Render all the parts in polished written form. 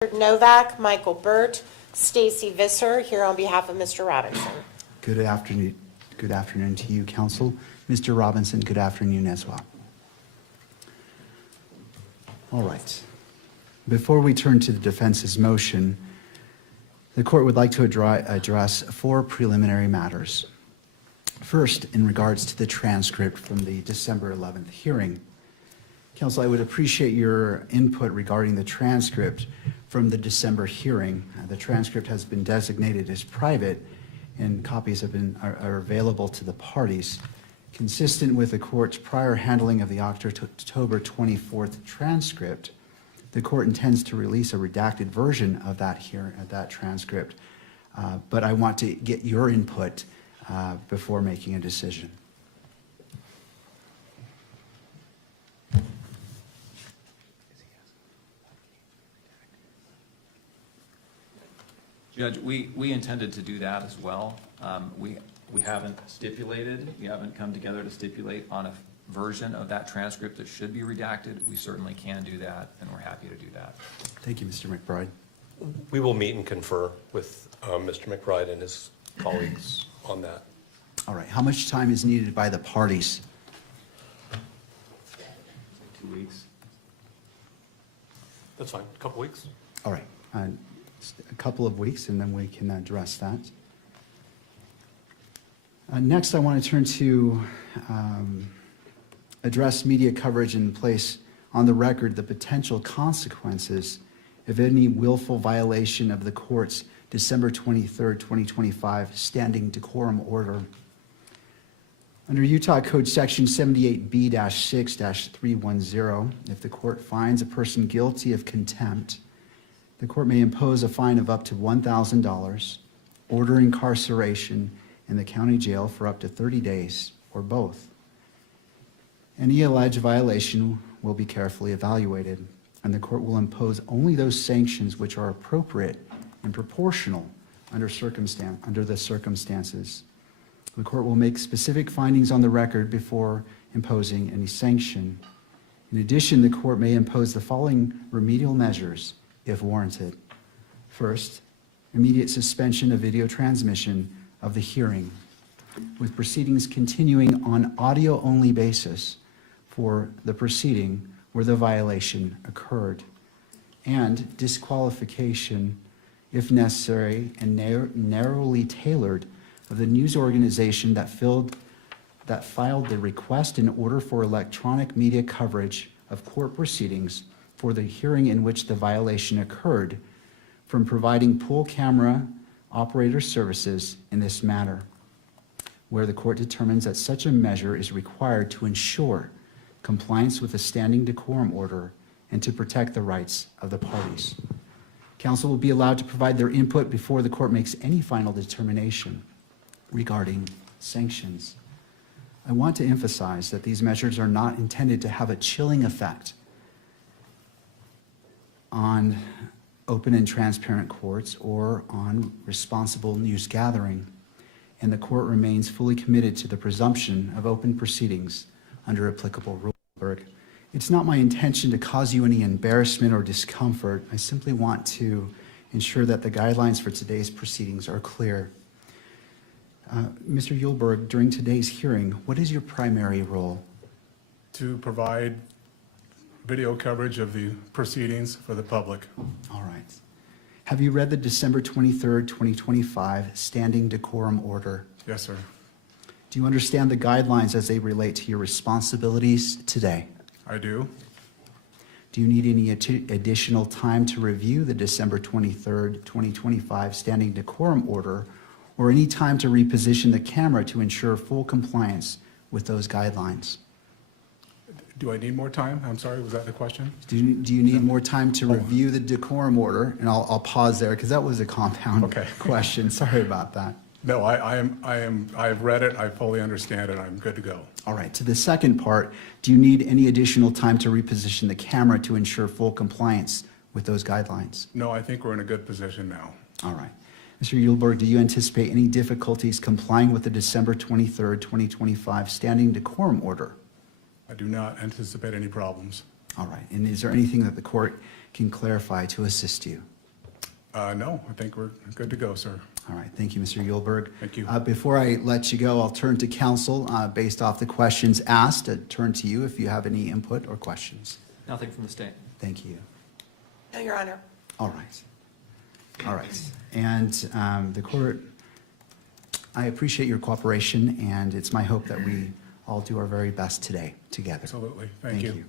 Novak, Michael Burt, Stacy Visser, here on behalf of Mr. Robinson. Good afternoon. Good afternoon to you, counsel. Mr. Robinson, good afternoon as well. All right. Before we turn to the defense's motion, the court would like to address four preliminary matters. First, in regards to the transcript from the December 11th hearing. Counsel, I would appreciate your input regarding the transcript from the December hearing. The transcript has been designated as private, and copies are available to the parties. Consistent with the court's prior handling of the October 24th transcript, the court intends to release a redacted version of that transcript, but I want to get your input before making a decision. Judge, we intended to do that as well. We haven't stipulated, we haven't come together to stipulate on a version of that transcript that should be redacted. We certainly can do that, and we're happy to do that. Thank you, Mr. McBride. We will meet and confer with Mr. McBride and his colleagues on that. All right. How much time is needed by the parties? 2 weeks. That's fine. A couple weeks. All right. A couple of weeks, and then we can address that. Next, I want to turn to address media coverage and place on the record the potential consequences of any willful violation of the court's December 23rd, 2025 standing decorum order. Under Utah Code Section 78B-6-310, if the court finds a person guilty of contempt, the court may impose a fine of up to $1,000, order incarceration in the county jail for up to 30 days, or both. Any alleged violation will be carefully evaluated, and the court will impose only those sanctions which are appropriate and proportional under the circumstances. The court will make specific findings on the record before imposing any sanction. In addition, the court may impose the following remedial measures if warranted. First, immediate suspension of video transmission of the hearing, with proceedings continuing on audio-only basis for the proceeding where the violation occurred, and disqualification, if necessary and narrowly tailored, of the news organization that filed the request in order for electronic media coverage of court proceedings for the hearing in which the violation occurred from providing pool camera operator services in this matter, where the court determines that such a measure is required to ensure compliance with the standing decorum order and to protect the rights of the parties. Counsel will be allowed to provide their input before the court makes any final determination regarding sanctions. I want to emphasize that these measures are not intended to have a chilling effect on open and transparent courts or on responsible news gathering, and the court remains fully committed to the presumption of open proceedings under applicable rules. It's not my intention to cause you any embarrassment or discomfort. I simply want to ensure that the guidelines for today's proceedings are clear. Mr. Yulberg, during today's hearing, what is your primary role? To provide video coverage of the proceedings for the public. All right. Have you read the December 23rd, 2025 standing decorum order? Yes, sir. Do you understand the guidelines as they relate to your responsibilities today? I do. Do you need any additional time to review the December 23rd, 2025 standing decorum order, or any time to reposition the camera to ensure full compliance with those guidelines? Do I need more time? I'm sorry, was that the question? Do you need more time to review the decorum order? And I'll pause there because that was a compound question. Sorry about that. No, I've read it, I fully understand it, I'm good to go. All right, to the second part, do you need any additional time to reposition the camera to ensure full compliance with those guidelines? No, I think we're in a good position now. All right. Mr. Yulberg, do you anticipate any difficulties complying with the December 23rd, 2025 standing decorum order? I do not anticipate any problems. All right. And is there anything that the court can clarify to assist you? No, I think we're good to go, sir. All right, thank you, Mr. Yulberg. Thank you. Before I let you go, I'll turn to counsel based off the questions asked. Turn to you if you have any input or questions. Nothing from the state. Thank you. No, Your Honor. All right. All right. And the court, I appreciate your cooperation, and it's my hope that we all do our very best today together. Absolutely. Thank you.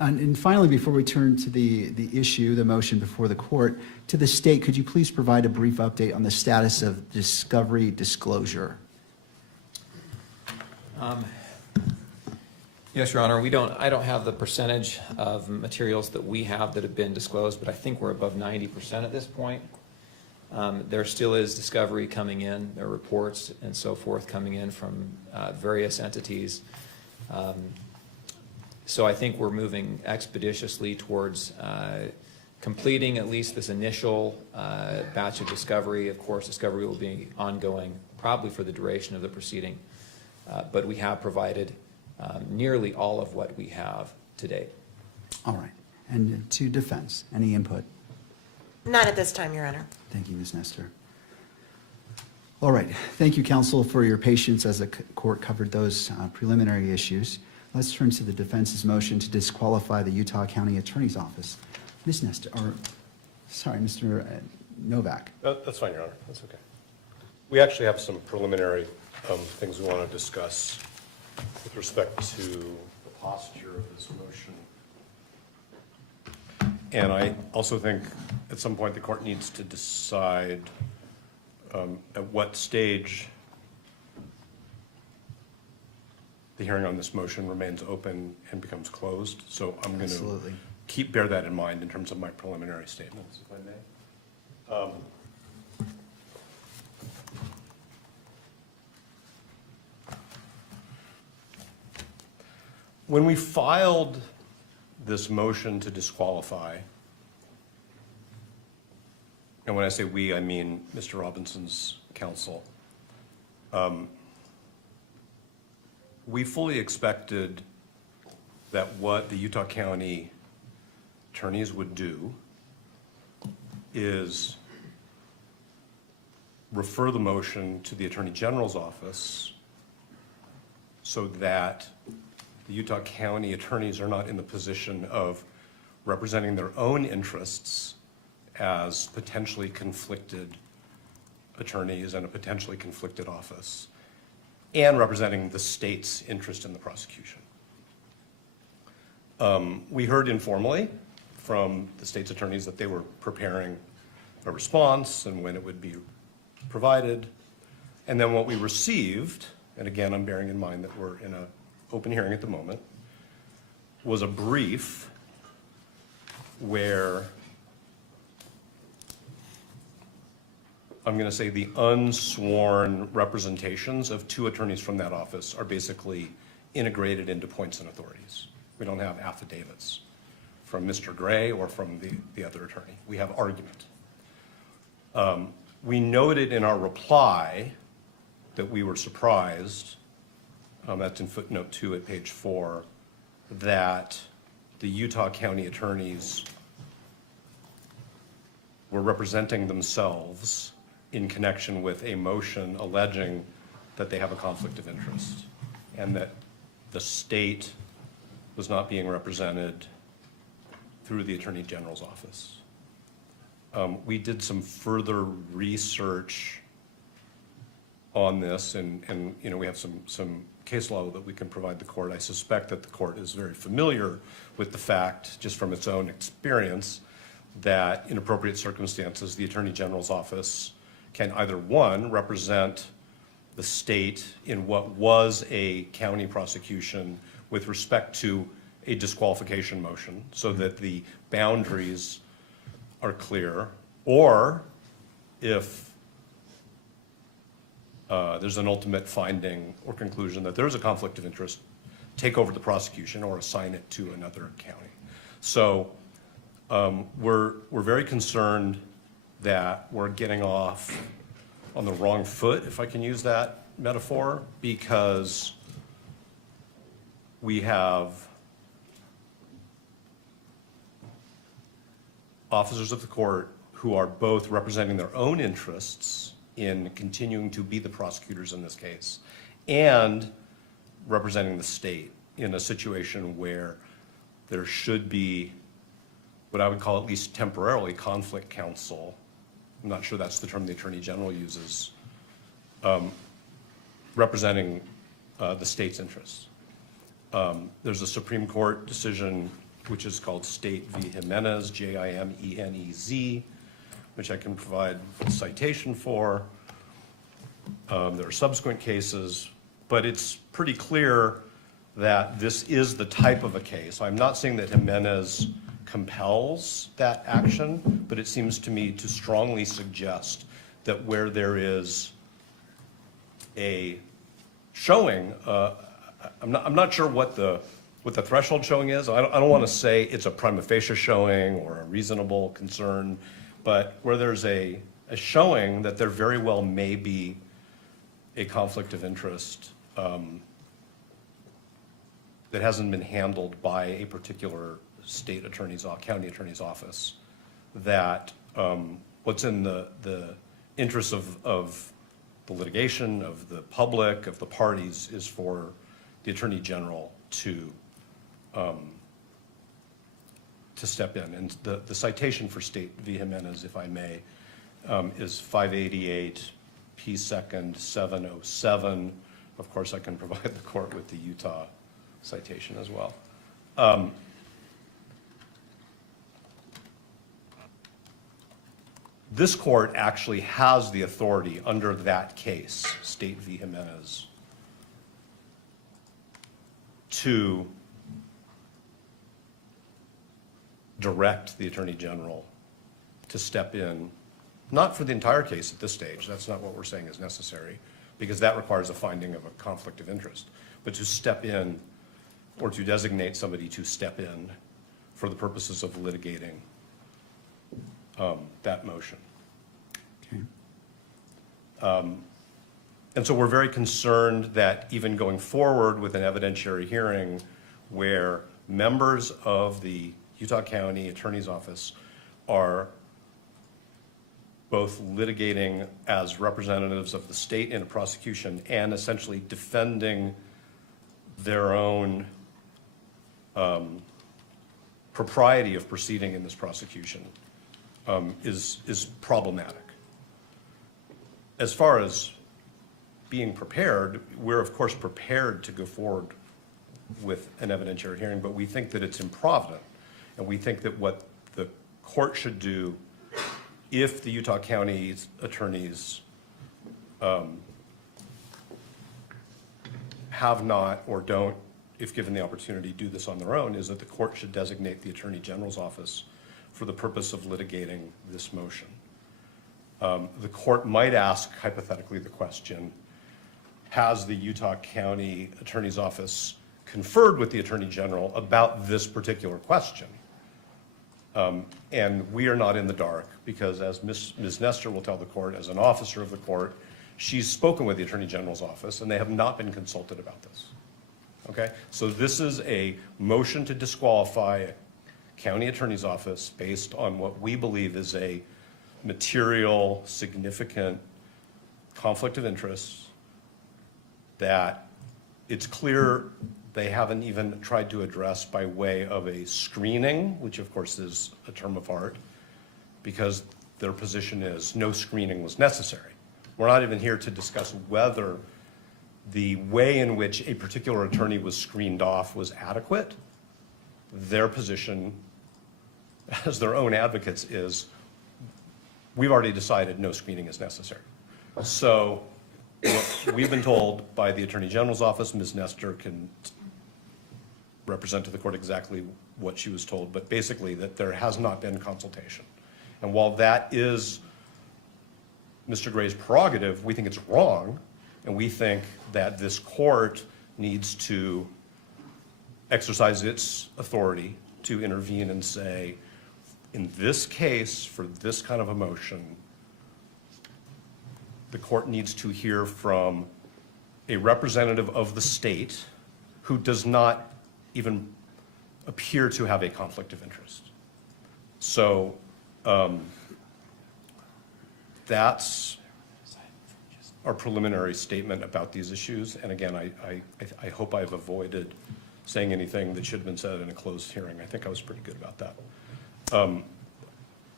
And finally, before we turn to the issue, the motion before the court, to the state, could you please provide a brief update on the status of discovery disclosure? Yes, Your Honor, I don't have the percentage of materials that we have that have been disclosed, but I think we're above 90% at this point. There still is discovery coming in, there are reports and so forth coming in from various entities. So I think we're moving expeditiously towards completing at least this initial batch of discovery. Of course, discovery will be ongoing probably for the duration of the proceeding, but we have provided nearly all of what we have to date. All right. And to defense, any input? Not at this time, Your Honor. Thank you, Ms. Nestor. All right. Thank you, counsel, for your patience as the court covered those preliminary issues. Let's turn to the defense's motion to disqualify the Utah County Attorney's Office. Ms. Nestor, Mr. Novak. That's fine, Your Honor. That's okay. We actually have some preliminary things we want to discuss with respect to the posture of this motion. And I also think at some point the court needs to decide at what stage the hearing on this motion remains open and becomes closed. So I'm going to bear that in mind in terms of my preliminary statements, if I may. When we filed this motion to disqualify, and when I say we, I mean Mr. Robinson's counsel, we fully expected that what the Utah County attorneys would do is refer the motion to the Attorney General's office so that the Utah County attorneys are not in the position of representing their own interests as potentially conflicted attorneys in a potentially conflicted office, and representing the state's interest in the prosecution. We heard informally from the state's attorneys that they were preparing a response and when it would be provided. And then what we received, and again, I'm bearing in mind that we're in an open hearing at the moment, was a brief where I'm going to say the unsworn representations of two attorneys from that office are basically integrated into points and authorities. We don't have affidavits from Mr. Gray or from the other attorney. We have argument. We noted in our reply that we were surprised, that's in footnote 2 at page 4, that the Utah County attorneys were representing themselves in connection with a motion alleging that they have a conflict of interest and that the state was not being represented through the Attorney General's office. We did some further research on this, and you know, we have some case law that we can provide the court. I suspect that the court is very familiar with the fact, just from its own experience, that in appropriate circumstances, the Attorney General's office can either, one, represent the state in what was a county prosecution with respect to a disqualification motion so that the boundaries are clear, or if there's an ultimate finding or conclusion that there's a conflict of interest, take over the prosecution or assign it to another county. So we're very concerned that we're getting off on the wrong foot, if I can use that metaphor, because we have officers of the court who are both representing their own interests in continuing to be the prosecutors in this case and representing the state in a situation where there should be what I would call at least temporarily conflict counsel. I'm not sure that's the term the Attorney General uses, representing the state's interests. There's a Supreme Court decision which is called State v. Jimenez, Jimenez, which I can provide a citation for. There are subsequent cases, but it's pretty clear that this is the type of a case. I'm not saying that Jimenez compels that action, but it seems to me to strongly suggest that where there is a showing, I'm not sure what the threshold showing is. I don't want to say it's a prima facie showing or a reasonable concern, but where there's a showing that there very well may be a conflict of interest that hasn't been handled by a particular state attorney's, county attorney's office, that what's in the interests of the litigation, of the public, of the parties, is for the Attorney General to step in. And the citation for State v. Jimenez, if I may, is 588 P. 2nd 707. Of course, I can provide the court with the Utah citation as well. This court actually has the authority under that case, State v. Jimenez, to direct the Attorney General to step in, not for the entire case at this stage, that's not what we're saying is necessary, because that requires a finding of a conflict of interest, but to step in or to designate somebody to step in for the purposes of litigating that motion. Okay. And so we're very concerned that even going forward with an evidentiary hearing where members of the Utah County Attorney's Office are both litigating as representatives of the state in a prosecution and essentially defending their own propriety of proceeding in this prosecution is problematic. As far as being prepared, we're of course prepared to go forward with an evidentiary hearing, but we think that it's improvident. And we think that what the court should do, if the Utah County attorneys have not or don't, if given the opportunity, do this on their own, is that the court should designate the Attorney General's office for the purpose of litigating this motion. The court might ask, hypothetically, the question, has the Utah County Attorney's Office conferred with the Attorney General about this particular question? And we are not in the dark, because as Ms. Nestor will tell the court, as an officer of the court, she's spoken with the Attorney General's office, and they have not been consulted about this. Okay? So this is a motion to disqualify a county attorney's office based on what we believe is a material, significant conflict of interest that it's clear they haven't even tried to address by way of a screening, which of course is a term of art, because their position is no screening was necessary. We're not even here to discuss whether the way in which a particular attorney was screened off was adequate. Their position, as their own advocates, is we've already decided no screening is necessary. So what we've been told by the Attorney General's office, Ms. Nestor can represent to the court exactly what she was told, but basically that there has not been consultation. And while that is Mr. Gray's prerogative, we think it's wrong, and we think that this court needs to exercise its authority to intervene and say, in this case, for this kind of a motion, the court needs to hear from a representative of the state who does not even appear to have a conflict of interest. So That's our preliminary statement about these issues. And again, I hope I've avoided saying anything that should have been said in a closed hearing. I think I was pretty good about that.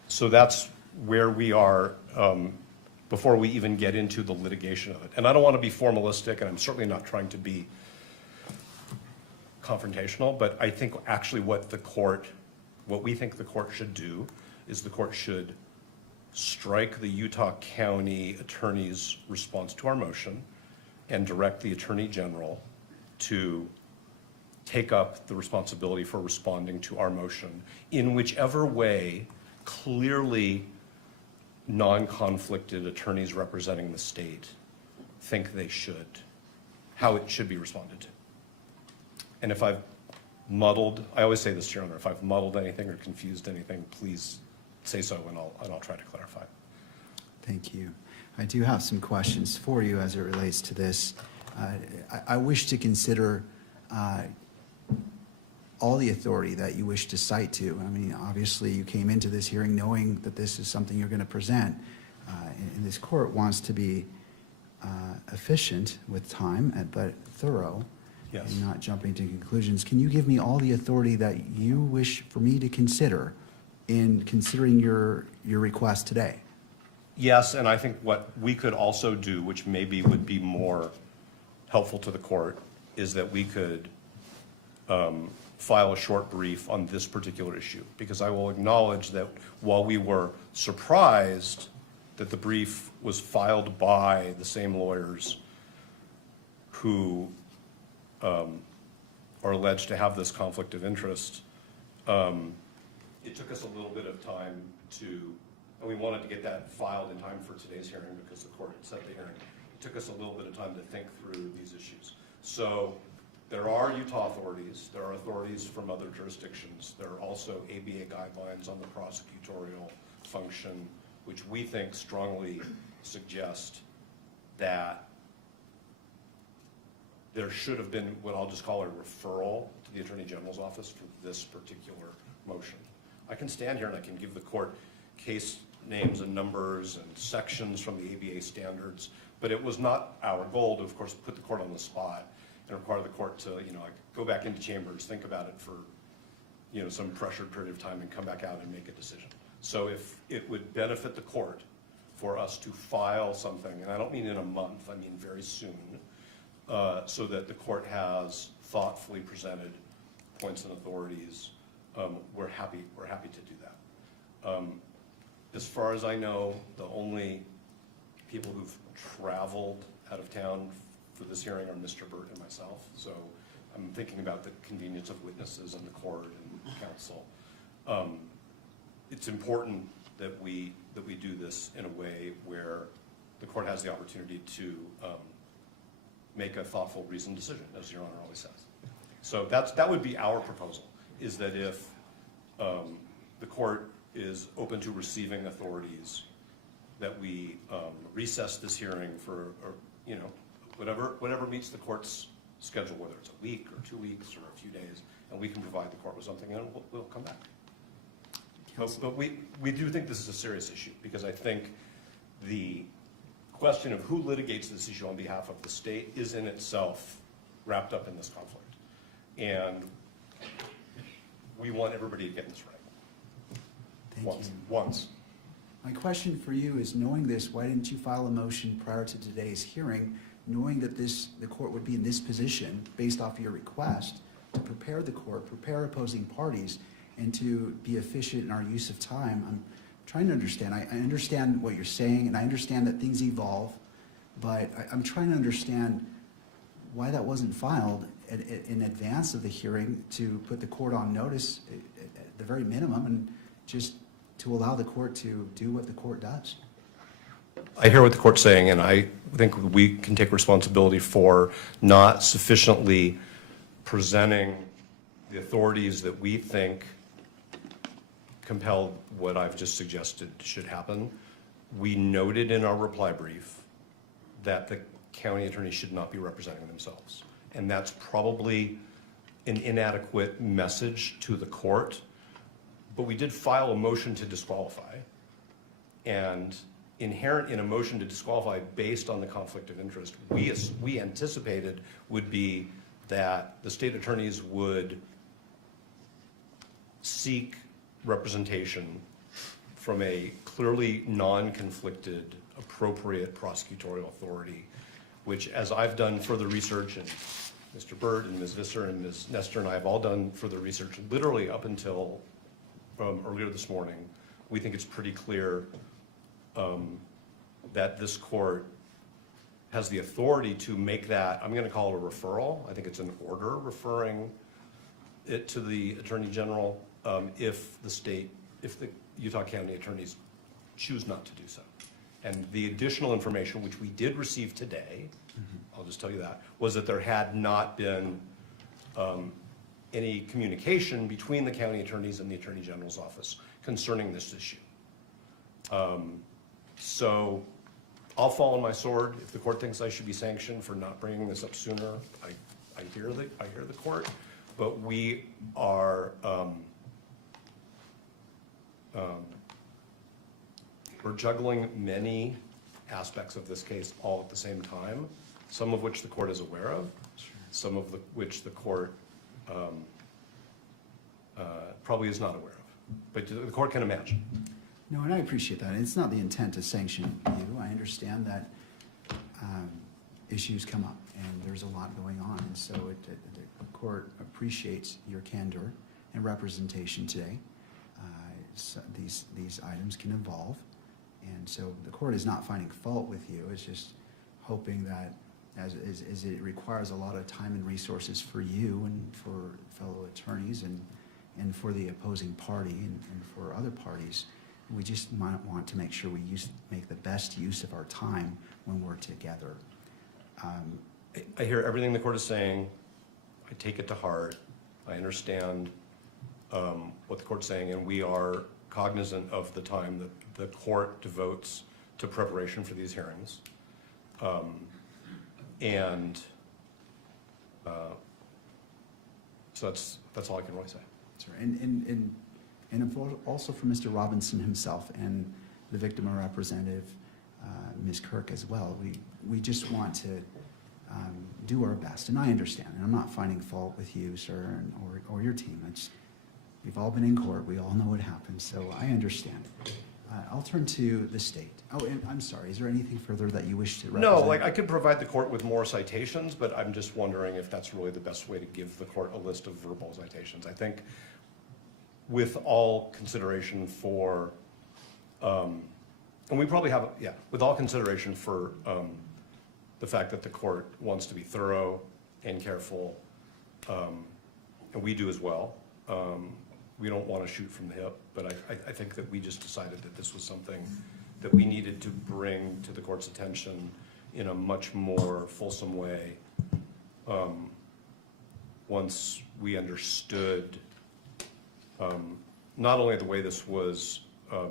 So that's where we are before we even get into the litigation of it. And I don't want to be formalistic, and I'm certainly not trying to be confrontational, but I think actually what we think the court should do is the court should strike the Utah County Attorney's response to our motion and direct the Attorney General to take up the responsibility for responding to our motion in whichever way clearly non-conflicted attorneys representing the state think they should, how it should be responded to. And if I've muddled, I always say this, Your Honor, if I've muddled anything or confused anything, please say so and I'll try to clarify. Thank you. I do have some questions for you as it relates to this. I wish to consider all the authority that you wish to cite to. I mean, obviously, you came into this hearing knowing that this is something you're going to present. And this court wants to be efficient with time, but thorough. Yes. And not jumping to conclusions. Can you give me all the authority that you wish for me to consider in considering your request today? Yes, and I think what we could also do, which maybe would be more helpful to the court, is that we could file a short brief on this particular issue. Because I will acknowledge that while we were surprised that the brief was filed by the same lawyers who are alleged to have this conflict of interest, it took us a little bit of time and we wanted to get that filed in time for today's hearing because the court had set the hearing. It took us a little bit of time to think through these issues. So there are Utah authorities, there are authorities from other jurisdictions, there are also ABA guidelines on the prosecutorial function, which we think strongly suggest that there should have been what I'll just call a referral to the Attorney General's office for this particular motion. I can stand here and I can give the court case names and numbers and sections from the ABA standards, but it was not our goal to, of course, put the court on the spot and require the court to, like, go back into chambers, think about it for, some pressured period of time and come back out and make a decision. So if it would benefit the court for us to file something, and I don't mean in a month, I mean very soon, so that the court has thoughtfully presented points and authorities, we're happy to do that. As far as I know, the only people who've traveled out of town for this hearing are Mr. Burt and myself. So I'm thinking about the convenience of witnesses and the court and counsel. It's important that we do this in a way where the court has the opportunity to make a thoughtful, reasoned decision, as Your Honor always says. So that would be our proposal, is that if the court is open to receiving authorities, that we recess this hearing for, whatever meets the court's schedule, whether it's a week or 2 weeks or a few days, and we can provide the court with something, and we'll come back. But we do think this is a serious issue, because I think the question of who litigates this issue on behalf of the state is in itself wrapped up in this conflict. And we want everybody to get this right. Thank you. Once. My question for you is, knowing this, why didn't you file a motion prior to today's hearing, knowing that the court would be in this position based off your request to prepare the court, prepare opposing parties, and to be efficient in our use of time? I'm trying to understand. I understand what you're saying, and I understand that things evolve, but I'm trying to understand why that wasn't filed in advance of the hearing to put the court on notice at the very minimum, and just to allow the court to do what the court does. I hear what the court's saying, and I think we can take responsibility for not sufficiently presenting the authorities that we think compel what I've just suggested should happen. We noted in our reply brief that the county attorney should not be representing themselves. And that's probably an inadequate message to the court, But we did file a motion to disqualify. And inherent in a motion to disqualify based on the conflict of interest, we anticipated would be that the state attorneys would seek representation from a clearly non-conflicted, appropriate prosecutorial authority, which, as I've done further research, and Mr. Byrd and Ms. Visser and Ms. Nestor and I have all done further research, literally up until earlier this morning, we think it's pretty clear that this court has the authority to make that, I'm going to call it a referral. I think it's an order referring it to the Attorney General if the Utah County attorneys choose not to do so. And the additional information, which we did receive today, I'll just tell you that, was that there had not been any communication between the county attorneys and the Attorney General's office concerning this issue. So I'll fall on my sword. If the court thinks I should be sanctioned for not bringing this up sooner, I hear the court, but we are we're juggling many aspects of this case all at the same time, some of which the court is aware of, some of which the court probably is not aware of, but the court can imagine. No, and I appreciate that. It's not the intent to sanction you. I understand that issues come up, and there's a lot going on, and so the court appreciates your candor and representation today. So these items can evolve, and so the court is not finding fault with you. It's just hoping that, as it requires a lot of time and resources for you and for fellow attorneys and for the opposing party and for other parties, we just might want to make sure we make the best use of our time when we're together. I hear everything the court is saying. I take it to heart. I understand what the court's saying, and we are cognizant of the time that the court devotes to preparation for these hearings. So that's all I can really say. Sorry. And also for Mr. Robinson himself and the victim representative, Ms. Kirk as well. We just want to do our best, and I understand, and I'm not finding fault with you, sir, or your team. We've all been in court. We all know what happens, so I understand. I'll turn to the state. Oh, and I'm sorry, is there anything further that you wish to represent? No, I could provide the court with more citations, but I'm just wondering if that's really the best way to give the court a list of verbal citations. I think with all consideration for, and we probably have, with all consideration for the fact that the court wants to be thorough and careful, and we do as well. We don't want to shoot from the hip, but I think that we just decided that this was something that we needed to bring to the court's attention in a much more fulsome way once we understood not only the way this was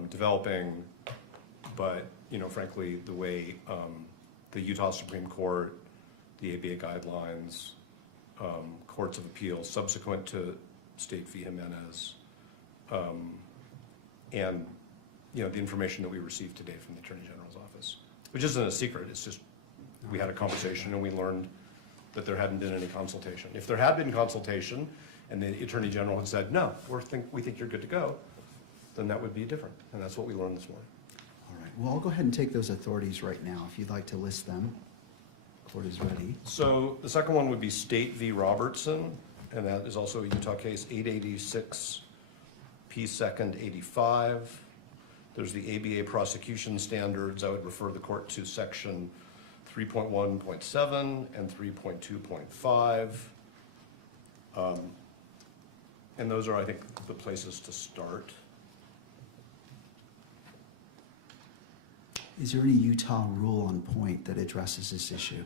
developing, but frankly the way the Utah Supreme Court, the ABA guidelines, courts of appeals subsequent to State v. Jimenez, and the information that we received today from the Attorney General's office, which isn't a secret. It's just we had a conversation and we learned that there hadn't been any consultation. If there had been consultation and the Attorney General had said, no, we think you're good to go, then that would be different. And that's what we learned this morning. All right. Well, I'll go ahead and take those authorities right now. If you'd like to list them, the court is ready. So the second one would be State v. Robertson, and that is also a Utah case, 886 P. 2nd 85. There's the ABA prosecution standards. I would refer the court to section 3.1.7 and 3.2.5. And those are, I think, the places to start. Is there any Utah rule on point that addresses this issue?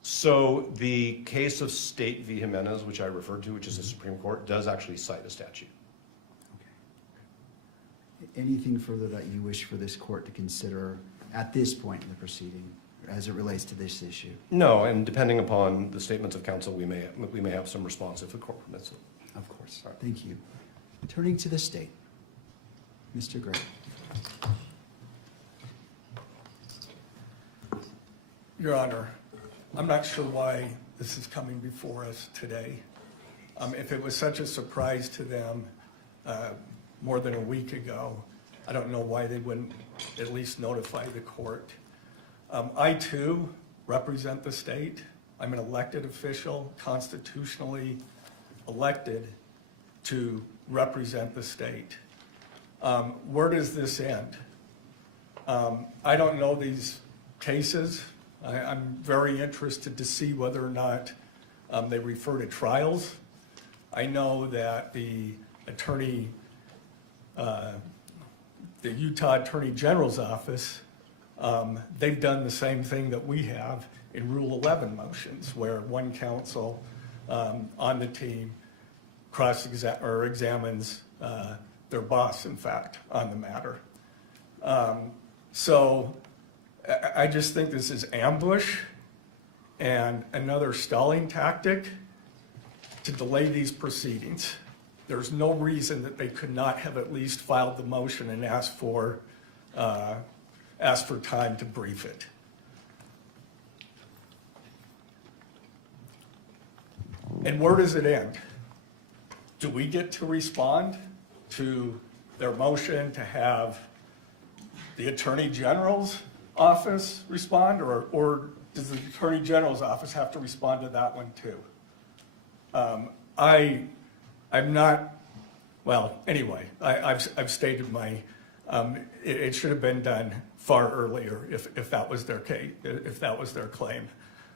So the case of State v. Jimenez, which I referred to, which is the Supreme Court, does actually cite a statute. Okay. Anything further that you wish for this court to consider at this point in the proceeding as it relates to this issue? No, and depending upon the statements of counsel, we may have some response if the court permits it. Of course. Thank you. Turning to the state. Mr. Gray. Your Honor, I'm not sure why this is coming before us today. If it was such a surprise to them more than a week ago, I don't know why they wouldn't at least notify the court. I too represent the state. I'm an elected official, constitutionally elected to represent the state. Where does this end? I don't know these cases. I'm very interested to see whether or not they refer to trials. I know that the Utah Attorney General's office, they've done the same thing that we have in Rule 11 motions, where one counsel on the team examines their boss, in fact, on the matter. So I just think this is ambush and another stalling tactic to delay these proceedings. There's no reason that they could not have at least filed the motion and asked for time to brief it. And where does it end? Do we get to respond to their motion to have the Attorney General's office respond, or does the Attorney General's office have to respond to that one too? I'm not, well, anyway, I've stated my, it should have been done far earlier if that was their case, if that was their claim.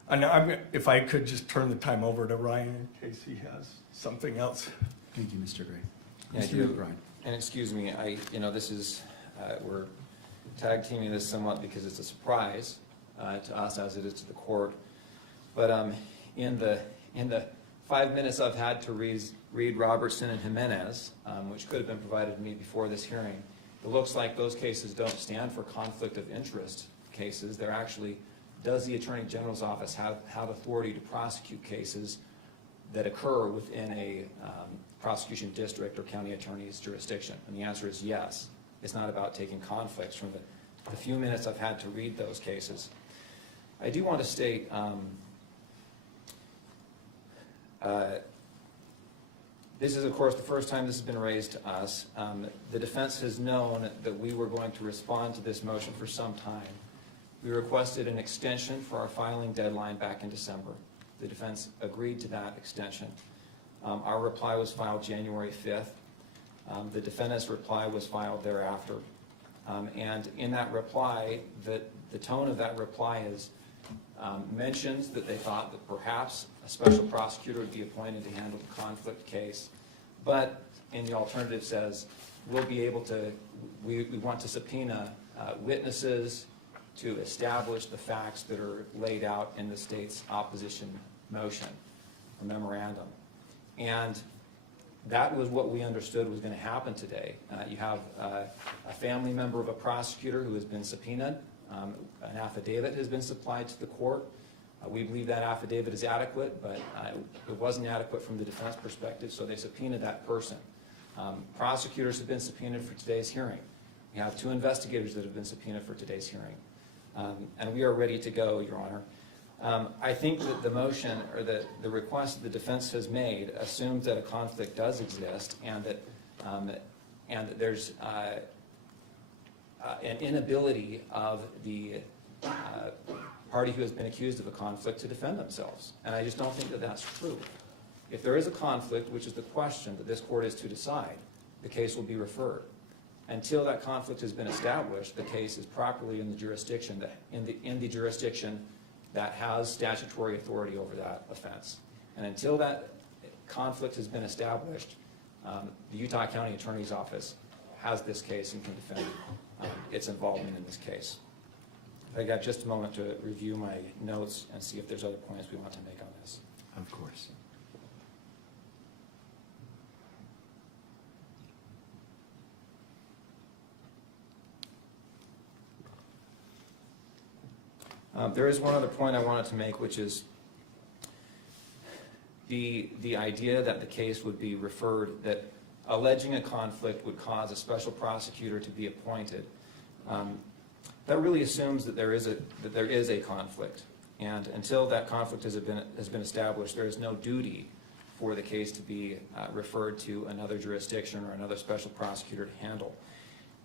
And if I could just turn the time over to Ryan in case he has something else. Thank you, Mr. Gray. Yeah, I Mr. do. McBride. And excuse me, this is, we're tag teaming this somewhat because it's a surprise to us as it is to the court. But in the 5 minutes I've had to read Robertson and Jimenez, which could have been provided to me before this hearing, it looks like those cases don't stand for conflict of interest cases. They're actually, does the Attorney General's office have authority to prosecute cases that occur within a prosecution district or county attorney's jurisdiction? And the answer is yes. It's not about taking conflicts from the few minutes I've had to read those cases. I do want to state this is, of course, the first time this has been raised to us. The defense has known that we were going to respond to this motion for some time. We requested an extension for our filing deadline back in December. The defense agreed to that extension. Our reply was filed January 5th. The defendant's reply was filed thereafter. And in that reply, the tone of that reply is mentions that they thought that perhaps a special prosecutor would be appointed to handle the conflict case, but in the alternative says we'll be able to, we want to subpoena witnesses to establish the facts that are laid out in the state's opposition motion or memorandum. And that was what we understood was going to happen today. You have a family member of a prosecutor who has been subpoenaed. An affidavit has been supplied to the court. We believe that affidavit is adequate, but it wasn't adequate from the defense perspective, so they subpoenaed that person. Prosecutors have been subpoenaed for today's hearing. We have 2 investigators that have been subpoenaed for today's hearing. And we are ready to go, Your Honor. I think that the motion or the request that the defense has made assumes that a conflict does exist and that there's an inability of the party who has been accused of a conflict to defend themselves. And I just don't think that that's true. If there is a conflict, which is the question that this court is to decide, the case will be referred. Until that conflict has been established, the case is properly in the jurisdiction that has statutory authority over that offense. And until that conflict has been established, the Utah County Attorney's Office has this case and can defend its involvement in this case. I got just a moment to review my notes and see if there's other points we want to make on this. Of course. There is one other point I wanted to make, which is the idea that the case would be referred, that alleging a conflict would cause a special prosecutor to be appointed. That really assumes that there is a conflict. And until that conflict has been established, there is no duty for the case to be referred to another jurisdiction or another special prosecutor to handle.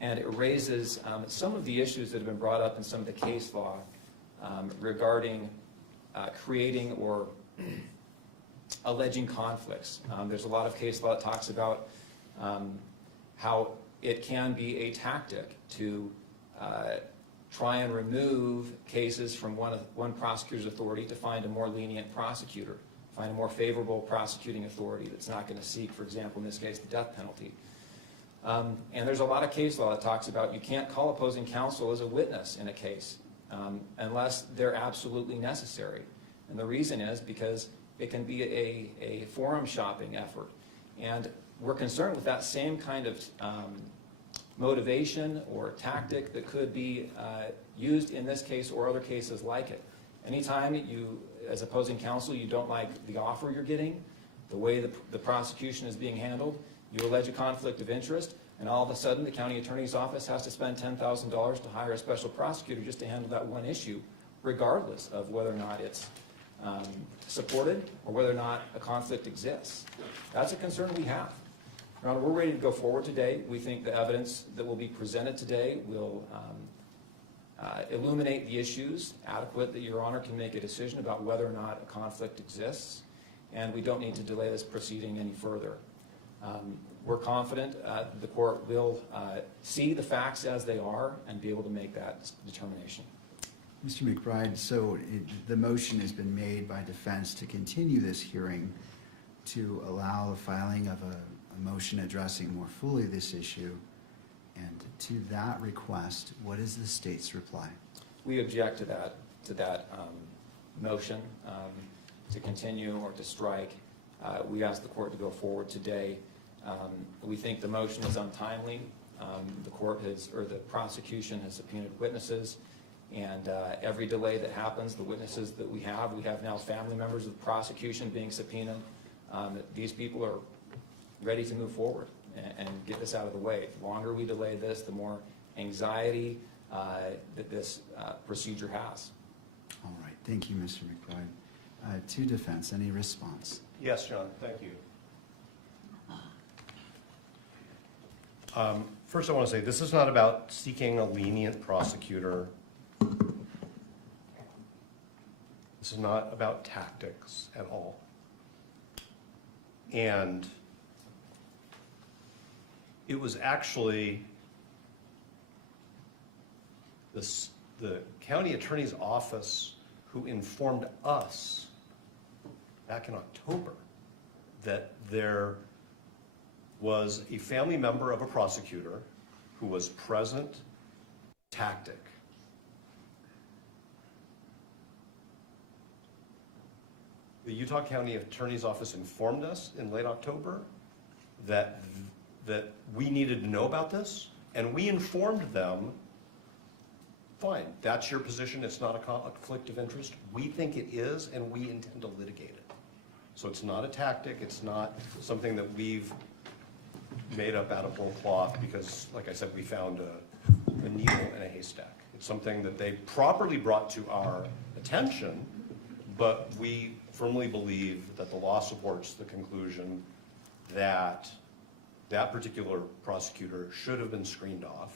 And it raises some of the issues that have been brought up in some of the case law regarding creating or alleging conflicts. There's a lot of case law that talks about how it can be a tactic to try and remove cases from one prosecutor's authority to find a more lenient prosecutor, find a more favorable prosecuting authority that's not going to seek, for example, in this case, the death penalty. And there's a lot of case law that talks about you can't call opposing counsel as a witness in a case unless they're absolutely necessary. And the reason is because it can be a forum shopping effort. And we're concerned with that same kind of motivation or tactic that could be used in this case or other cases like it. Anytime you, as opposing counsel, you don't like the offer you're getting, the way the prosecution is being handled, you allege a conflict of interest, and all of a sudden the county attorney's office has to spend $10,000 to hire a special prosecutor just to handle that one issue, regardless of whether or not it's supported or whether or not a conflict exists. That's a concern we have. Your Honor, we're ready to go forward today. We think the evidence that will be presented today will illuminate the issues adequate that Your Honor can make a decision about whether or not a conflict exists, and we don't need to delay this proceeding any further. We're confident the court will see the facts as they are and be able to make that determination. Mr. McBride, so the motion has been made by defense to continue this hearing to allow the filing of a motion addressing more fully this issue. And to that request, what is the state's reply? We object to that motion to continue or to strike. We ask the court to go forward today. We think the motion is untimely. The court has, or the prosecution has subpoenaed witnesses, and every delay that happens, the witnesses that we have now family members of the prosecution being subpoenaed. These people are ready to move forward and get this out of the way. The longer we delay this, the more anxiety that this procedure has. All right, thank you, Mr. McBride. To defense, any response? Yes, John, thank you. First, I want to say this is not about seeking a lenient prosecutor. This is not about tactics at all. And it was actually the county attorney's office who informed us back in October that there was a family member of a prosecutor who was present. Tactic. The Utah County Attorney's Office informed us in late October that we needed to know about this, and we informed them, fine, that's your position, it's not a conflict of interest. We think it is, and we intend to litigate it. So it's not a tactic, it's not something that we've made up out of whole cloth because, like I said, we found a needle in a haystack. It's something that they properly brought to our attention, but we firmly believe that the law supports the conclusion that that particular prosecutor should have been screened off.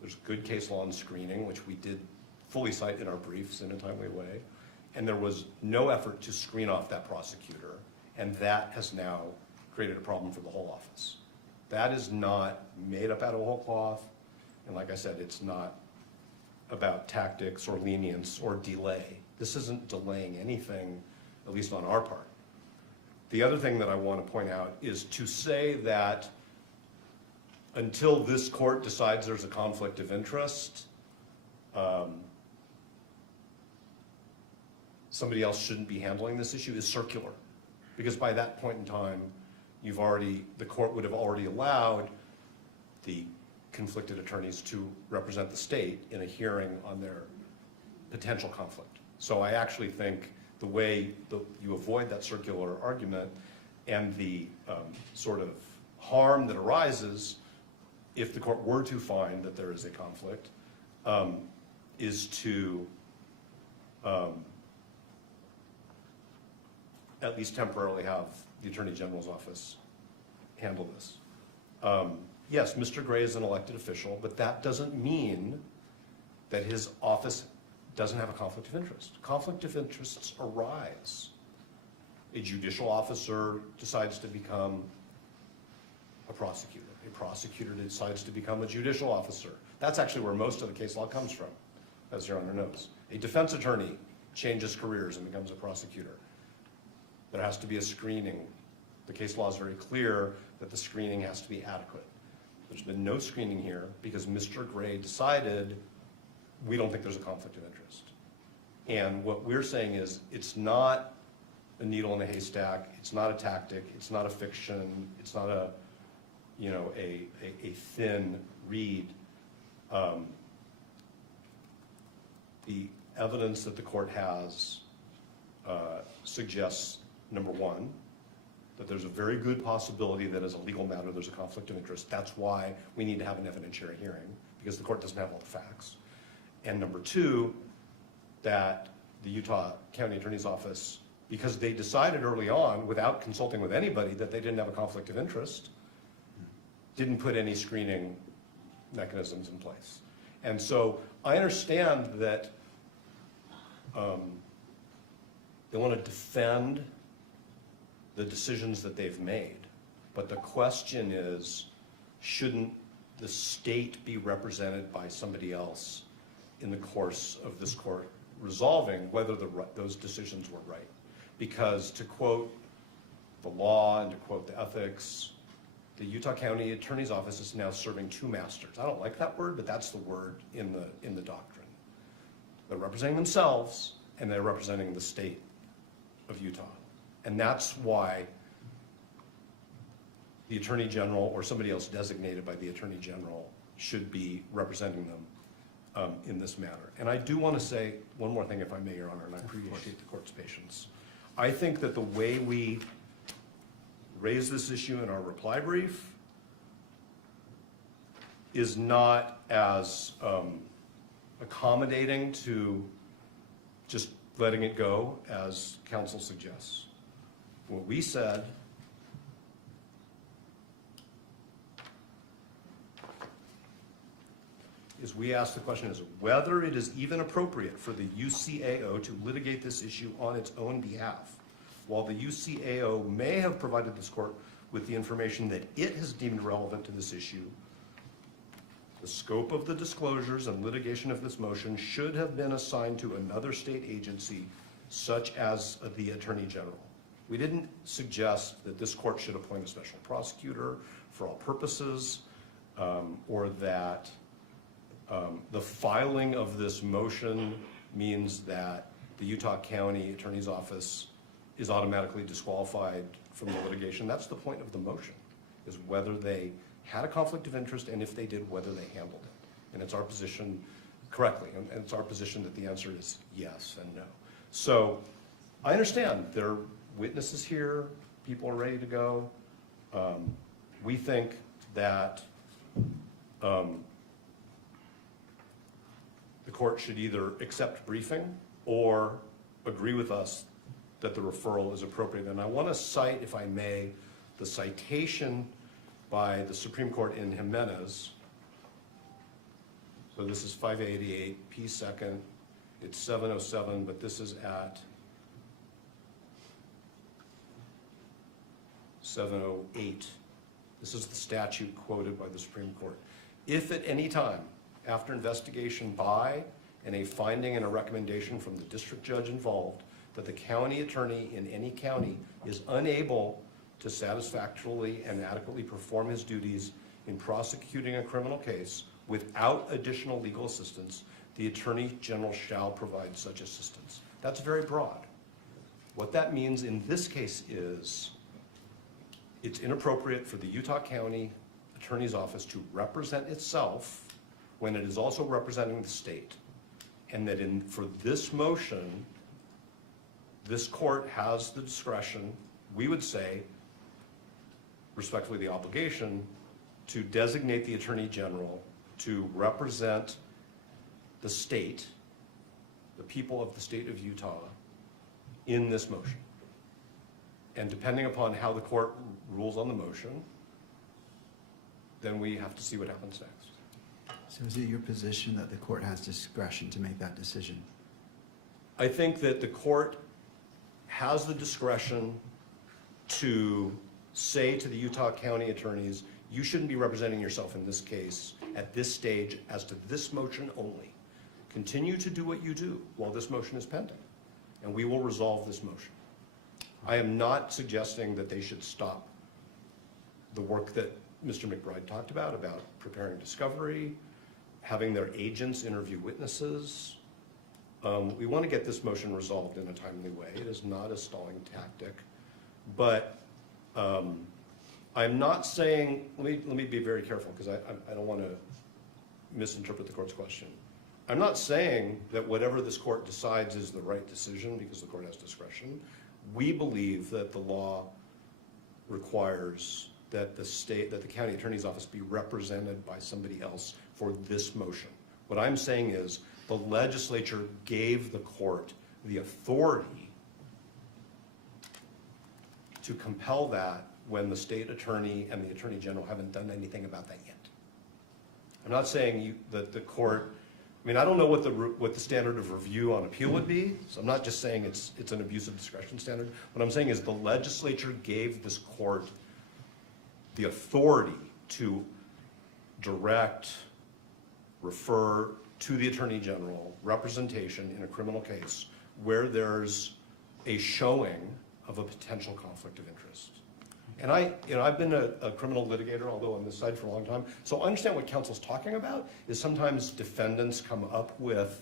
There's good case law on screening, which we did fully cite in our briefs in a timely way, and there was no effort to screen off that prosecutor, and that has now created a problem for the whole office. That is not made up out of whole cloth, and like I said, it's not about tactics or lenience or delay. This isn't delaying anything, at least on our part. The other thing that I want to point out is to say that until this court decides there's a conflict of interest, somebody else shouldn't be handling this issue is circular. Because by that point in time, the court would have already allowed the conflicted attorneys to represent the state in a hearing on their potential conflict. So I actually think the way you avoid that circular argument and the sort of harm that arises if the court were to find that there is a conflict, is to at least temporarily have the Attorney General's office handle this. Yes, Mr. Gray is an elected official, but that doesn't mean that his office doesn't have a conflict of interest. Conflict of interests arise. A judicial officer decides to become a prosecutor. A prosecutor decides to become a judicial officer. That's actually where most of the case law comes from, as Your Honor knows. A defense attorney changes careers and becomes a prosecutor. There has to be a screening. The case law is very clear that the screening has to be adequate. There's been no screening here because Mr. Gray decided we don't think there's a conflict of interest. And what we're saying is it's not a needle in a haystack, it's not a tactic, it's not a fiction, it's not a, you know, a thin reed. The evidence that the court has suggests, number one, that there's a very good possibility that as a legal matter there's a conflict of interest. That's why we need to have an evidentiary hearing, because the court doesn't have all the facts. And number two, that the Utah County Attorney's Office, because they decided early on, without consulting with anybody, that they didn't have a conflict of interest, didn't put any screening mechanisms in place. And so I understand that they want to defend the decisions that they've made, but the question is, shouldn't the state be represented by somebody else in the course of this court resolving whether those decisions were right? Because to quote the law and to quote the ethics, the Utah County Attorney's Office is now serving two masters. I don't like that word, but that's the word in the doctrine. They're representing themselves and they're representing the state of Utah. And that's why the Attorney General or somebody else designated by the Attorney General should be representing them in this matter. And I do want to say one more thing, if I may, Your Honor, and I appreciate the court's patience. I think that the way we raise this issue in our reply brief is not as accommodating to just letting it go as counsel suggests. What we said is we asked the question is whether it is even appropriate for the UCAO to litigate this issue on its own behalf. While the UCAO may have provided this court with the information that it has deemed relevant to this issue, the scope of the disclosures and litigation of this motion should have been assigned to another state agency, such as the Attorney General. We didn't suggest that this court should appoint a special prosecutor for all purposes, or that the filing of this motion means that the Utah County Attorney's Office is automatically disqualified from the litigation. That's the point of the motion, is whether they had a conflict of interest, and if they did, whether they handled it. And it's our position, correctly, and it's our position that the answer is yes and no. So I understand there are witnesses here, people are ready to go. We think that the court should either accept briefing or agree with us that the referral is appropriate. And I want to cite, if I may, the citation by the Supreme Court in Jimenez. So this is 588 P. 2nd. It's 707, but this is at 708. This is the statute quoted by the Supreme Court. If at any time, after investigation by and a finding and a recommendation from the district judge involved, that the county attorney in any county is unable to satisfactorily and adequately perform his duties in prosecuting a criminal case without additional legal assistance, the Attorney General shall provide such assistance. That's very broad. What that means in this case is it's inappropriate for the Utah County Attorney's Office to represent itself when it is also representing the state. And that for this motion, this court has the discretion, we would say, respectfully the obligation to designate the Attorney General to represent the state, the people of the state of Utah, in this motion. And depending upon how the court rules on the motion, then we have to see what happens next. So is it your position that the court has discretion to make that decision? I think that the court has the discretion to say to the Utah County attorneys, you shouldn't be representing yourself in this case at this stage as to this motion only. Continue to do what you do while this motion is pending, and we will resolve this motion. I am not suggesting that they should stop the work that Mr. McBride talked about preparing discovery, having their agents interview witnesses. We want to get this motion resolved in a timely way. It is not a stalling tactic. But I'm not saying, let me be very careful because I don't want to misinterpret the court's question. I'm not saying that whatever this court decides is the right decision because the court has discretion. We believe that the law requires that the county attorney's office be represented by somebody else for this motion. What I'm saying is the legislature gave the court the authority to compel that when the state attorney and the attorney general haven't done anything about that yet. I'm not saying that the court, I mean, I don't know what the standard of review on appeal would be, so I'm not just saying it's an abuse of discretion standard. What I'm saying is the legislature gave this court the authority to direct, refer to the attorney general representation in a criminal case where there's a showing of a potential conflict of interest. And I've been a criminal litigator, although on this side for a long time, so I understand what counsel's talking about is sometimes defendants come up with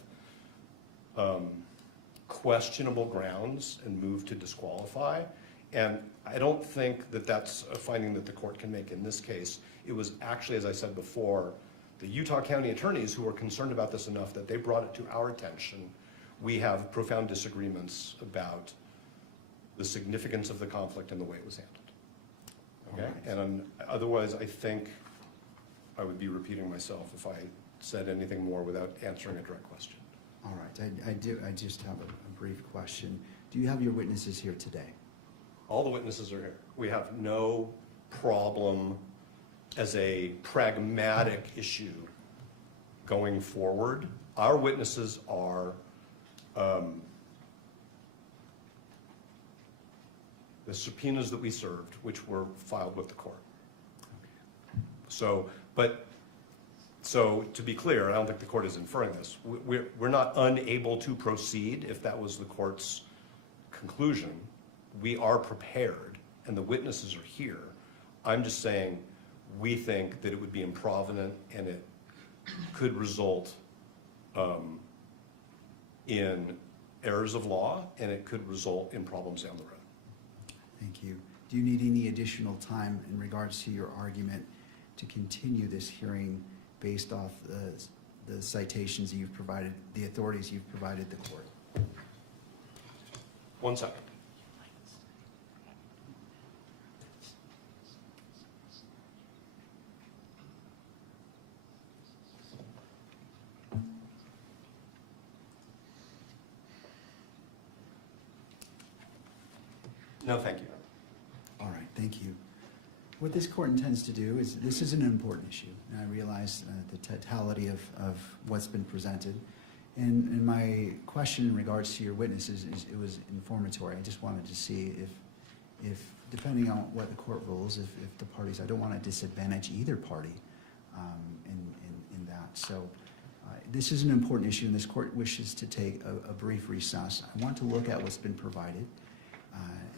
questionable grounds and move to disqualify. And I don't think that that's a finding that the court can make in this case. It was actually, as I said before, the Utah County attorneys who were concerned about this enough that they brought it to our attention. We have profound disagreements about the significance of the conflict and the way it was handled. Okay, and otherwise I think I would be repeating myself if I said anything more without answering a direct question. All right, I just have a brief question. Do you have your witnesses here today? All the witnesses are here. We have no problem as a pragmatic issue going forward. Our witnesses are the subpoenas that we served, which were filed with the court. So to be clear, I don't think the court is inferring this. We're not unable to proceed if that was the court's conclusion. We are prepared, and the witnesses are here. I'm just saying we think that it would be improvident and it could result in errors of law, and it could result in problems down the road. Thank you. Do you need any additional time in regards to your argument to continue this hearing based off the citations you've provided, the authorities you've provided the court? 1 second. No, thank you. All right, thank you. What this court intends to do is, this is an important issue, and I realize the totality of what's been presented. And my question in regards to your witnesses it was informatory. I just wanted to see if depending on what the court rules, if the parties, I don't want to disadvantage either party in that. So this is an important issue, and this court wishes to take a brief recess. I want to look at what's been provided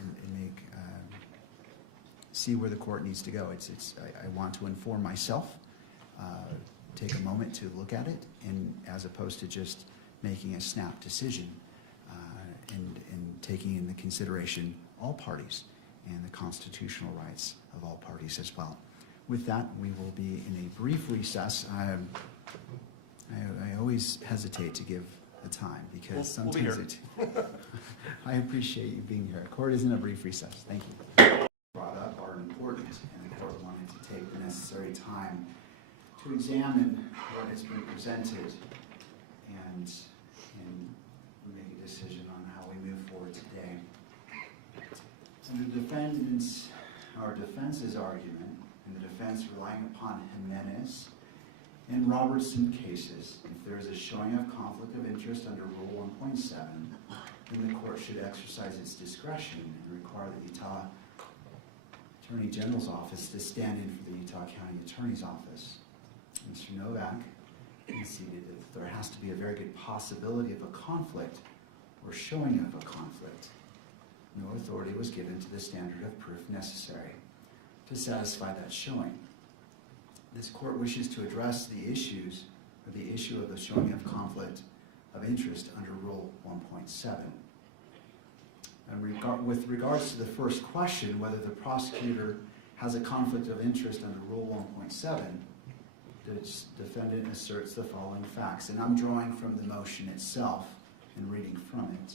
and make see where the court needs to go. I want to inform myself, take a moment to look at it, and as opposed to just making a snap decision and taking into consideration all parties and the constitutional rights of all parties as well. With that, we will be in a brief recess. I always hesitate to give the time because We'll be sometimes here. I appreciate you being here. Court is in a brief recess. Thank you. Brought up are important, and time to examine what has been presented and make a decision on how we move forward today. And the defendant's, or defense's argument, and the defense relying upon Jimenez and Robertson cases, if there is a showing of conflict of interest under Rule 1.7, then the court should exercise its discretion and require the Utah Attorney General's office to stand in for the Utah County Attorney's office. Mr. Novak conceded that there has to be a very good possibility of a conflict or showing of a conflict. No authority was given to the standard of proof necessary to satisfy that showing. This court wishes to address the issues, or the issue of the showing of conflict of interest under Rule 1.7. And with regards to the first question, whether the prosecutor has a conflict of interest under Rule 1.7, the defendant asserts the following facts, and I'm drawing from the motion itself and reading from it.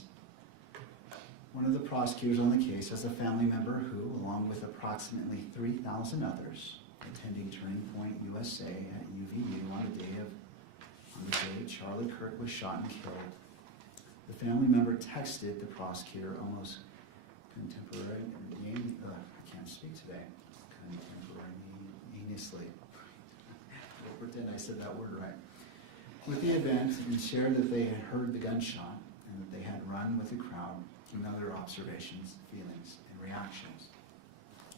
One of the prosecutors on the case has a family member who, along with approximately 3,000 others, attending Turning Point USA at UVU on the day Charlie Kirk was shot and killed. The family member texted the prosecutor almost contemporaneously. I can't speak today. Contemporaneously. I'll pretend I said that word right. With the event, and shared that they had heard the gunshot and that they had run with the crowd, and other observations, feelings, and reactions.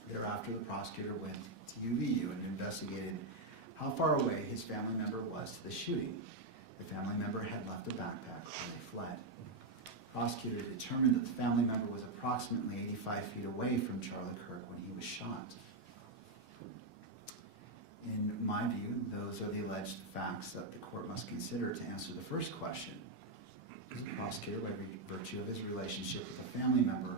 Thereafter, the prosecutor went to UVU and investigated how far away his family member was to the shooting. The family member had left a backpack when they fled. The prosecutor determined that the family member was approximately 85 feet away from Charlie Kirk when he was shot. In my view, those are the alleged facts that the court must consider to answer the first question. Does the prosecutor, by virtue of his relationship with a family member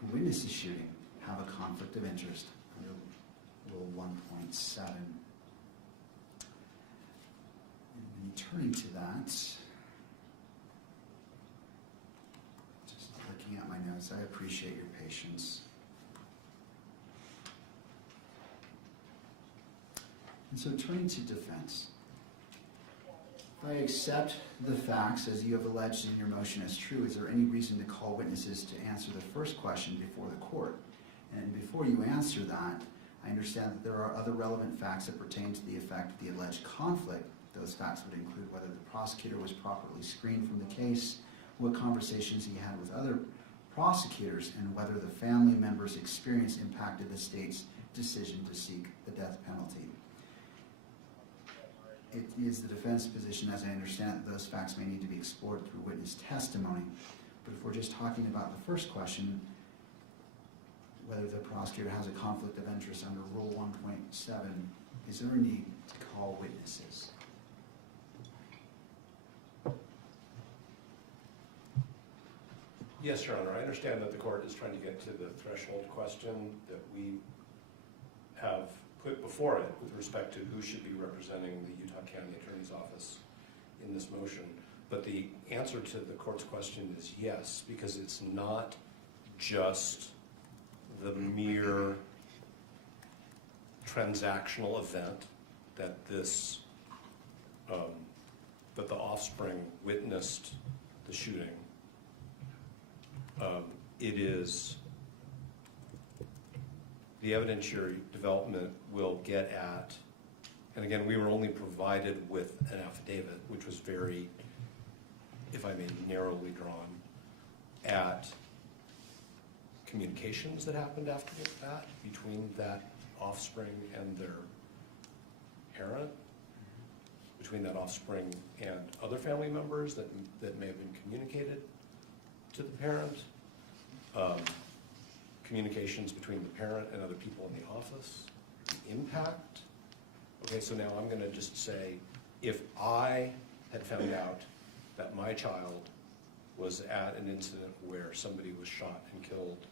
who witnessed the shooting, have a conflict of interest under Rule 1.7? And turning to that, just looking at my notes, I appreciate your patience. And so turning to defense. If I accept the facts as you have alleged in your motion as true, is there any reason to call witnesses to answer the first question before the court? And before you answer that, I understand that there are other relevant facts that pertain to the effect of the alleged conflict. Those facts would include whether the prosecutor was properly screened from the case, what conversations he had with other prosecutors, and whether the family member's experience impacted the state's decision to seek the death penalty. It is the defense position, as I understand it, that those facts may need to be explored through witness testimony. But if we're just talking about the first question, whether the prosecutor has a conflict of interest under Rule 1.7, is there a need to call witnesses? Yes, Your Honor, I understand that the court is trying to get to the threshold question that we have put before it with respect to who should be representing the Utah County Attorney's Office in this motion. But the answer to the court's question is yes, because it's not just the mere transactional event that this, that the offspring witnessed the shooting. It is the evidentiary development will get at, and again, we were only provided with an affidavit, which was very, if I may, narrowly drawn, at communications that happened after that between that offspring and their parent, between that offspring and other family members that may have been communicated to the parent, communications between the parent and other people in the office, the impact. Okay, so now I'm going to just say, if I had found out that my child was at an incident where somebody was shot and killed,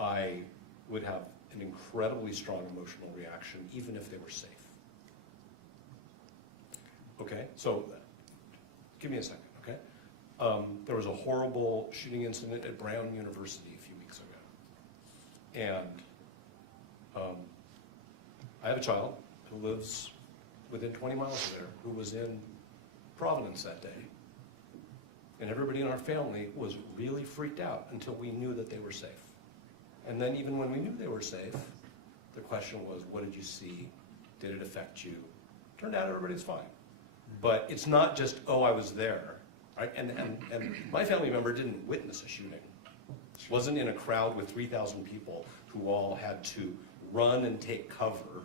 I would have an incredibly strong emotional reaction, even if they were safe. Okay, so give me a second, okay? There was a horrible shooting incident at Brown University a few weeks ago. And I have a child who lives within 20 miles of there, who was in Providence that day. And everybody in our family was really freaked out until we knew that they were safe. And then even when we knew they were safe, the question was, what did you see? Did it affect you? Turned out everybody's fine. But it's not just, oh, I was there, right? And my family member didn't witness a shooting. Wasn't in a crowd with 3,000 people who all had to run and take cover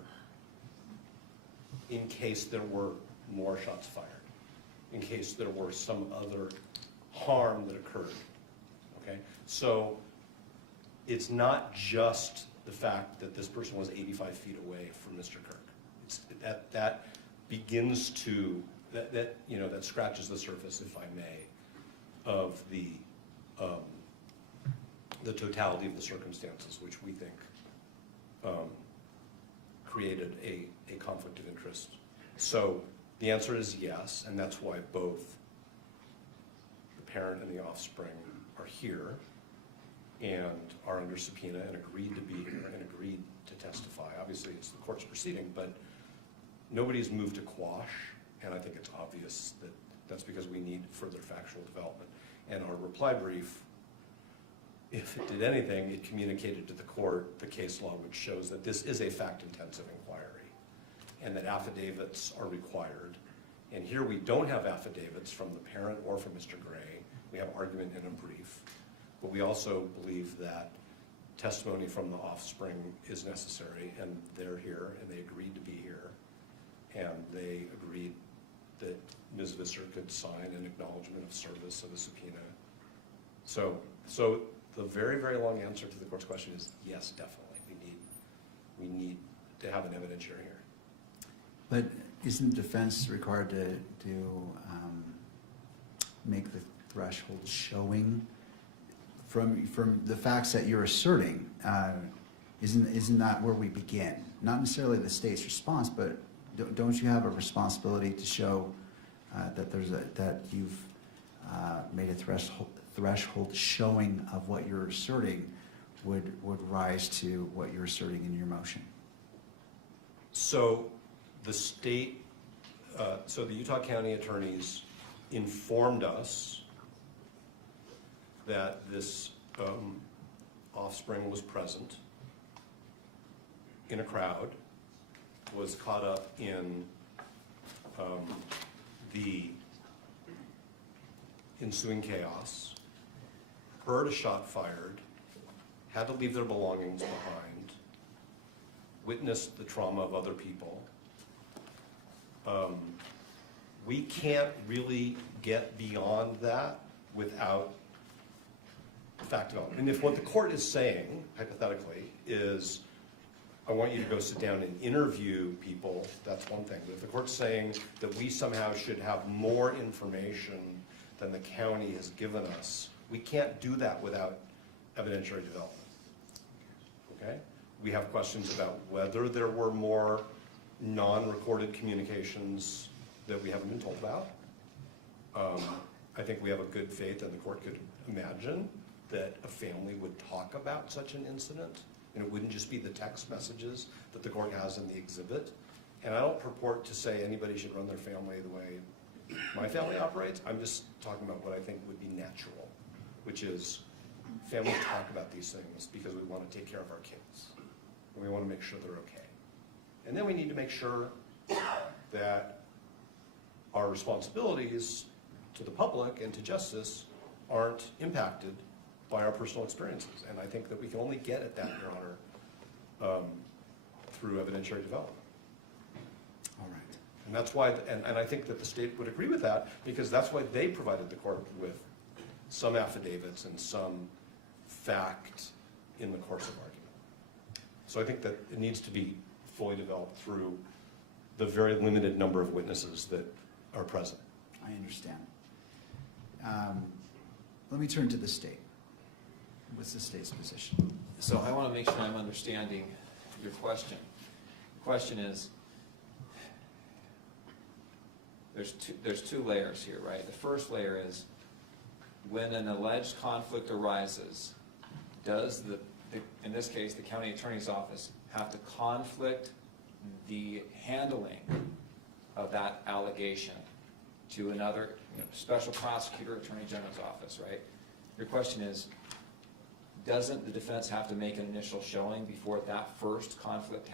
in case there were more shots fired, in case there were some other harm that occurred, okay? So it's not just the fact that this person was 85 feet away from Mr. Kirk. It's that begins to, that scratches the surface, if I may, of the totality of the circumstances, which we think created a conflict of interest. So the answer is yes, and that's why both the parent and the offspring are here and are under subpoena and agreed to be here and agreed to testify. Obviously, it's the court's proceeding, but nobody's moved to quash, and I think it's obvious that that's because we need further factual development. And our reply brief, if it did anything, it communicated to the court the case law, which shows that this is a fact-intensive inquiry and that affidavits are required. And here we don't have affidavits from the parent or from Mr. Gray. We have argument in a brief. But we also believe that testimony from the offspring is necessary, and they're here, and they agreed to be here. And they agreed that Ms. Visser could sign an acknowledgement of service of a subpoena. So the very, very long answer to the court's question is yes, definitely. We need to have an evidentiary hearing. But isn't the defense required to make the threshold showing from the facts that you're asserting? Isn't that where we begin? Not necessarily the state's response, but don't you have a responsibility to show that you've made a threshold showing of what you're asserting would rise to what you're asserting in your motion? So the state, so the Utah County attorneys informed us that this offspring was present in a crowd, was caught up in the ensuing chaos, heard a shot fired, had to leave their belongings behind, witnessed the trauma of other people. We can't really get beyond that without fact development. And if what the court is saying, hypothetically, is I want you to go sit down and interview people, that's one thing. But if the court's saying that we somehow should have more information than the county has given us, we can't do that without evidentiary development. Okay? We have questions about whether there were more non-recorded communications that we haven't been told about. I think we have a good faith, and the court could imagine that a family would talk about such an incident, and it wouldn't just be the text messages that the court has in the exhibit. And I don't purport to say anybody should run their family the way my family operates. I'm just talking about what I think would be natural, which is families talk about these things because we want to take care of our kids, and we want to make sure they're okay. And then we need to make sure that our responsibilities to the public and to justice aren't impacted by our personal experiences. And I think that we can only get at that, Your Honor, through evidentiary development. All right. And that's why, and I think that the state would agree with that, because that's why they provided the court with some affidavits and some fact in the course of argument. So I think that it needs to be fully developed through the very limited number of witnesses that are present. I understand. Let me turn to the state. What's the state's position? So I want to make sure I'm understanding your question. The question is, there's two layers here, right? The first layer is, when an alleged conflict arises, does in this case, the county attorney's office have to conflict the handling of that allegation to another, special prosecutor, attorney general's office, right? Your question is, doesn't the defense have to make an initial showing before that first conflict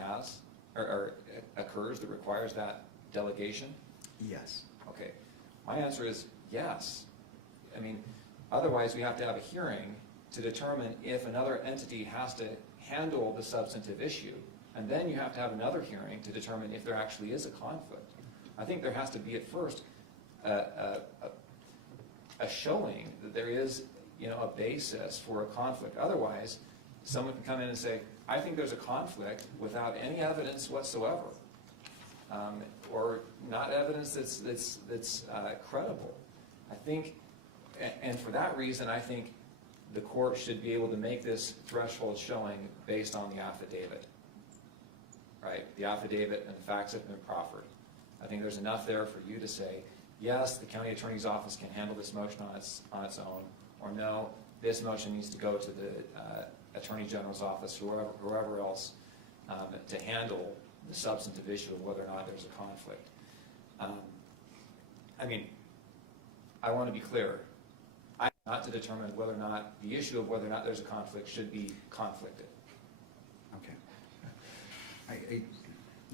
or occurs that requires that delegation? Yes. Okay, my answer is yes. I mean, otherwise we have to have a hearing to determine if another entity has to handle the substantive issue, and then you have to have another hearing to determine if there actually is a conflict. I think there has to be at first a showing that there is, a basis for a conflict. Otherwise, someone can come in and say, I think there's a conflict without any evidence whatsoever, or not evidence that's credible. I think, and for that reason, I think the court should be able to make this threshold showing based on the affidavit, right? The affidavit and the facts that have been proffered. I think there's enough there for you to say, yes, the county attorney's office can handle this motion on its own, or no, this motion needs to go to the attorney general's office, whoever else, to handle the substantive issue of whether or not there's a conflict. I mean, I want to be clear. I'm not to determine whether or not the issue of whether or not there's a conflict should be conflicted. Okay.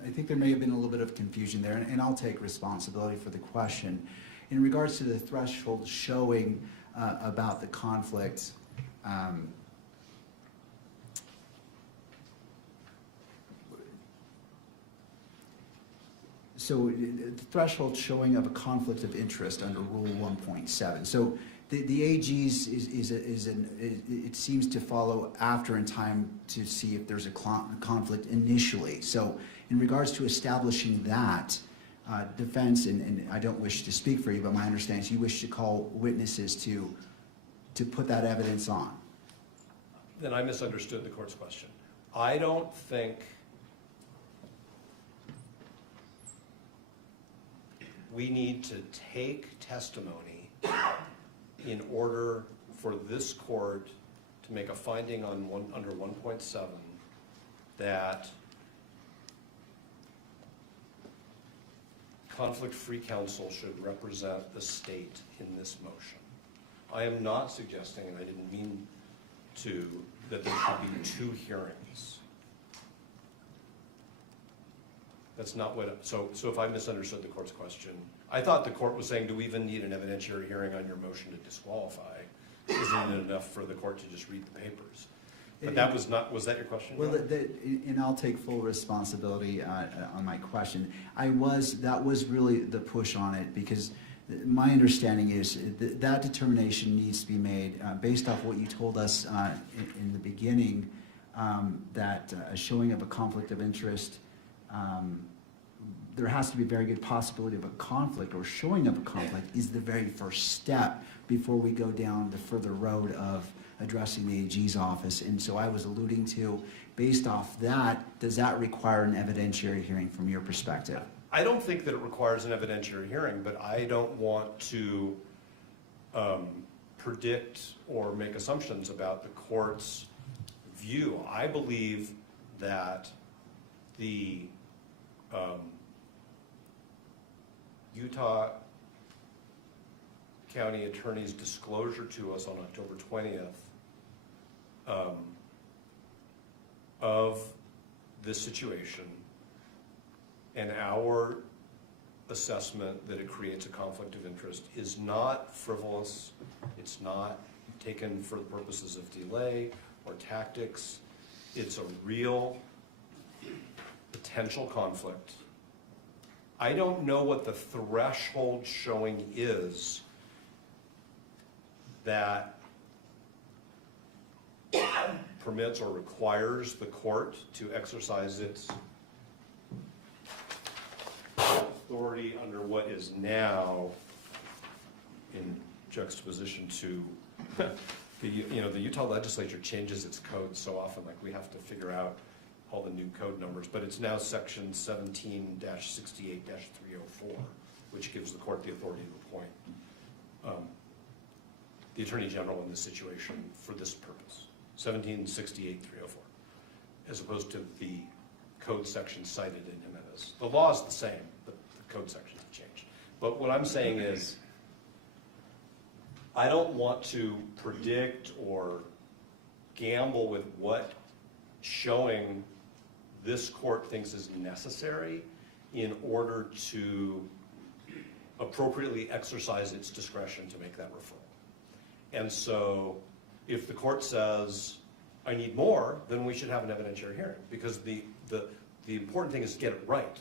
I think there may have been a little bit of confusion there, and I'll take responsibility for the question. In regards to the threshold showing about the conflict, so the threshold showing of a conflict of interest under Rule 1.7. So the AG's it seems to follow after in time to see if there's a conflict initially. So in regards to establishing that, defense, and I don't wish to speak for you, but my understanding is you wish to call witnesses to put that evidence on. Then I misunderstood the court's question. I don't think we need to take testimony in order for this court to make a finding on under 1.7 that conflict-free counsel should represent the state in this motion. I am not suggesting, and I didn't mean to, that there should be 2 hearings. That's not what, so if I misunderstood the court's question, I thought the court was saying, do we even need an evidentiary hearing on your motion to disqualify? Isn't it enough for the court to just read the papers? But that was not, was that your question? Well, and I'll take full responsibility on my question. That was really the push on it, because my understanding is that determination needs to be made based off what you told us in the beginning, that a showing of a conflict of interest, there has to be a very good possibility of a conflict, or showing of a conflict is the very first step before we go down the further road of addressing the AG's office. And so I was alluding to, based off that, does that require an evidentiary hearing from your perspective? I don't think that it requires an evidentiary hearing, but I don't want to predict or make assumptions about the court's view. I believe that the Utah County Attorney's disclosure to us on October 20th of this situation and our assessment that it creates a conflict of interest is not frivolous. It's not taken for the purposes of delay or tactics. It's a real potential conflict. I don't know what the threshold showing is that permits or requires the court to exercise its authority under what is now in juxtaposition to the Utah legislature changes its code so often, like we have to figure out all the new code numbers, but it's now section 17-68-304, which gives the court the authority to appoint the Attorney General in this situation for this purpose, 17-68-304, as opposed to the code section cited in Jimenez. The law is the same, but the code sections have changed. But what I'm saying is, I don't want to predict or gamble with what showing this court thinks is necessary in order to appropriately exercise its discretion to make that referral. And so if the court says, I need more, then we should have an evidentiary hearing, because the important thing is to get it right,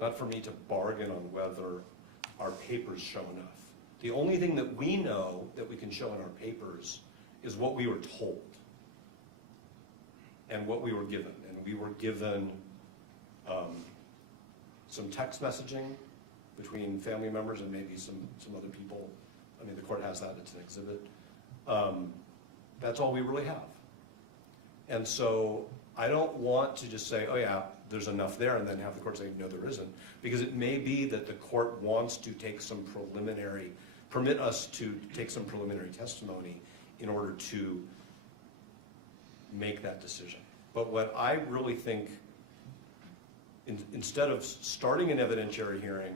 not for me to bargain on whether our papers show enough. The only thing that we know that we can show in our papers is what we were told and what we were given. And we were given some text messaging between family members and maybe some other people. I mean, the court has that, it's an exhibit. That's all we really have. And so I don't want to just say, oh yeah, there's enough there, and then have the court say, no, there isn't. Because it may be that the court wants to take some permit us to take some preliminary testimony in order to make that decision. But what I really think, instead of starting an evidentiary hearing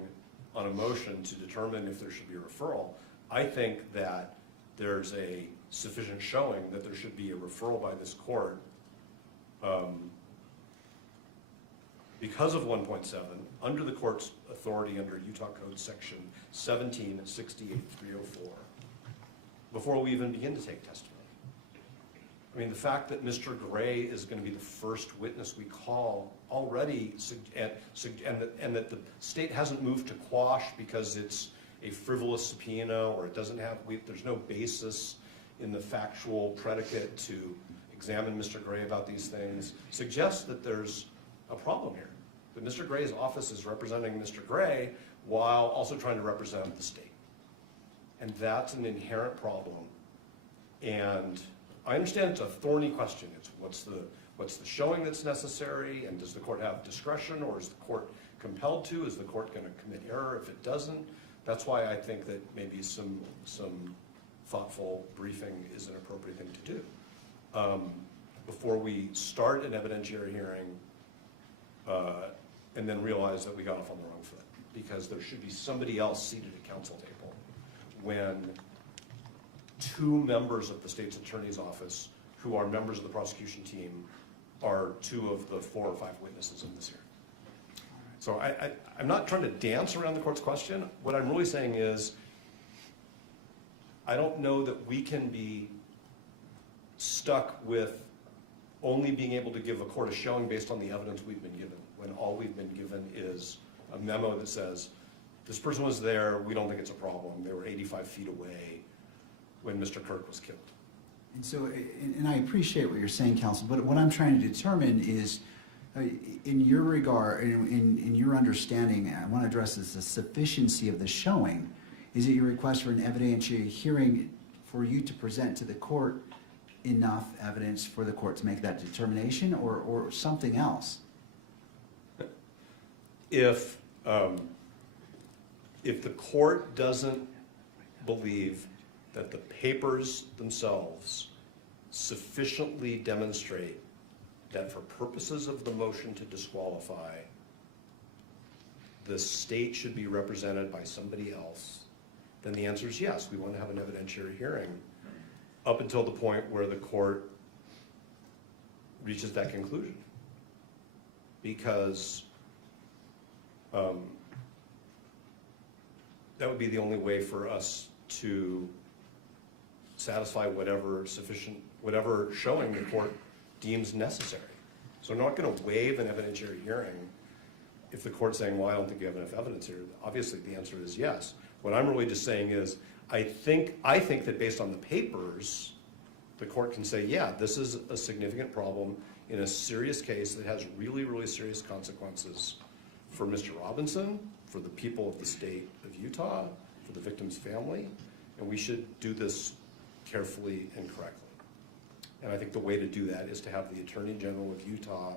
on a motion to determine if there should be a referral, I think that there's a sufficient showing that there should be a referral by this court because of 1.7, under the court's authority under Utah Code Section 1768304, before we even begin to take testimony. I mean, the fact that Mr. Gray is going to be the first witness we call already, and that the state hasn't moved to quash because it's a frivolous subpoena, or it doesn't have, there's no basis in the factual predicate to examine Mr. Gray about these things, suggests that there's a problem here. That Mr. Gray's office is representing Mr. Gray while also trying to represent the state. And that's an inherent problem. And I understand it's a thorny question. It's what's the showing that's necessary, and does the court have discretion, or is the court compelled to? Is the court going to commit error if it doesn't? That's why I think that maybe some thoughtful briefing is an appropriate thing to do. Before we start an evidentiary hearing and then realize that we got off on the wrong foot, because there should be somebody else seated at counsel table when two members of the state's attorney's office, who are members of the prosecution team, are two of the 4 or 5 witnesses in this hearing. So I'm not trying to dance around the court's question. What I'm really saying is, I don't know that we can be stuck with only being able to give a court a showing based on the evidence we've been given, when all we've been given is a memo that says, this person was there, we don't think it's a problem, they were 85 feet away when Mr. Kirk was killed. And so, and I appreciate what you're saying, counsel, but what I'm trying to determine is, in your regard, in your understanding, I want to address this, the sufficiency of the showing. Is it your request for an evidentiary hearing for you to present to the court enough evidence for the court to make that determination, or something else? If the court doesn't believe that the papers themselves sufficiently demonstrate that for purposes of the motion to disqualify, the state should be represented by somebody else, then the answer is yes, we want to have an evidentiary hearing up until the point where the court reaches that conclusion. Because that would be the only way for us to satisfy whatever showing the court deems necessary. So I'm not going to waive an evidentiary hearing if the court's saying, well, I don't think you have enough evidence here. Obviously, the answer is yes. What I'm really just saying is, I think that based on the papers, the court can say, yeah, this is a significant problem in a serious case that has really, really serious consequences for Mr. Robinson, for the people of the state of Utah, for the victim's family, and we should do this carefully and correctly. And I think the way to do that is to have the Attorney General of Utah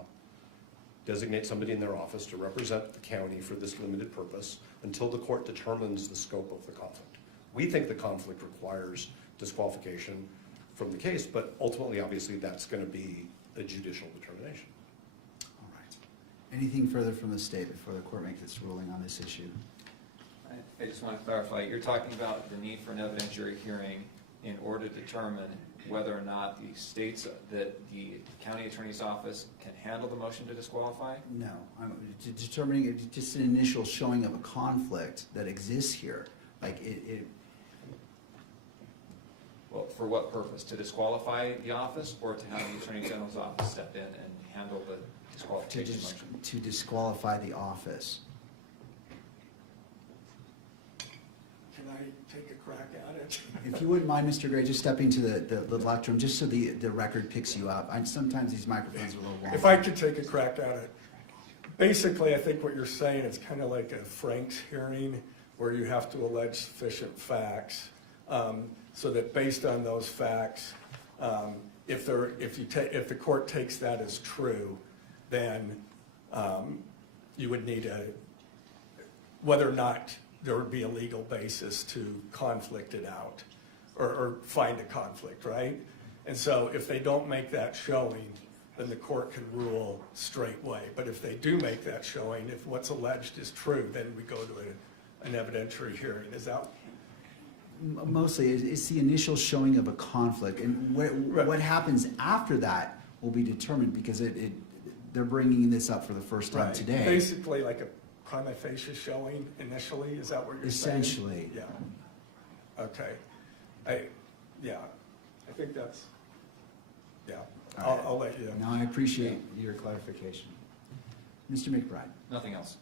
designate somebody in their office to represent the county for this limited purpose until the court determines the scope of the conflict. We think the conflict requires disqualification from the case, but ultimately, obviously, that's going to be a judicial determination. All right. Anything further from the state before the court makes its ruling on this issue? I just want to clarify, you're talking about the need for an evidentiary hearing in order to determine whether or not the states, that the county attorney's office can handle the motion to disqualify? No, I'm determining just an initial showing of a conflict that exists here. Like Well, for what purpose? To disqualify the office, or to have the Attorney General's office step in and handle the disqualification motion? to disqualify the office. Can I take a crack at it? If you wouldn't mind, Mr. Gray, just stepping to the lectern, just so the record picks you up. Sometimes these microphones are a little wonky. If I could take a crack at it. Basically, I think what you're saying is kind of like a Frank's hearing where you have to allege sufficient facts, so that based on those facts, if the court takes that as true, then you would need whether or not there would be a legal basis to conflict it out or find a conflict, right? And so if they don't make that showing, then the court can rule straightway. But if they do make that showing, if what's alleged is true, then we go to an evidentiary hearing. Is that? Mostly, it's the initial showing of a conflict, and what happens after that will be determined, because they're bringing this up for the first time Right. today. Basically like a prima facie showing initially, is that what you're saying? Essentially. Yeah. Okay. I think that's, yeah, All right. I'll let you. No, I appreciate your clarification. Mr. McBride. Nothing else.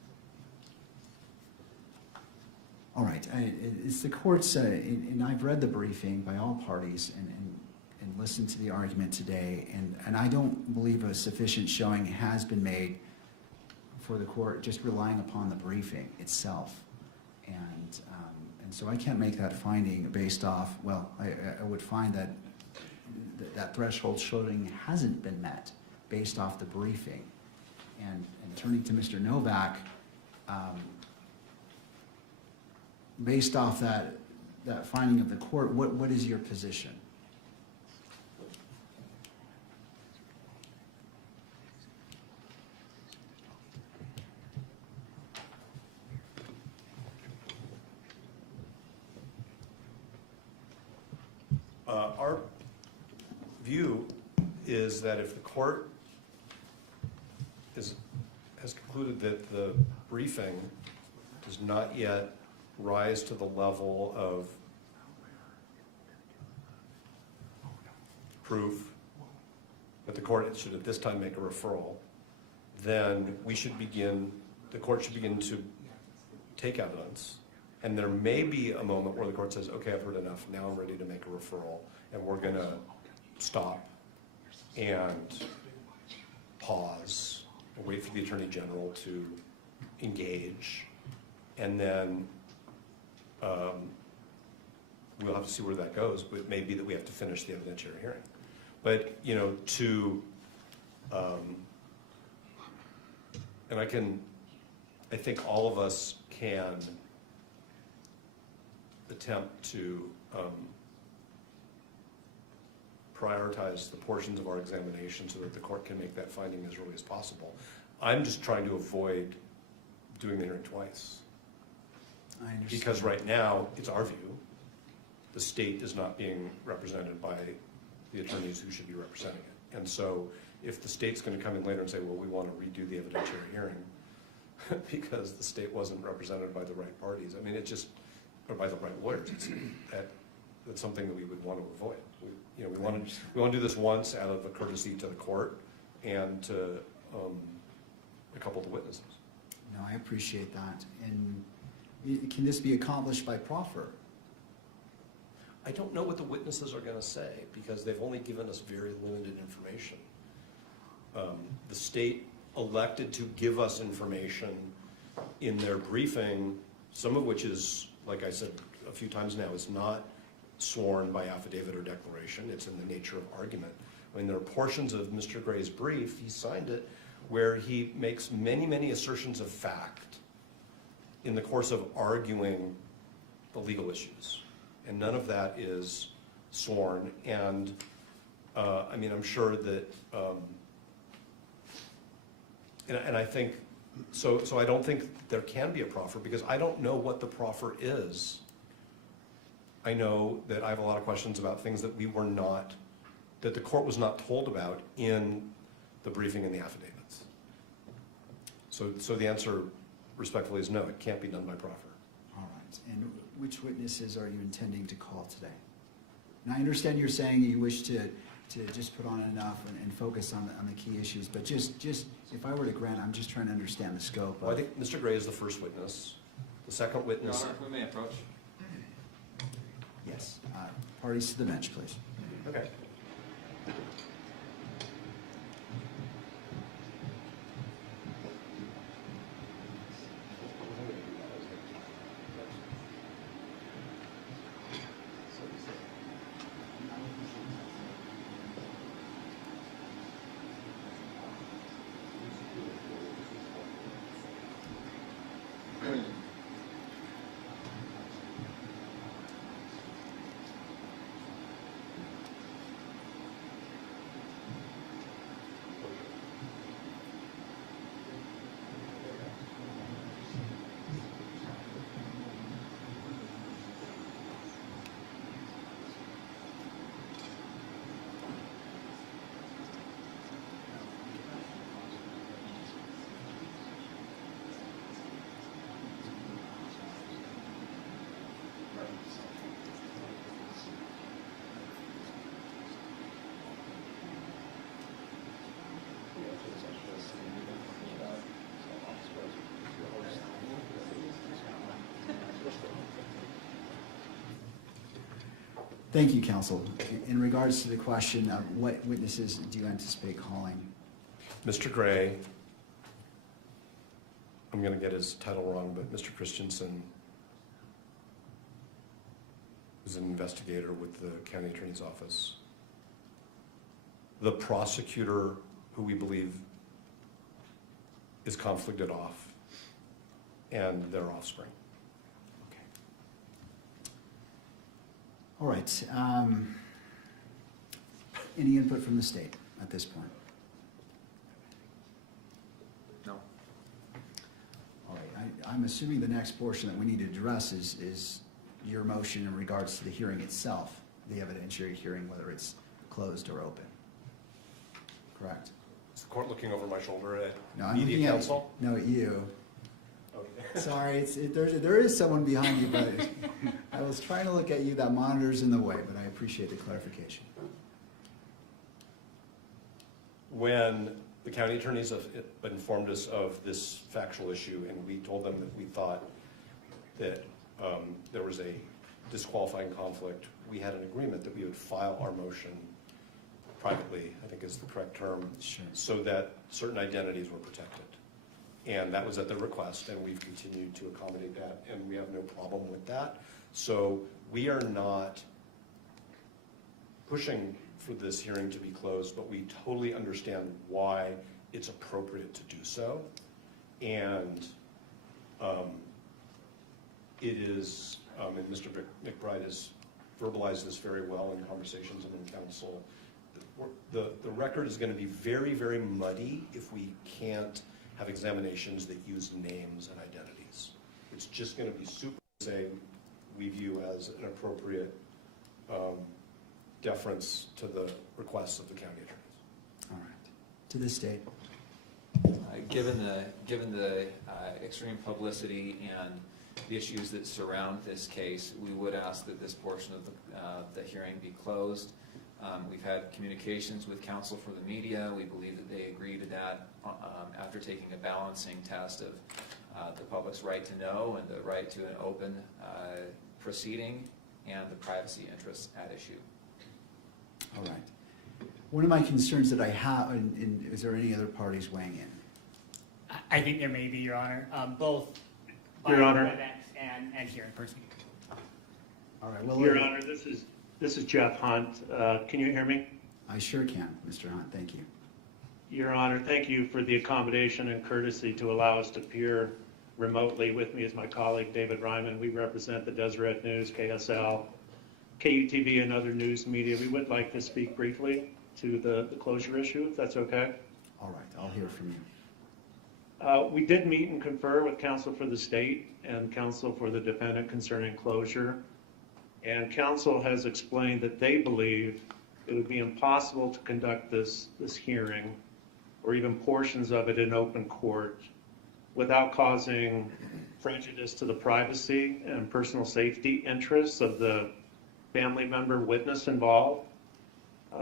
All right, it's the court's, and I've read the briefing by all parties and listened to the argument today, and I don't believe a sufficient showing has been made for the court just relying upon the briefing itself. And so I can't make that finding based off, well, I would find that that threshold showing hasn't been met based off the briefing. And turning to Mr. Novak, based off that finding of the court, what is your position? Our view is that if the court has concluded that the briefing does not yet rise to the level of proof that the court should at this time make a referral, then the court should begin to take evidence. And there may be a moment where the court says, okay, I've heard enough, now I'm ready to make a referral, and we're gonna stop and pause and wait for the Attorney General to engage, and then we'll have to see where that goes, but it may be that we have to finish the evidentiary hearing. But, and I think all of us can attempt to prioritize the portions of our examination so that the court can make that finding as early as possible. I'm just trying to avoid doing the hearing twice. I understand. Because right now, it's our view, the state is not being represented by the attorneys who should be representing it. And so if the state's going to come in later and say, well, we want to redo the evidentiary hearing because the state wasn't represented by the right parties, I mean, or by the right lawyers, that's something that we would want to avoid. We want to do this once out of a courtesy to the court and to a couple of the witnesses. No, I appreciate that. And can this be accomplished by proffer? I don't know what the witnesses are going to say because they've only given us very limited information. The state elected to give us information in their briefing, some of which is, like I said a few times now, is not sworn by affidavit or declaration. It's in the nature of argument. I mean, there are portions of Mr. Gray's brief, he signed it, where he makes many, many assertions of fact in the course of arguing the legal issues. And none of that is sworn. And I mean, I'm sure that And I think, so I don't think there can be a proffer, because I don't know what the proffer is. I know that I have a lot of questions about things that that the court was not told about in the briefing and the affidavits. So the answer respectfully is no, it can't be done by proffer. All right. And which witnesses are you intending to call today? And I understand you're saying you wish to just put on enough and focus on the key issues, but just if I were to grant, I'm just trying to understand the scope. Well, I think Mr. Gray is the first witness. The second Your witness. Honor, if we may approach. Yes. Parties to the bench, please. Okay. Thank you, counsel. In regards to the question of what witnesses do you anticipate calling? Mr. Gray, I'm going to get his title wrong, but Mr. Christensen is an investigator with the county attorney's office. The prosecutor, who we believe is conflicted off, and their offspring. Okay. All right. Any input from the state at this point? No. All right. I'm assuming the next portion that we need to address is your motion in regards to the hearing itself, the evidentiary hearing, whether it's closed or open. Correct? Is the court looking over my shoulder at No, I'm media looking at, counsel? no, at you. Okay. Sorry, there is someone behind you, but I was trying to look at you. That monitor's in the way, but I appreciate the clarification. When the county attorneys have informed us of this factual issue, and we told them that we thought that there was a disqualifying conflict, we had an agreement that we would file our motion privately, I think is the correct term, Sure. so that certain identities were protected. And that was at the request, and we've continued to accommodate that, and we have no problem with that. So we are not pushing for this hearing to be closed, but we totally understand why it's appropriate to do so. And it is, and Mr. McBride has verbalized this very well in conversations and in council, the record is going to be very, very muddy if we can't have examinations that use names and identities. It's just going to be super, say, we view as an appropriate deference to the requests of the county attorneys. All right. To the state. Given the extreme publicity and the issues that surround this case, we would ask that this portion of the hearing be closed. We've had communications with counsel for the media. We believe that they agree to that after taking a balancing test of the public's right to know and the right to an open proceeding and the privacy interests at issue. All right. One of my concerns that I have, and is there any other parties weighing in? I think there may be, Your Honor, both by Your Honor. WebEx and here in person. All right. Well, Your Honor, this is Jeff Hunt. Can you hear me? I sure can, Mr. Hunt. Thank you. Your Honor, thank you for the accommodation and courtesy to allow us to appear remotely. With me is my colleague, David Ryman. We represent the Deseret News, KSL, KUTV, and other news media. We would like to speak briefly to the closure issue, if that's okay. All right. I'll hear from you. We did meet and confer with counsel for the state and counsel for the defendant concerning closure. And counsel has explained that they believe it would be impossible to conduct this hearing or even portions of it in open court without causing prejudice to the privacy and personal safety interests of the family member witness involved.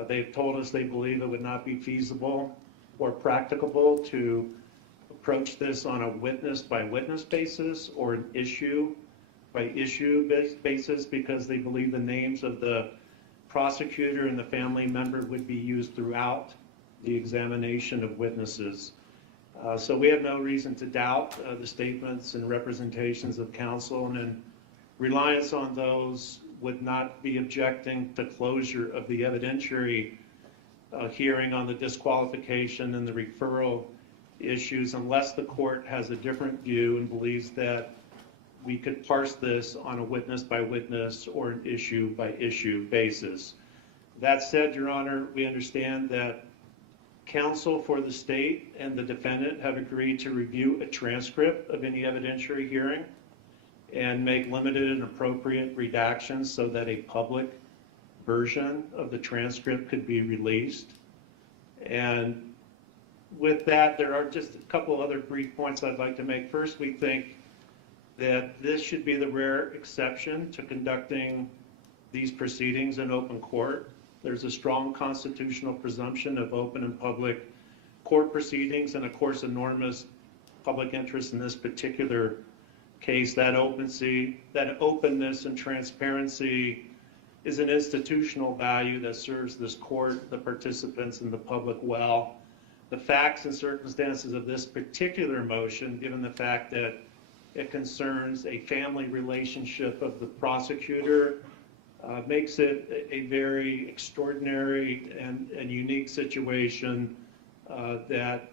They've told us they believe it would not be feasible or practicable to approach this on a witness-by-witness basis or an issue-by-issue basis because they believe the names of the prosecutor and the family member would be used throughout the examination of witnesses. So we have no reason to doubt the statements and representations of counsel, and in reliance on those would not be objecting to closure of the evidentiary hearing on the disqualification and the referral issues unless the court has a different view and believes that we could parse this on a witness-by-witness or an issue-by-issue basis. That said, Your Honor, we understand that counsel for the state and the defendant have agreed to review a transcript of any evidentiary hearing and make limited and appropriate redactions so that a public version of the transcript could be released. And with that, there are just a couple other brief points I'd like to make. First, we think that this should be the rare exception to conducting these proceedings in open court. There's a strong constitutional presumption of open and public court proceedings, and of course, enormous public interest in this particular case. That openness and transparency is an institutional value that serves this court, the participants, and the public well. The facts and circumstances of this particular motion, given the fact that it concerns a family relationship of the prosecutor, makes it a very extraordinary and unique situation that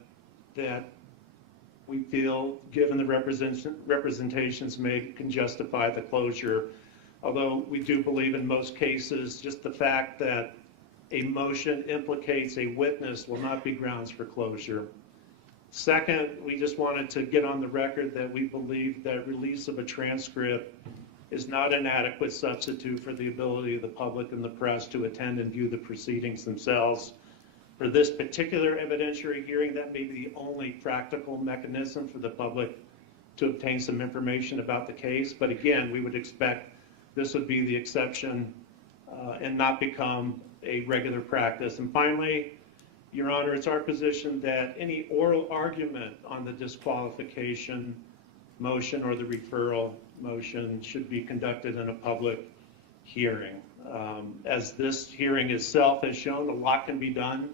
we feel, given the representations made, can justify the closure. Although we do believe in most cases, just the fact that a motion implicates a witness will not be grounds for closure. Second, we just wanted to get on the record that we believe that release of a transcript is not an adequate substitute for the ability of the public and the press to attend and view the proceedings themselves. For this particular evidentiary hearing, that may be the only practical mechanism for the public to obtain some information about the case. But again, we would expect this would be the exception and not become a regular practice. And finally, Your Honor, it's our position that any oral argument on the disqualification motion or the referral motion should be conducted in a public hearing. As this hearing itself has shown, a lot can be done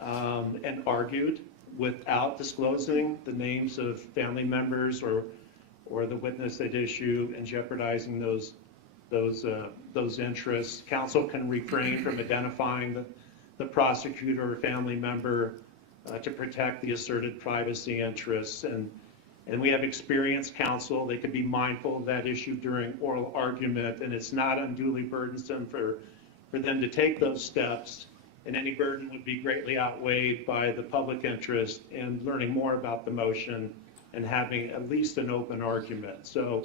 and argued without disclosing the names of family members or the witness at issue and jeopardizing those interests. Counsel can refrain from identifying the prosecutor or family member to protect the asserted privacy interests. And we have experienced counsel. They could be mindful of that issue during oral argument, and it's not unduly burdensome for them to take those steps, and any burden would be greatly outweighed by the public interest in learning more about the motion and having at least an open argument. So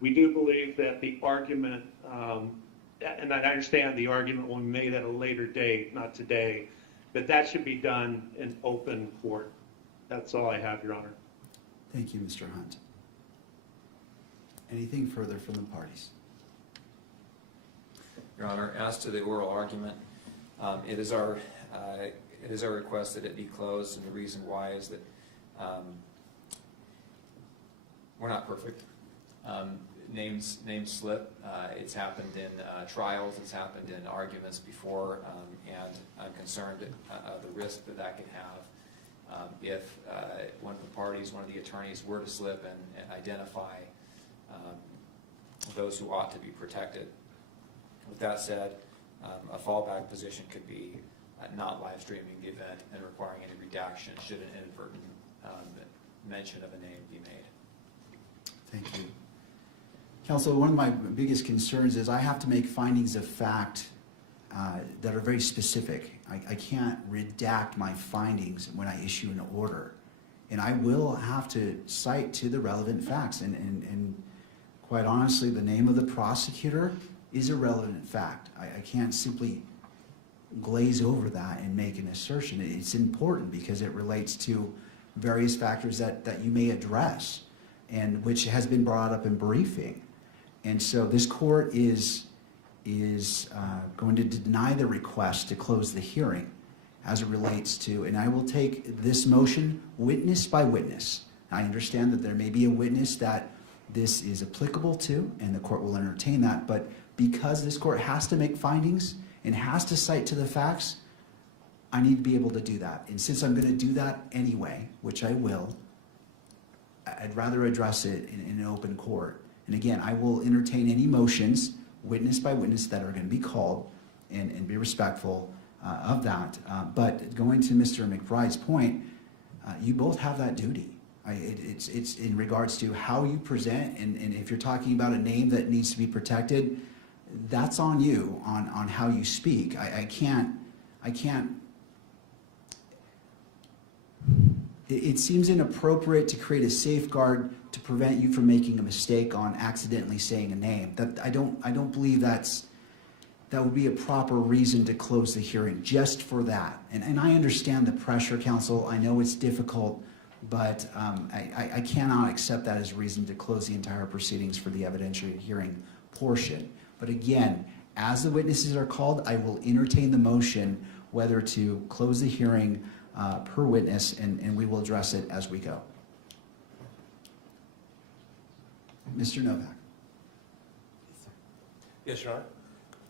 we do believe that the argument, and I understand the argument will be made at a later date, not today, but that should be done in open court. That's all I have, Your Honor. Thank you, Mr. Hunt. Anything further from the parties? Your Honor, as to the oral argument, it is our request that it be closed, and the reason why is that we're not perfect. Names slip. It's happened in trials. It's happened in arguments before, and I'm concerned at the risk that could have if one of the parties, one of the attorneys, were to slip and identify those who ought to be protected. With that said, a fallback position could be not live streaming the event and requiring any redaction should an inadvertent mention of a name be made. Thank you. Counsel, one of my biggest concerns is I have to make findings of fact that are very specific. I can't redact my findings when I issue an order. And I will have to cite to the relevant facts. And quite honestly, the name of the prosecutor is a relevant fact. I can't simply glaze over that and make an assertion. It's important because it relates to various factors that you may address, and which has been brought up in briefing. And so this court is going to deny the request to close the hearing as it relates to, and I will take this motion witness by witness. I understand that there may be a witness that this is applicable to, and the court will entertain that, but because this court has to make findings and has to cite to the facts, I need to be able to do that. And since I'm going to do that anyway, which I will, I'd rather address it in an open court. And again, I will entertain any motions, witness by witness, that are going to be called, and be respectful of that. But going to Mr. McBride's point, you both have that duty. It's in regards to how you present, and if you're talking about a name that needs to be protected, that's on you, on how you speak. I can't. It seems inappropriate to create a safeguard to prevent you from making a mistake on accidentally saying a name. That I don't believe that would be a proper reason to close the hearing just for that. And I understand the pressure, counsel. I know it's difficult, but I cannot accept that as a reason to close the entire proceedings for the evidentiary hearing portion. But again, as the witnesses are called, I will entertain the motion whether to close the hearing per witness, and we will address it as we go. Mr. Novak. Yes, Your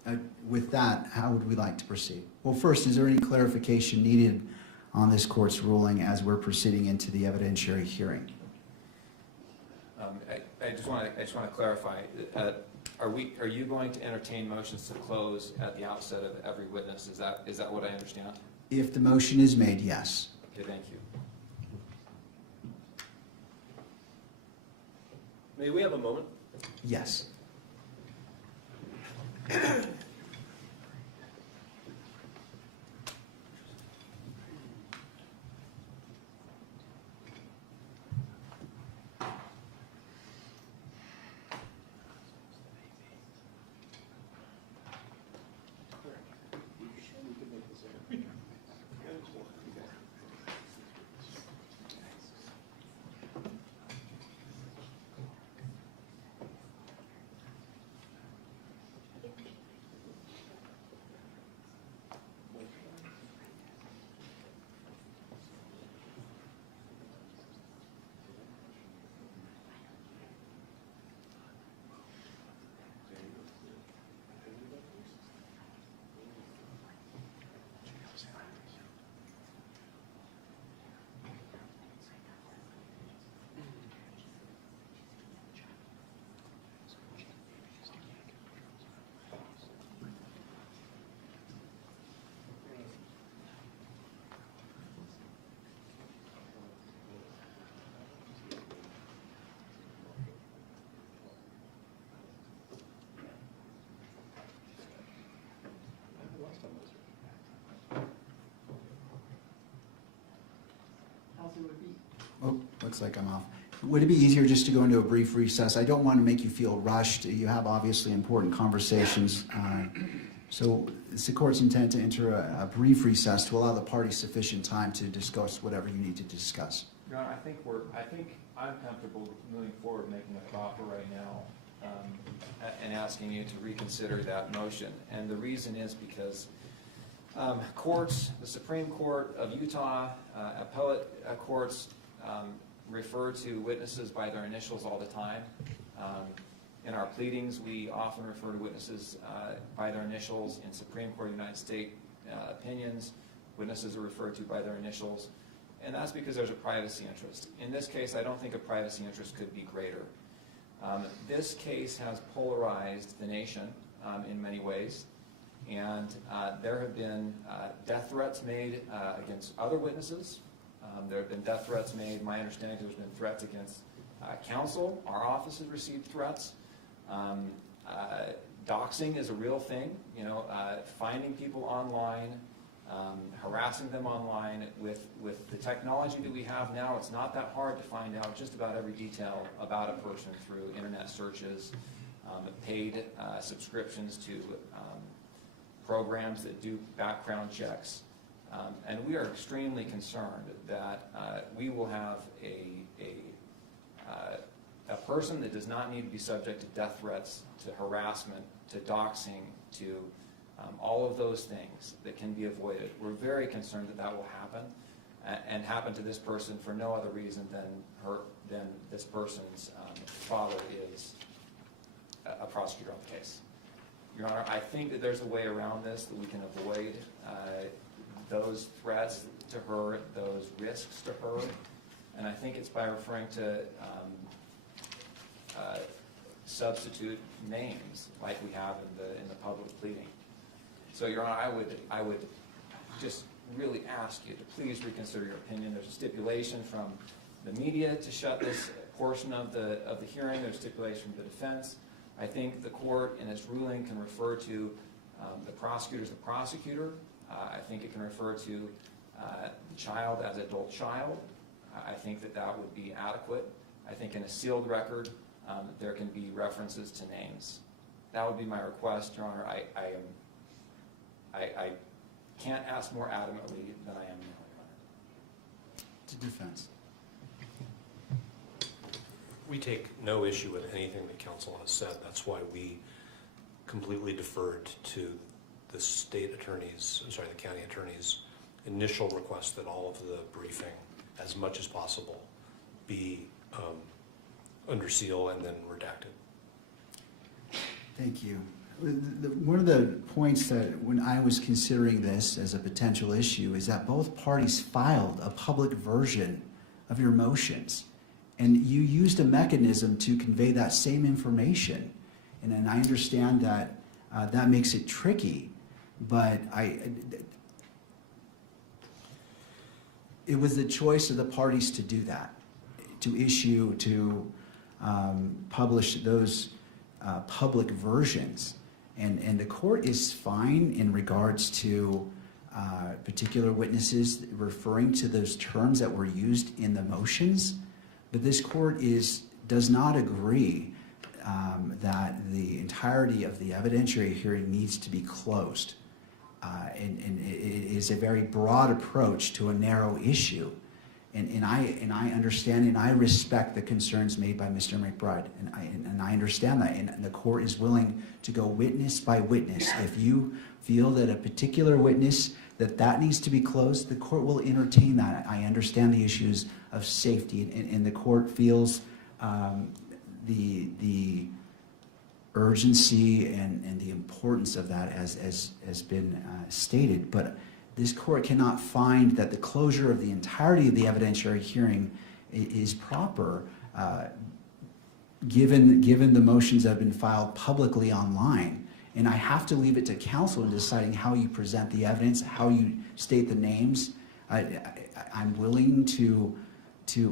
Honor. With that, how would we like to proceed? Well, first, is there any clarification needed on this court's ruling as we're proceeding into the evidentiary hearing? I just want to clarify. Are you going to entertain motions to close at the outset of every witness? Is that what I understand? If the motion is made, yes. Okay, thank you. May we have a moment? Yes. Oh, looks like I'm off. Would it be easier just to go into a brief recess? I don't want to make you feel rushed. You have obviously important conversations. So it's the court's intent to enter a brief recess to allow the parties sufficient time to discuss whatever you need to discuss. Your Honor, I think I'm comfortable moving forward, making a proffer right now, and asking you to reconsider that motion. And the reason is because courts, the Supreme Court of Utah, appellate courts refer to witnesses by their initials all the time. In our pleadings, we often refer to witnesses by their initials. In Supreme Court of the United States opinions, witnesses are referred to by their initials. And that's because there's a privacy interest. In this case, I don't think a privacy interest could be greater. This case has polarized the nation in many ways. And there have been death threats made against other witnesses. There have been death threats made. My understanding is there's been threats against counsel. Our office has received threats. Doxing is a real thing. You know, finding people online, harassing them online. With the technology that we have now, it's not that hard to find out just about every detail about a person through internet searches, paid subscriptions to programs that do background checks. And we are extremely concerned that we will have a person that does not need to be subject to death threats, to harassment, to doxing, to all of those things that can be avoided. We're very concerned that that will happen, and happen to this person for no other reason than this person's father is a prosecutor on the case. Your Honor, I think that there's a way around this, that we can avoid those threats to her, those risks to her, and I think it's by referring to substitute names like we have in the public pleading. So, Your Honor, I would just really ask you to please reconsider your opinion. There's a stipulation from the media to shut this portion of the hearing. There's stipulation from the defense. I think the court in its ruling can refer to the prosecutor as the prosecutor. I think it can refer to the child as adult child. I think that would be adequate. I think in a sealed record, there can be references to names. That would be my request, Your Honor. I can't ask more adamantly than I am now, Your Honor. To defense. We take no issue with anything that counsel has said. That's why we completely deferred to the state attorney's, I'm sorry, the county attorney's initial request that all of the briefing, as much as possible, be under seal and then redacted. Thank you. One of the points that when I was considering this as a potential issue is that both parties filed a public version of your motions, and you used a mechanism to convey that same information. And I understand that that makes it tricky, but it was the choice of the parties to do that, to publish those public versions. And the court is fine in regards to particular witnesses referring to those terms that were used in the motions, but this court does not agree that the entirety of the evidentiary hearing needs to be closed. And it is a very broad approach to a narrow issue. And I understand and I respect the concerns made by Mr. McBride, and I understand that, and the court is willing to go witness by witness. If you feel that a particular witness, that needs to be closed, the court will entertain that. I understand the issues of safety, and the court feels the urgency and the importance of that has been stated, but this court cannot find that the closure of the entirety of the evidentiary hearing is proper, given the motions that have been filed publicly online. And I have to leave it to counsel in deciding how you present the evidence, how you state the names. I'm willing to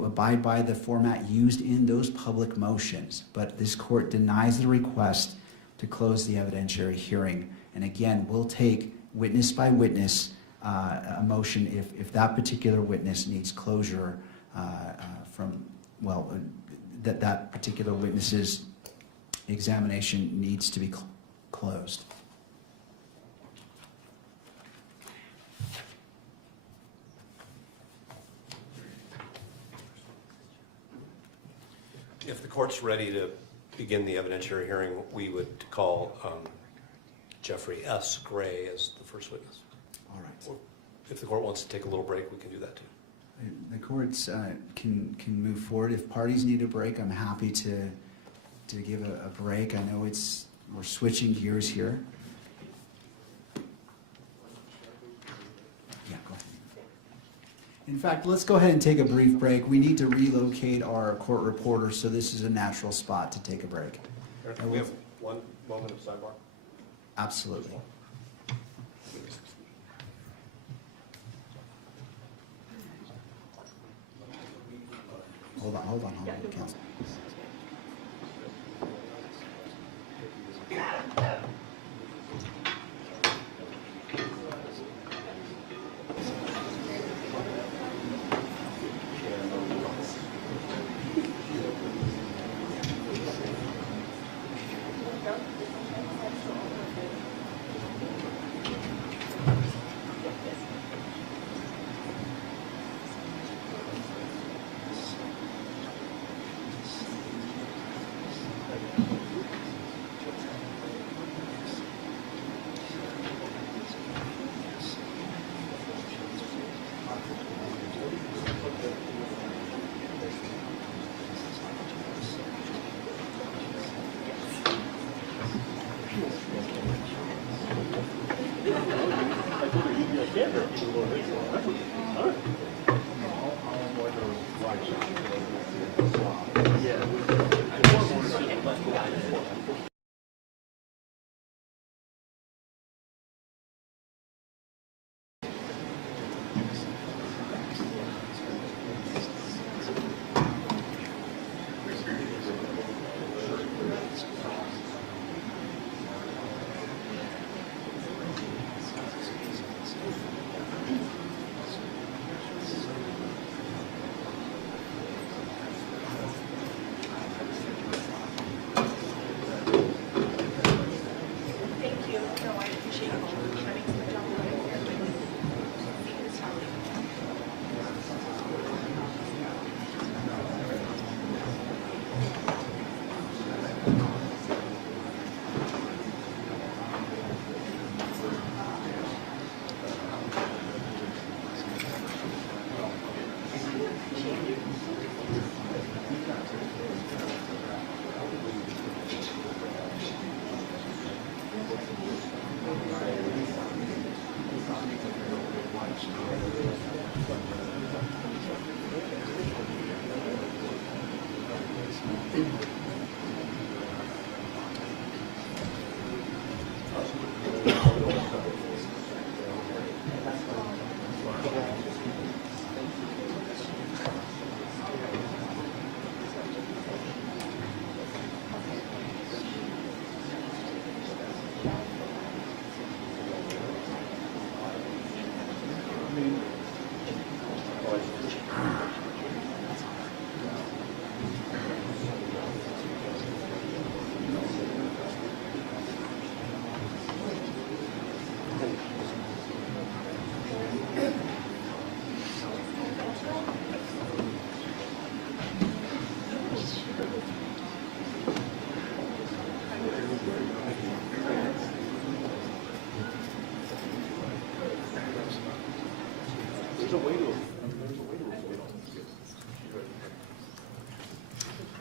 abide by the format used in those public motions, but this court denies the request to close the evidentiary hearing. And again, we'll take witness by witness a motion if that particular witness needs closure that particular witness's examination needs to be closed. If the court's ready to begin the evidentiary hearing, we would call Jeffrey S. Gray as the first witness. All right. Or if the court wants to take a little break, we can do that too. The courts can move forward. If parties need a break, I'm happy to give a break. I know we're switching gears here. Yeah, go ahead. In fact, let's go ahead and take a brief break. We need to relocate our court reporter, so this is a natural spot to take a break. Can we have 1 moment of sidebar? Absolutely. Hold on, counsel.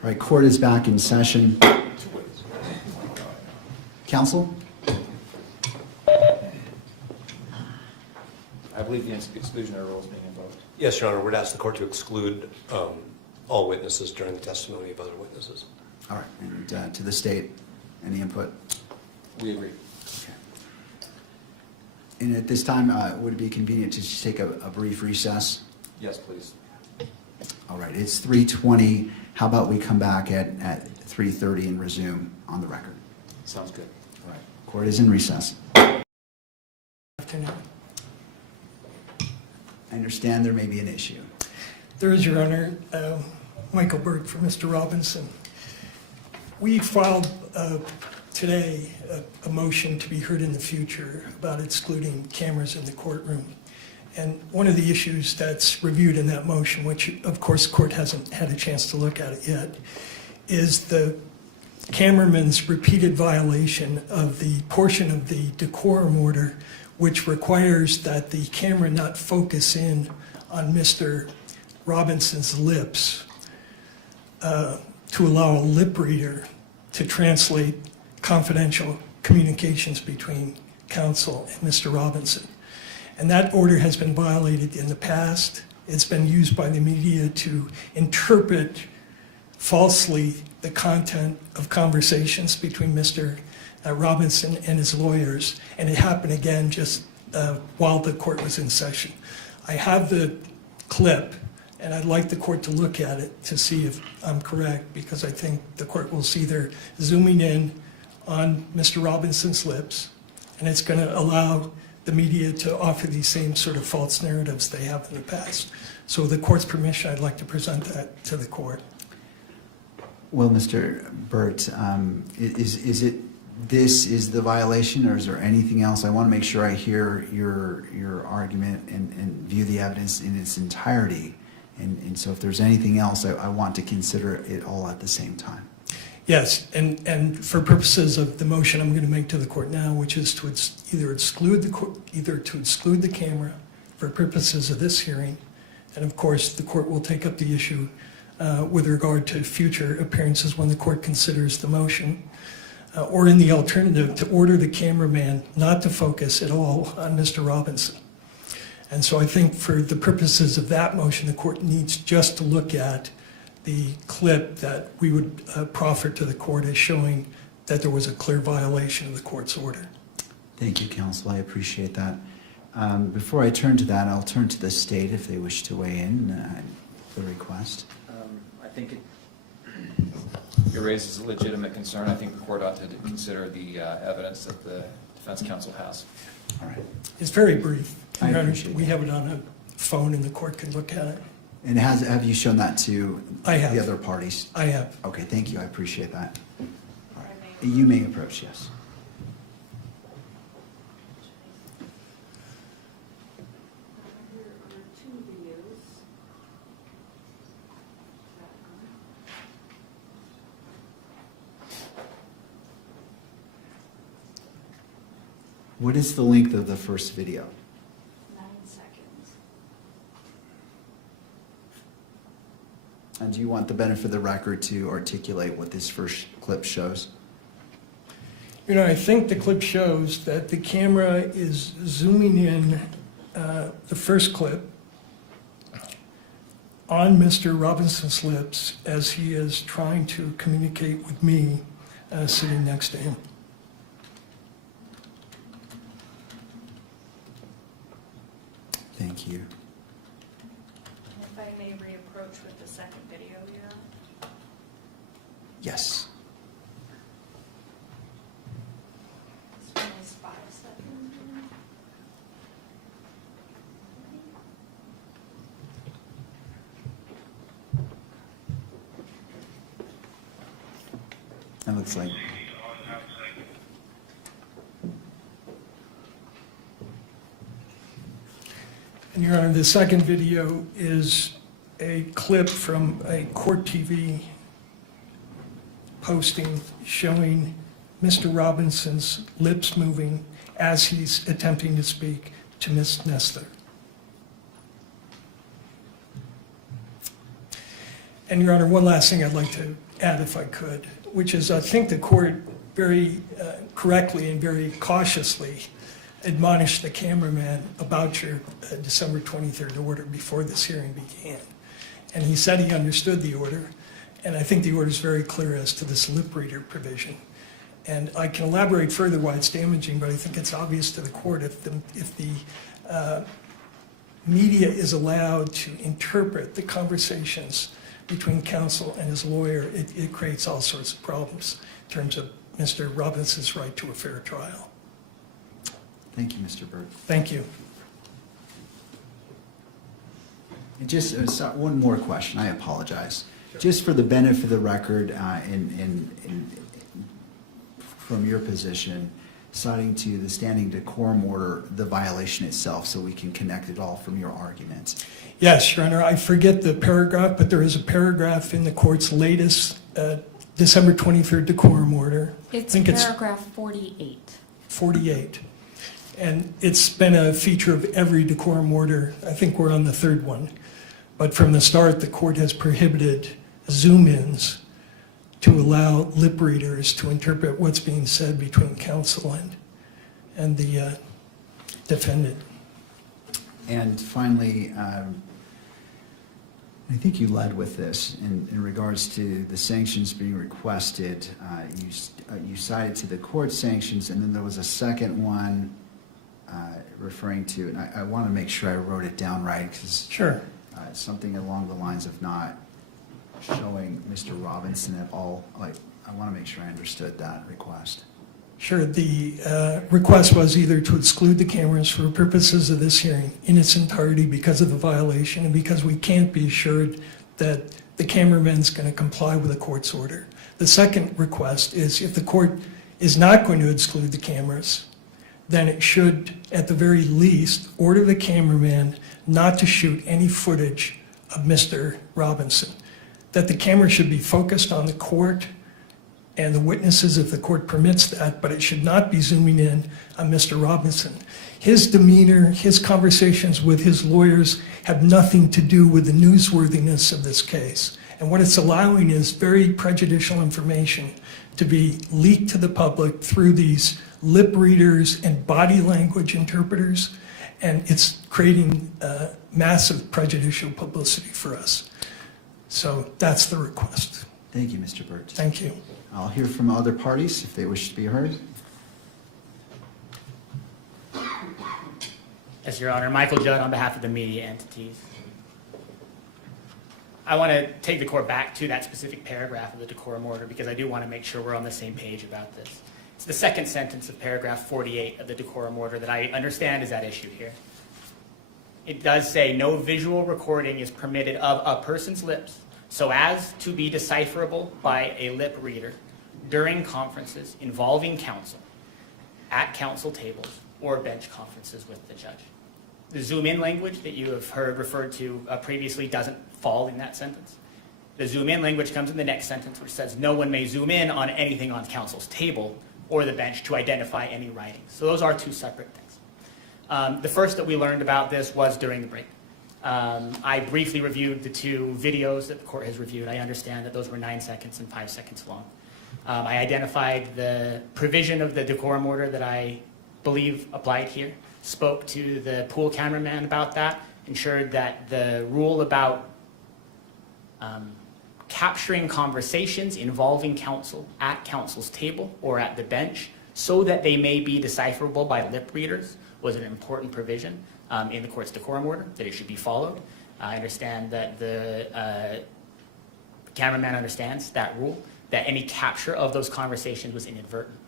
All right, court is back in session. Counsel? I believe the exclusionary rule is being invoked. Yes, Your Honor, we'd ask the court to exclude all witnesses during the testimony of other witnesses. All right, and to the state, any input? We agree. Okay. And at this time, would it be convenient to just take a brief recess? Yes, please. All right, it's 3:20. How about we come back at 3:30 and resume on the record? Sounds good. All right, court is in recess. Afternoon. I understand there may be an issue. There is, Your Honor, Michael Burt for Mr. Robinson. We filed today a motion to be heard in the future about excluding cameras in the courtroom. And one of the issues that's reviewed in that motion, which of course the court hasn't had a chance to look at it yet, is the cameraman's repeated violation of the portion of the decorum order which requires that the camera not focus in on Mr. Robinson's lips to allow a lip reader to translate confidential communications between counsel and Mr. Robinson. And that order has been violated in the past. It's been used by the media to interpret falsely the content of conversations between Mr. Robinson and his lawyers, and it happened again just while the court was in session. I have the clip, and I'd like the court to look at it to see if I'm correct, because I think the court will see they're zooming in on Mr. Robinson's lips, and it's going to allow the media to offer these same sort of false narratives they have in the past. So with the court's permission, I'd like to present that to the court. Well, Mr. Burt, is it this is the violation, or is there anything else? I want to make sure I hear your argument and view the evidence in its entirety. And so if there's anything else, I want to consider it all at the same time. Yes, and for purposes of the motion I'm going to make to the court now, which is to either exclude the camera for purposes of this hearing, and of course the court will take up the issue with regard to future appearances when the court considers the motion, or in the alternative, to order the cameraman not to focus at all on Mr. Robinson. And so I think for the purposes of that motion, the court needs just to look at the clip that we would proffer to the court as showing that there was a clear violation of the court's order. Thank you, counsel. I appreciate that. Before I turn to that, I'll turn to the state if they wish to weigh in the request. I think it raises a legitimate concern. I think the court ought to consider the evidence that the defense counsel has. All right. It's very brief. I Your Honor, appreciate we that. have it on a phone and the court can look at it. And have you shown that to I have. the other parties? I have. Okay, thank you. I appreciate that. All right. You may approach, yes. Here are two videos. What is the length of the first video? 9 seconds. And do you want the benefit of the record to articulate what this first clip shows? You know, I think the clip shows that the camera is zooming in the first clip on Mr. Robinson's lips as he is trying to communicate with me sitting next to him. Thank you. If I may reapproach with the second video here. Yes. This one is 5 seconds. That looks like. And Your Honor, the second video is a clip from a court TV posting showing Mr. Robinson's lips moving as he's attempting to speak to Ms. Nestor. And Your Honor, one last thing I'd like to add if I could, which is I think the court very correctly and very cautiously admonished the cameraman about your December 23rd order before this hearing began. And he said he understood the order, and I think the order is very clear as to this lip reader provision. And I can elaborate further why it's damaging, but I think it's obvious to the court if the media is allowed to interpret the conversations between counsel and his lawyer, it creates all sorts of problems in terms of Mr. Robinson's right to a fair trial. Thank you, Mr. Burt. Thank you. And just one more question. I apologize. Just for the benefit of the record, from your position, citing to the standing decorum order, the violation itself, so we can connect it all from your arguments. Yes, Your Honor, I forget the paragraph, but there is a paragraph in the court's latest December 23rd decorum order. It's I think paragraph 48. 48. And it's been a feature of every decorum order. I think we're on the third one. But from the start, the court has prohibited zoom-ins to allow lip readers to interpret what's being said between counsel and the defendant. And finally, I think you led with this in regards to the sanctions being requested. You cited to the court sanctions, and then there was a second one referring to, and I want to make sure I wrote it down right, because Sure. Something along the lines of not showing Mr. Robinson at all. Like, I want to make sure I understood that request. Sure. The request was either to exclude the cameras for purposes of this hearing in its entirety because of the violation and because we can't be assured that the cameraman's going to comply with the court's order. The second request is if the court is not going to exclude the cameras, then it should, at the very least, order the cameraman not to shoot any footage of Mr. Robinson. That the camera should be focused on the court and the witnesses if the court permits that, but it should not be zooming in on Mr. Robinson. His demeanor, his conversations with his lawyers have nothing to do with the newsworthiness of this case. And what it's allowing is very prejudicial information to be leaked to the public through these lip readers and body language interpreters, and it's creating massive prejudicial publicity for us. So that's the request. Thank you, Mr. Burt. Thank you. I'll hear from other parties if they wish to be heard. Yes, Your Honor. Michael Judd on behalf of the media entities. I want to take the court back to that specific paragraph of the decorum order because I do want to make sure we're on the same page about this. It's the second sentence of paragraph 48 of the decorum order that I understand is at issue here. It does say no visual recording is permitted of a person's lips so as to be decipherable by a lip reader during conferences involving counsel, at counsel tables, or bench conferences with the judge. The zoom-in language that you have heard referred to previously doesn't fall in that sentence. The zoom-in language comes in the next sentence, which says no one may zoom in on anything on counsel's table or the bench to identify any writings. So those are two separate things. The first that we learned about this was during the break. I briefly reviewed the two videos that the court has reviewed. I understand that those were 9 seconds and 5 seconds long. I identified the provision of the decorum order that I believe applied here, spoke to the pool cameraman about that, ensured that the rule about capturing conversations involving counsel at counsel's table or at the bench so that they may be decipherable by lip readers was an important provision. in the court's decorum order, that it should be followed. I understand that the cameraman understands that rule, that any capture of those conversations was inadvertent.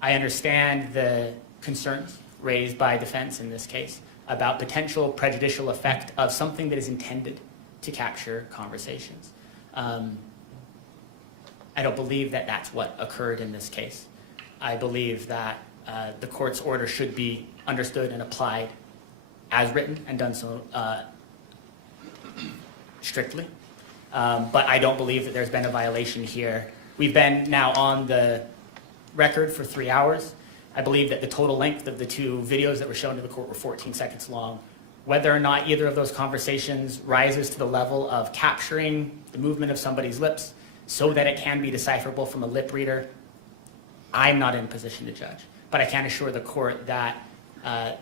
I understand the concerns raised by defense in this case about potential prejudicial effect of something that is intended to capture conversations. I don't believe that that's what occurred in this case. I believe that the court's order should be understood and applied as written and done so strictly. But I don't believe that there's been a violation here. We've been now on the record for 3 hours. I believe that the total length of the two videos that were shown to the court were 14 seconds long. Whether or not either of those conversations rises to the level of capturing the movement of somebody's lips so that it can be decipherable from a lip reader, I'm not in a position to judge. But I can assure the court that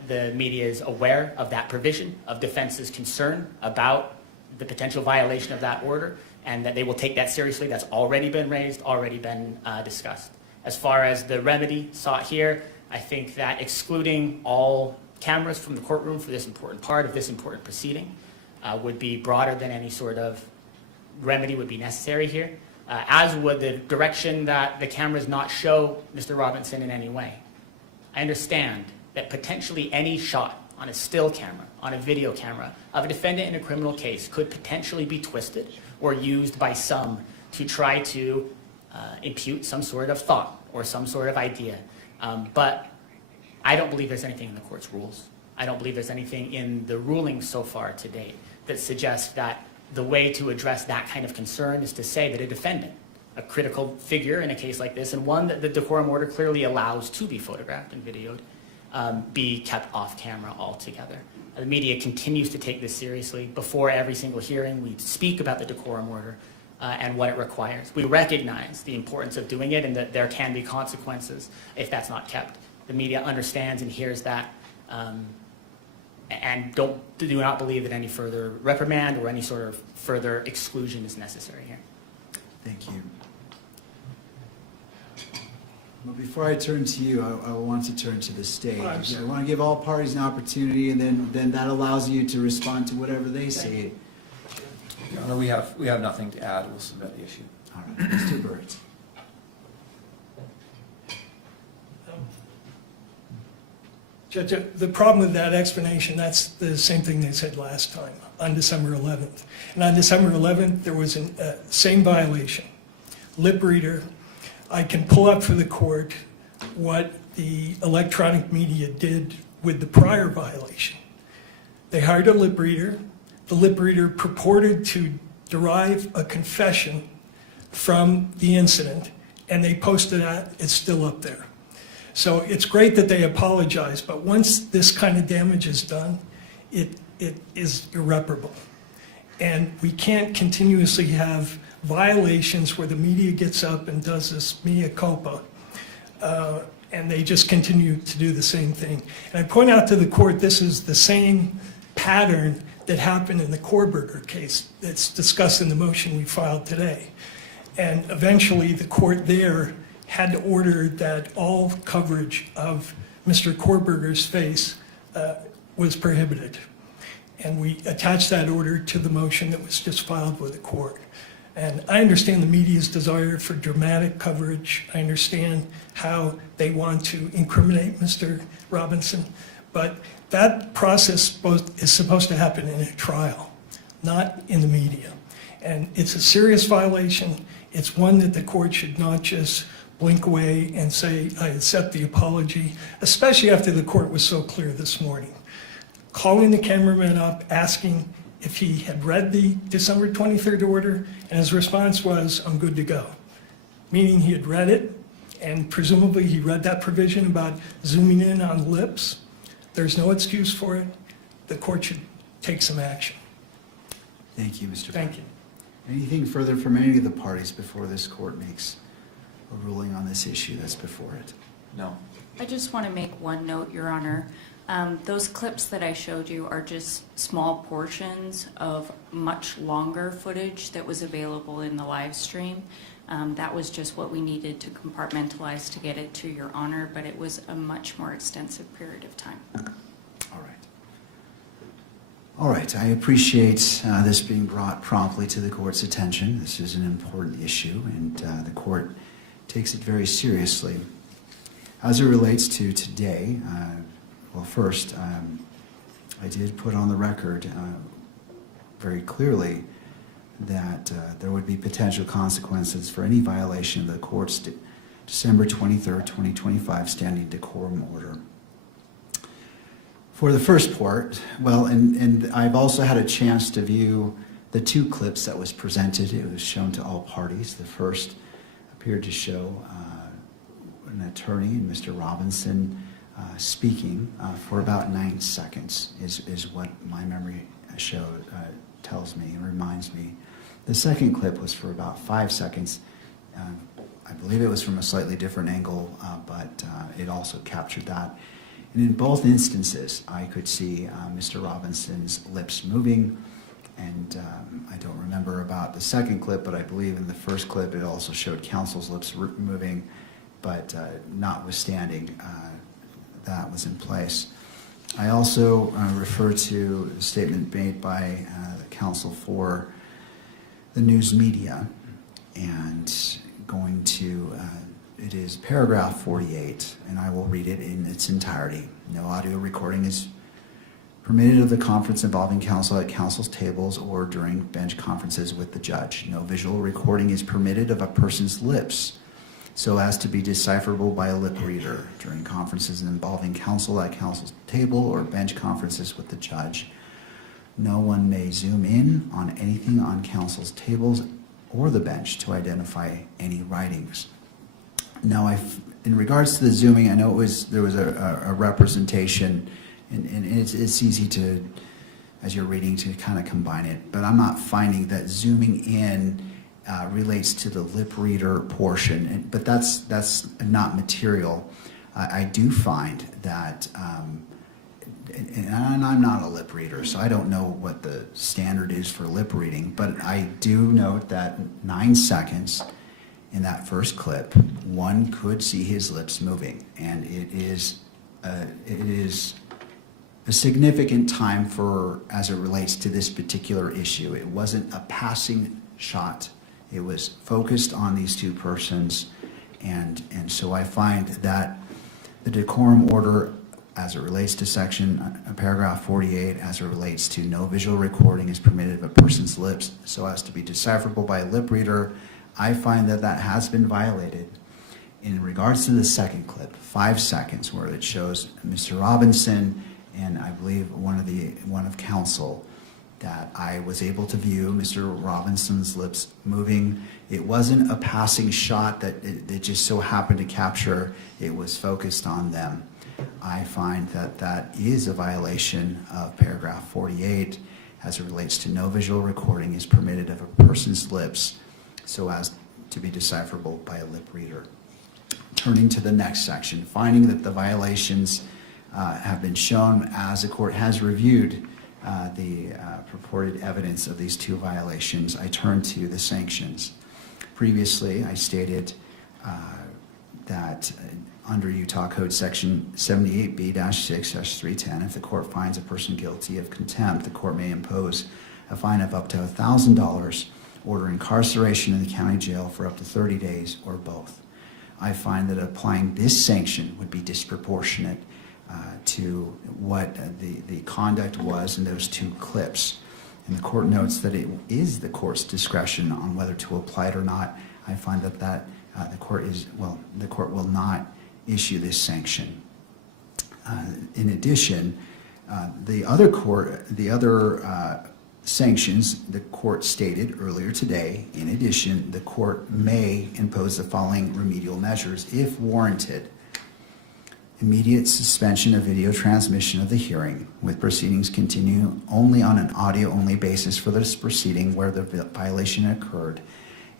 the media is aware of that provision, of defense's concern about the potential violation of that order, and that they will take that seriously. That's already been raised, already been discussed. As far as the remedy sought here, I think that excluding all cameras from the courtroom for this important part of this important proceeding would be broader than any sort of remedy would be necessary here, as would the direction that the cameras not show Mr. Robinson in any way. I understand that potentially any shot on a still camera, on a video camera, of a defendant in a criminal case could potentially be twisted or used by some to try to impute some sort of thought or some sort of idea. But I don't believe there's anything in the court's rules. I don't believe there's anything in the rulings so far to date that suggests that the way to address that kind of concern is to say that a defendant, a critical figure in a case like this, and one that the decorum order clearly allows to be photographed and videoed, be kept off camera altogether. The media continues to take this seriously. Before every single hearing, we speak about the decorum order and what it requires. We recognize the importance of doing it and that there can be consequences if that's not kept. The media understands and hears that, and do not believe that any further reprimand or any sort of further exclusion is necessary here. Thank you. Well, before I turn to you, I want to turn to the stage. I want to give all parties an opportunity, and then that allows you to respond to whatever they say. Your Honor, we have nothing to add. We'll submit the issue. All right, Mr. Burt. Judge, the problem with that explanation, that's the same thing they said last time on December 11th. And on December 11th, there was a same violation. Lip reader. I can pull up for the court what the electronic media did with the prior violation. They hired a lip reader. The lip reader purported to derive a confession from the incident, and they posted that. It's still up there. So it's great that they apologize, but once this kind of damage is done, it is irreparable. And we can't continuously have violations where the media gets up and does this mea culpa, and they just continue to do the same thing. And I point out to the court, this is the same pattern that happened in the Kohlberger case that's discussed in the motion we filed today. And eventually the court there had to order that all coverage of Mr. Kohlberger's face was prohibited. And we attached that order to the motion that was just filed with the court. And I understand the media's desire for dramatic coverage. I understand how they want to incriminate Mr. Robinson. But that process is supposed to happen in a trial, not in the media. And it's a serious violation. It's one that the court should not just blink away and say, I accept the apology, especially after the court was so clear this morning. Calling the cameraman up, asking if he had read the December 23rd order, and his response was, I'm good to go. Meaning he had read it, and presumably he read that provision about zooming in on lips. There's no excuse for it. The court should take some action. Thank you, Mr. Thank you. Anything further from any of the parties before this court makes a ruling on this issue that's before it? No. I just want to make one note, Your Honor. Those clips that I showed you are just small portions of much longer footage that was available in the live stream. That was just what we needed to compartmentalize to get it to Your Honor, but it was a much more extensive period of time. All right. All right, I appreciate this being brought promptly to the court's attention. This is an important issue, and the court takes it very seriously. As it relates to today, well, first, I did put on the record very clearly that there would be potential consequences for any violation of the court's December 23rd, 2025 standing decorum order. For the first part, well, and I've also had a chance to view the two clips that was presented. It was shown to all parties. The first appeared to show an attorney, and Mr. Robinson, speaking for about 9 seconds is what my memory tells me and reminds me. The second clip was for about 5 seconds. I believe it was from a slightly different angle, but it also captured that. And in both instances, I could see Mr. Robinson's lips moving, and I don't remember about the second clip, but I believe in the first clip it also showed counsel's lips moving, but notwithstanding, that was in place. I also refer to the statement made by the counsel for the news media, and going to it is paragraph 48, and I will read it in its entirety. No audio recording is permitted of the conference involving counsel at counsel's tables or during bench conferences with the judge. No visual recording is permitted of a person's lips so as to be decipherable by a lip reader during conferences involving counsel at counsel's table or bench conferences with the judge. No one may zoom in on anything on counsel's tables or the bench to identify any writings. Now, in regards to the zooming, I know there was a representation, and it's easy to, as you're reading, to kind of combine it, but I'm not finding that zooming in relates to the lip reader portion, but that's not material. I do find that, and I'm not a lip reader, so I don't know what the standard is for lip reading, but I do note that 9 seconds in that first clip, one could see his lips moving, and it is a significant time as it relates to this particular issue. It wasn't a passing shot. It was focused on these two persons, and so I find that the decorum order, as it relates to paragraph 48, as it relates to no visual recording is permitted of a person's lips so as to be decipherable by a lip reader, I find that has been violated. In regards to the second clip, 5 seconds, where it shows Mr. Robinson and I believe one of counsel, that I was able to view Mr. Robinson's lips moving. It wasn't a passing shot that it just so happened to capture. It was focused on them. I find that is a violation of paragraph 48 as it relates to no visual recording is permitted of a person's lips so as to be decipherable by a lip reader. Turning to the next section, finding that the violations have been shown as the court has reviewed the purported evidence of these two violations, I turn to the sanctions. Previously, I stated that under Utah Code Section 78B-6-310, if the court finds a person guilty of contempt, the court may impose a fine of up to $1,000, order incarceration in the county jail for up to 30 days, or both. I find that applying this sanction would be disproportionate to what the conduct was in those two clips. And the court notes that it is the court's discretion on whether to apply it or not. I find that the court will not issue this sanction. In addition, the other sanctions the court stated earlier today, in addition, the court may impose the following remedial measures if warranted. Immediate suspension of video transmission of the hearing, with proceedings continue only on an audio-only basis for this proceeding where the violation occurred,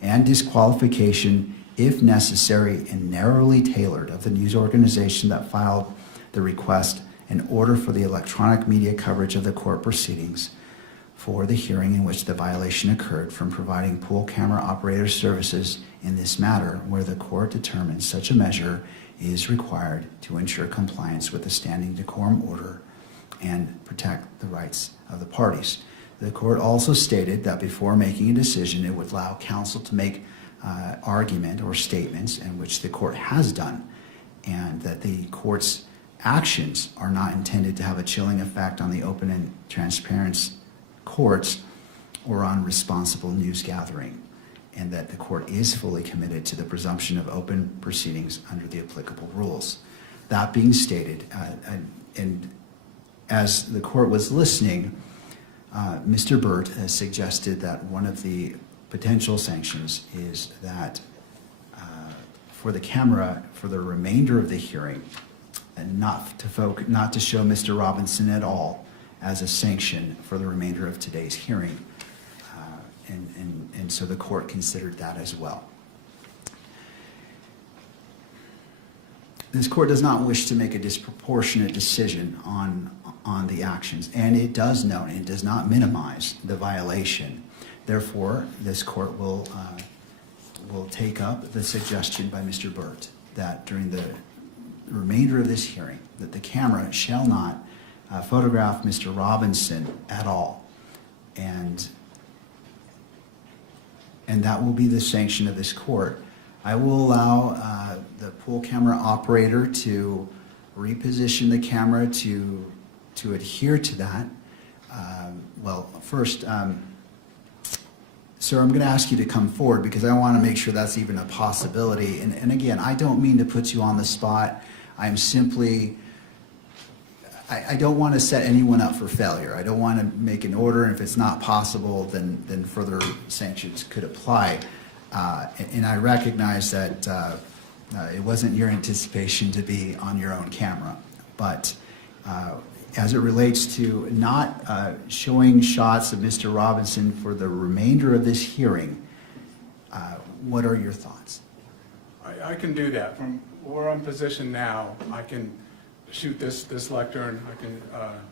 and disqualification, if necessary and narrowly tailored, of the news organization that filed the request in order for the electronic media coverage of the court proceedings for the hearing in which the violation occurred from providing pool camera operator services in this matter where the court determines such a measure is required to ensure compliance with the standing decorum order and protect the rights of the parties. The court also stated that before making a decision, it would allow counsel to make argument or statements, in which the court has done, and that the court's actions are not intended to have a chilling effect on the open and transparent courts or on responsible news gathering, and that the court is fully committed to the presumption of open proceedings under the applicable rules. That being stated, and as the court was listening, Mr. Burt has suggested that one of the potential sanctions is that for the camera for the remainder of the hearing, and not to show Mr. Robinson at all as a sanction for the remainder of today's hearing. And so the court considered that as well. This court does not wish to make a disproportionate decision on the actions, and it does note, and it does not minimize the violation. Therefore, this court will take up the suggestion by Mr. Burt that during the remainder of this hearing, that the camera shall not photograph Mr. Robinson at all. And that will be the sanction of this court. I will allow the pool camera operator to reposition the camera to adhere to that. Well, first, sir, I'm going to ask you to come forward because I want to make sure that's even a possibility. And again, I don't mean to put you on the spot. I'm simply, I don't want to set anyone up for failure. I don't want to make an order, and if it's not possible, then further sanctions could apply. And I recognize that it wasn't your anticipation to be on your own camera. But as it relates to not showing shots of Mr. Robinson for the remainder of this hearing, what are your thoughts? I can do that. From where I'm positioned now, I can shoot this lectern, I can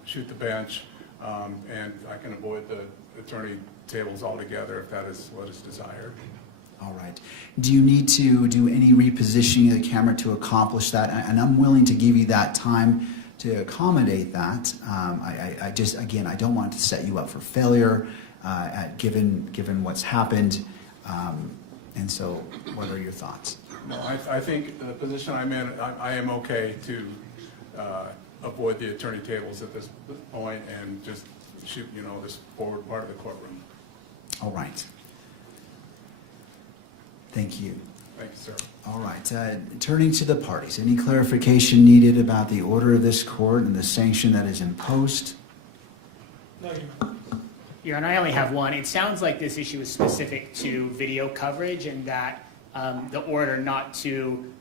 shoot the bench, and I can avoid the attorney tables altogether if that is what is desired. All right. Do you need to do any repositioning of the camera to accomplish that? And I'm willing to give you that time to accommodate that. I just, again, I don't want to set you up for failure given what's happened. And so what are your thoughts? No, I think the position I'm in, I am okay to avoid the attorney tables at this point and just shoot, this forward part of the courtroom. All right. Thank you. Thank you, sir. All right. Turning to the parties, any clarification needed about the order of this court and the sanction that is imposed? No, Your Honor, I only have one. It sounds like this issue is specific to video coverage and that the order not to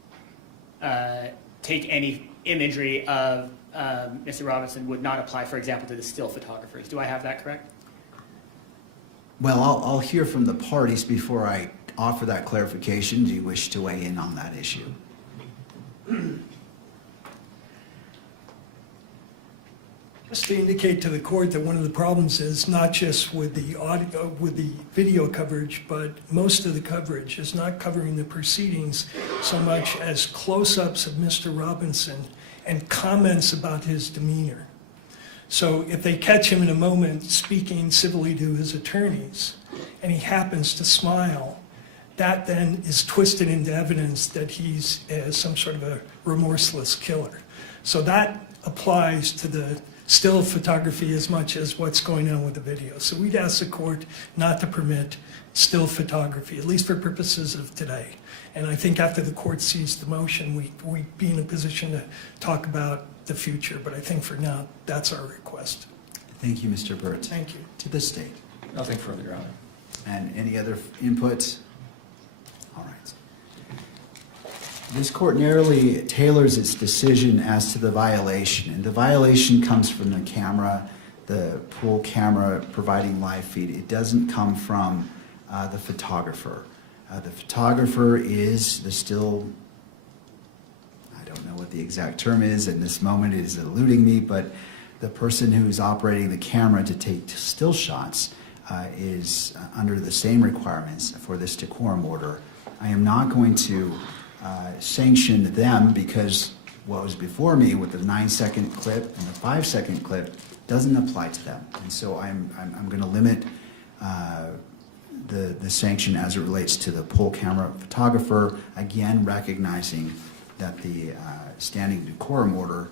take any imagery of Mr. Robinson would not apply, for example, to the still photographers. Do I have that correct? Well, I'll hear from the parties before I offer that clarification. Do you wish to weigh in on that issue? Just to indicate to the court that one of the problems is not just with the audio, with the video coverage, but most of the coverage is not covering the proceedings so much as close-ups of Mr. Robinson and comments about his demeanor. So if they catch him in a moment speaking civilly to his attorneys and he happens to smile, that then is twisted into evidence that he's some sort of a remorseless killer. So that applies to the still photography as much as what's going on with the video. So we'd ask the court not to permit still photography, at least for purposes of today. And I think after the court sees the motion, we'd be in a position to talk about the future. But I think for now, that's our request. Thank you, Mr. Burt. Thank you. To the state. Nothing further, Your Honor. And any other input? All right. This court narrowly tailors its decision as to the violation, and the violation comes from the camera, the pool camera providing live feed. It doesn't come from the photographer. The photographer is the still, I don't know what the exact term is, in this moment it is eluding me, but the person who's operating the camera to take still shots is under the same requirements for this decorum order. I am not going to sanction them because what was before me with the 9-second clip and the 5-second clip doesn't apply to them. And so I'm going to limit the sanction as it relates to the poll camera photographer, again recognizing that the standing decorum order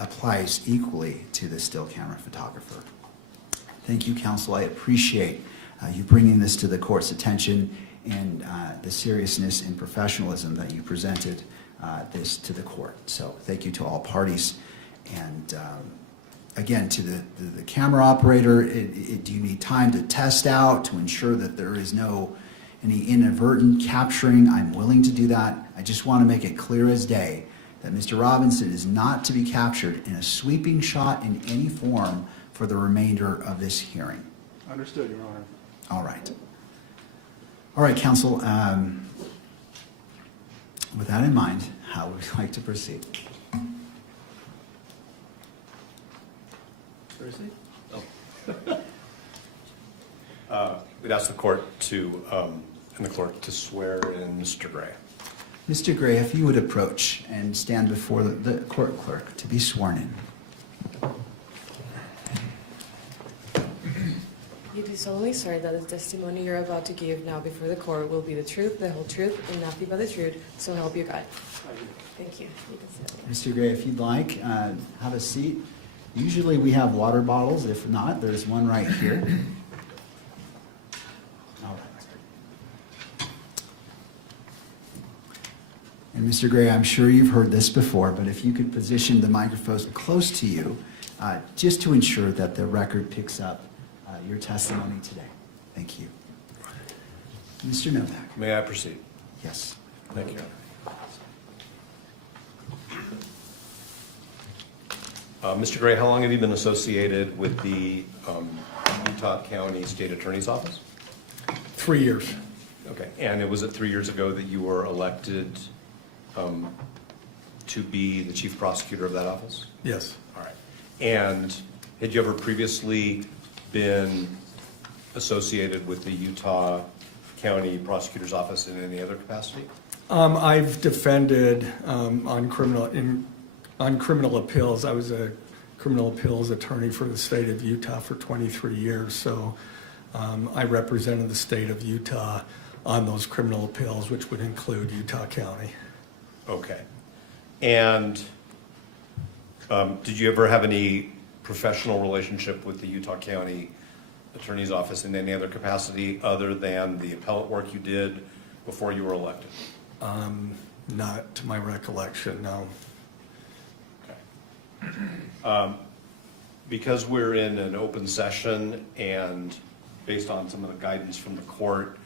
applies equally to the still camera photographer. Thank you, counsel. I appreciate you bringing this to the court's attention and the seriousness and professionalism that you presented this to the court. So thank you to all parties. And again, to the camera operator, do you need time to test out to ensure that there is any inadvertent capturing? I'm willing to do that. I just want to make it clear as day that Mr. Robinson is not to be captured in a sweeping shot in any form for the remainder of this hearing. Understood, Your Honor. All right. All right, counsel. With that in mind, how would you like to proceed? We'd ask the court to, and the clerk to swear in Mr. Gray. Mr. Gray, if you would approach and stand before the court clerk to be sworn in. You do solemnly swear that the testimony you're about to give now before the court will be the truth, the whole truth, and nothing but the truth, so help you God. Thank you. You can sit down. Mr. Gray, if you'd like, have a seat. Usually we have water bottles. If not, there's one right here. All right. And Mr. Gray, I'm sure you've heard this before, but if you could position the microphones close to you, just to ensure that the record picks up your testimony today. Thank you. Mr. Novak. May I proceed? Yes. Thank you. Mr. Gray, how long have you been associated with the Utah County State Attorney's Office? 3 years. Okay, and was it 3 years ago that you were elected to be the chief prosecutor of that office? Yes. All right. And had you ever previously been associated with the Utah County Prosecutor's Office in any other capacity? I've defended on criminal appeals. I was a criminal appeals attorney for the state of Utah for 23 years, so I represented the state of Utah on those criminal appeals, which would include Utah County. Okay. And did you ever have any professional relationship with the Utah County Attorney's Office in any other capacity other than the appellate work you did before you were elected? Not to my recollection, no. Okay. Because we're in an open session and based on some of the guidance from the court,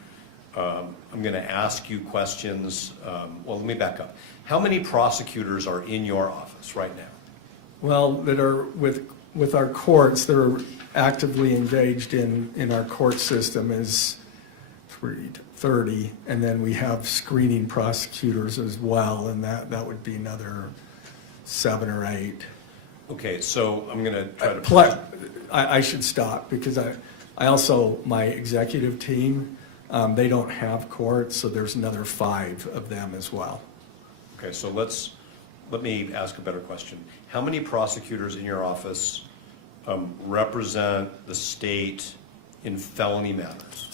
I'm going to ask you questions. Well, let me back up. How many prosecutors are in your office right now? Well, that are with our courts, that are actively engaged in our court system is 30, and then we have screening prosecutors as well, and that would be another 7 or 8. Okay, so I'm going to try to... I should stop because I also, my executive team, they don't have courts, so there's another 5 of them as well. Okay, so let me ask a better question. How many prosecutors in your office represent the state in felony matters?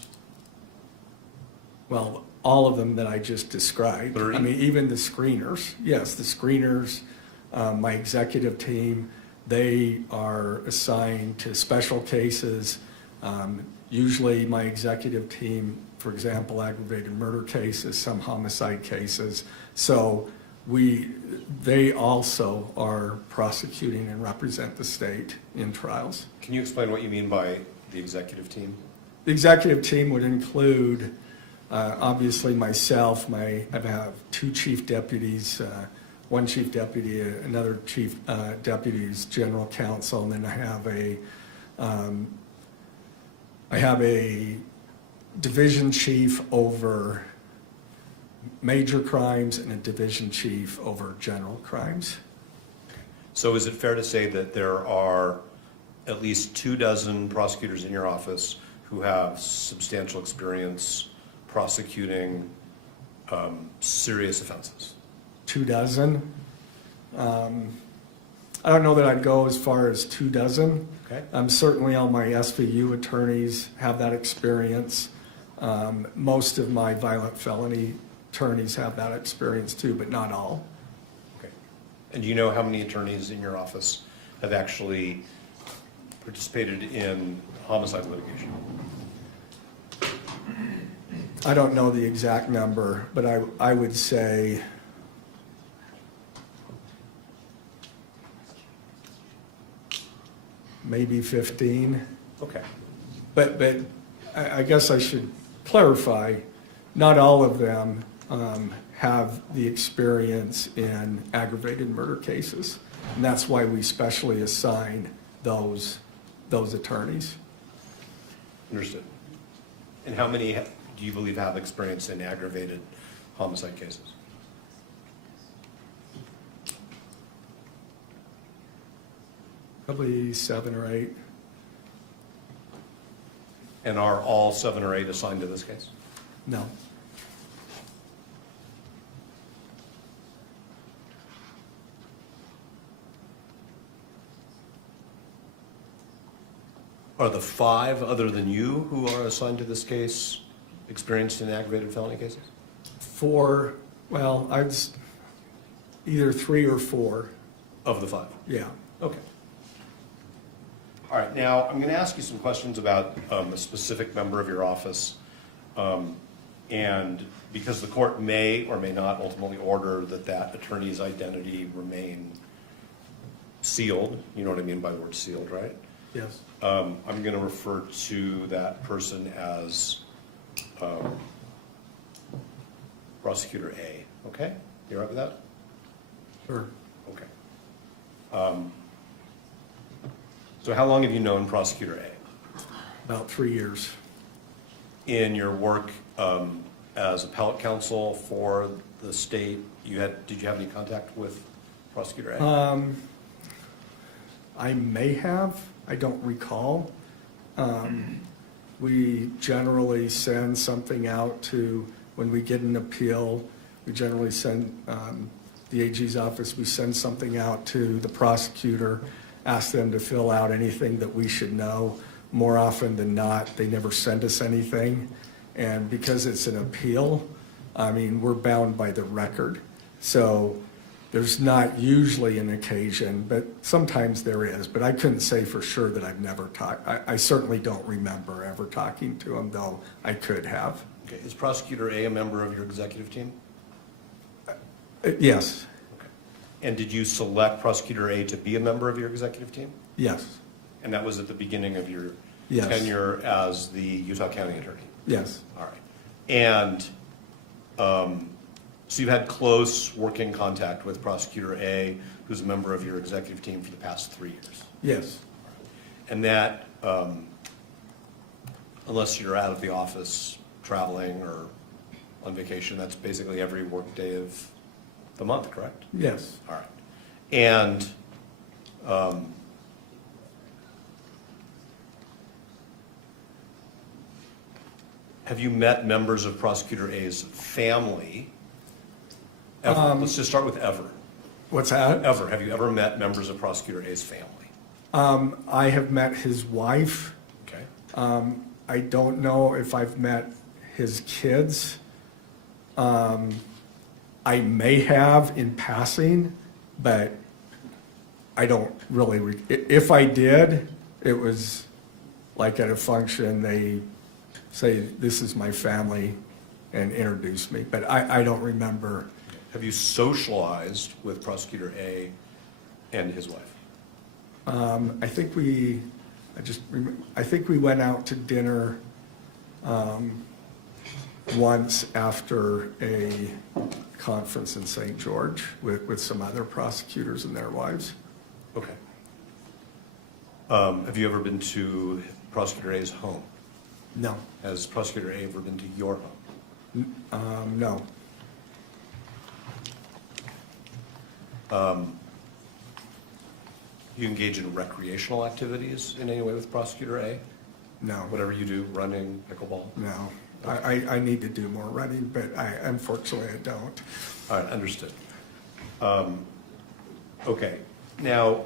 Well, all of them that I just described. 30? I mean, even the screeners. Yes, the screeners, my executive team, they are assigned to special cases. Usually my executive team, for example, aggravated murder cases, some homicide cases. So they also are prosecuting and represent the state in trials. Can you explain what you mean by the executive team? The executive team would include, obviously myself, I have 2 chief deputies, 1 chief deputy, another chief deputy's general counsel, and then I have a division chief over major crimes and a division chief over general crimes. So is it fair to say that there are at least 24 prosecutors in your office who have substantial experience prosecuting serious offenses? 24? I don't know that I'd go as far as 24. Okay. Certainly all my SVU attorneys have that experience. Most of my violent felony attorneys have that experience too, but not all. Okay. And do you know how many attorneys in your office have actually participated in homicide litigation? I don't know the exact number, but I would say maybe 15. Okay. But I guess I should clarify, not all of them have the experience in aggravated murder cases. And that's why we specially assign those attorneys. Understood. And how many do you believe have experience in aggravated homicide cases? Probably 7 or 8. And are all 7 or 8 assigned to this case? No. Are the 5 other than you who are assigned to this case experienced in aggravated felony cases? 4, well, either 3 or 4. Of the 5? Yeah. Okay. All right, now I'm going to ask you some questions about a specific member of your office. And because the court may or may not ultimately order that attorney's identity remain sealed, you know what I mean by the word sealed, right? Yes. I'm going to refer to that person as Prosecutor A, okay? You all right with that? Sure. Okay. So how long have you known Prosecutor A? About 3 years. In your work as appellate counsel for the state, did you have any contact with Prosecutor A? I may have. I don't recall. We generally send something out to, when we get an appeal, we generally send, the AG's office, we send something out to the prosecutor, ask them to fill out anything that we should know. More often than not, they never send us anything. And because it's an appeal, I mean, we're bound by the record. So there's not usually an occasion, but sometimes there is. But I couldn't say for sure that I've never talked. I certainly don't remember ever talking to him, though I could have. Okay. Is Prosecutor A member of your executive team? Yes, Okay. And did you select Prosecutor A to be a member of your executive team? yes, And that was at the beginning of your Yes. tenure as the Utah County Attorney? yes, All right. And so you've had close working contact with Prosecutor A, who's a member of your executive team for the past 3 years? yes, And that, unless you're out of the office traveling or on vacation, that's basically every work day of the month, correct? yes. All right. And have you met members of Prosecutor A's family? Ever? Let's just start with ever. What's that? Ever. Have you ever met members of Prosecutor A's family? I have met his wife. Okay. I don't know if I've met his kids. I may have in passing, but I don't really, if I did, it was like at a function, they say, this is my family, and introduce me, but I don't remember. Have you socialized with Prosecutor A and his wife? I think we went out to dinner once after a conference in St. George with some other prosecutors and their wives. Okay. Have you ever been to Prosecutor A's home? No, Has Prosecutor A ever been to your home? no, You engage in recreational activities in any way with Prosecutor A? no, Whatever you do, running, pickleball? no. I need to do more running, but unfortunately I don't. All right, understood. Okay, now,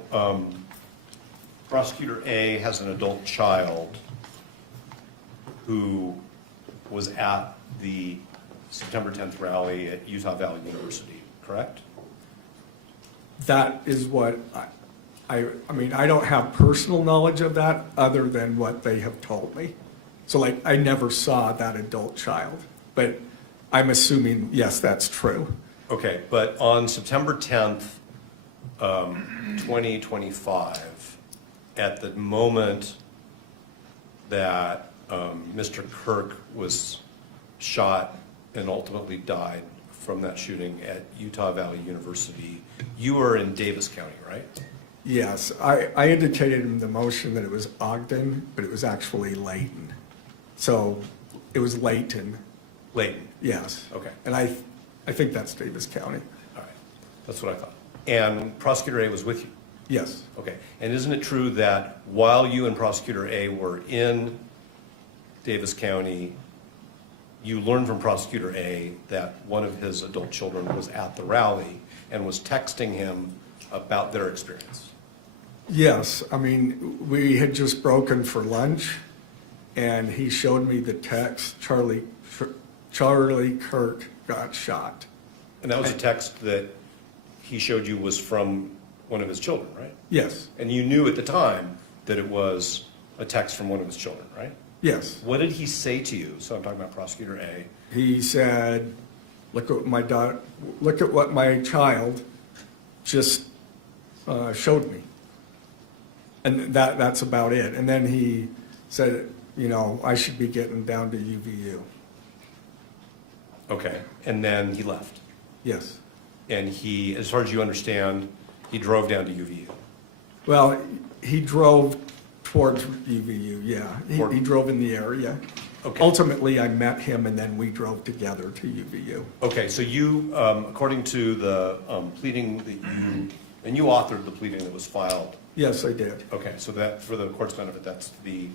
Prosecutor A has an adult child who was at the September 10th rally at Utah Valley University, correct? That is what I mean, I don't have personal knowledge of that other than what they have told me. So like, I never saw that adult child, but I'm assuming, yes, that's true. Okay, but on September 10th, 2025, at the moment that Mr. Kirk was shot and ultimately died from that shooting at Utah Valley University, you were in Davis County, right? Yes, I indicated in the motion that it was Ogden, but it was actually Layton. So it was Layton, Layton, yes. okay, And I think that's Davis County, all right, that's what I thought. And Prosecutor A was with you? yes. Okay, and isn't it true that while you and Prosecutor A were in Davis County, you learned from Prosecutor A that one of his adult children was at the rally and was texting him about their experience? Yes, I mean, we had just broken for lunch, and he showed me the text, Charlie Kirk got shot. And that was a text that he showed you was from one of his children, right? Yes, And you knew at the time that it was a text from one of his children, right? yes. What did he say to you? So I'm talking about Prosecutor A. He said, look at what my child just showed me. And that's about it. And then he said, you know, I should be getting down to UVU. Okay, and then he left. Yes. And he, as far as you understand, he drove down to UVU. Well, he drove towards UVU, yeah. He drove in the area. Okay. Ultimately, I met him and then we drove together to UVU. Okay, so you, according to the pleading that you, and you authored the pleading that was filed. Yes, I did. Okay, so that, for the court's benefit, that's the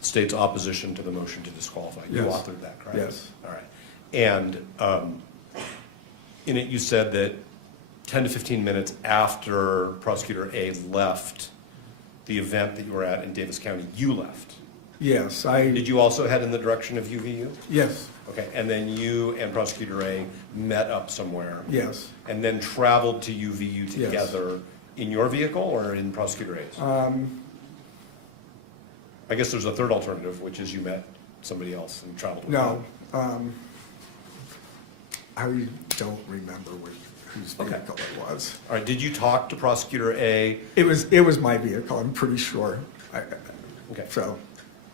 state's opposition to the motion to disqualify. You Yes. authored that, correct? Yes. All right. And in it, you said that 10 to 15 minutes after Prosecutor A left the event that you were at in Davis County, you left. Yes, Did you also head in the direction of UVU? yes, Okay, and then you and Prosecutor A met up somewhere? yes. And then traveled to UVU together in your vehicle or in Prosecutor A's? I guess there's a third alternative, which is you met somebody else and traveled with them. No, I don't remember whose vehicle it was. All right, did you talk to Prosecutor A? It was my vehicle, I'm pretty sure. Okay. So,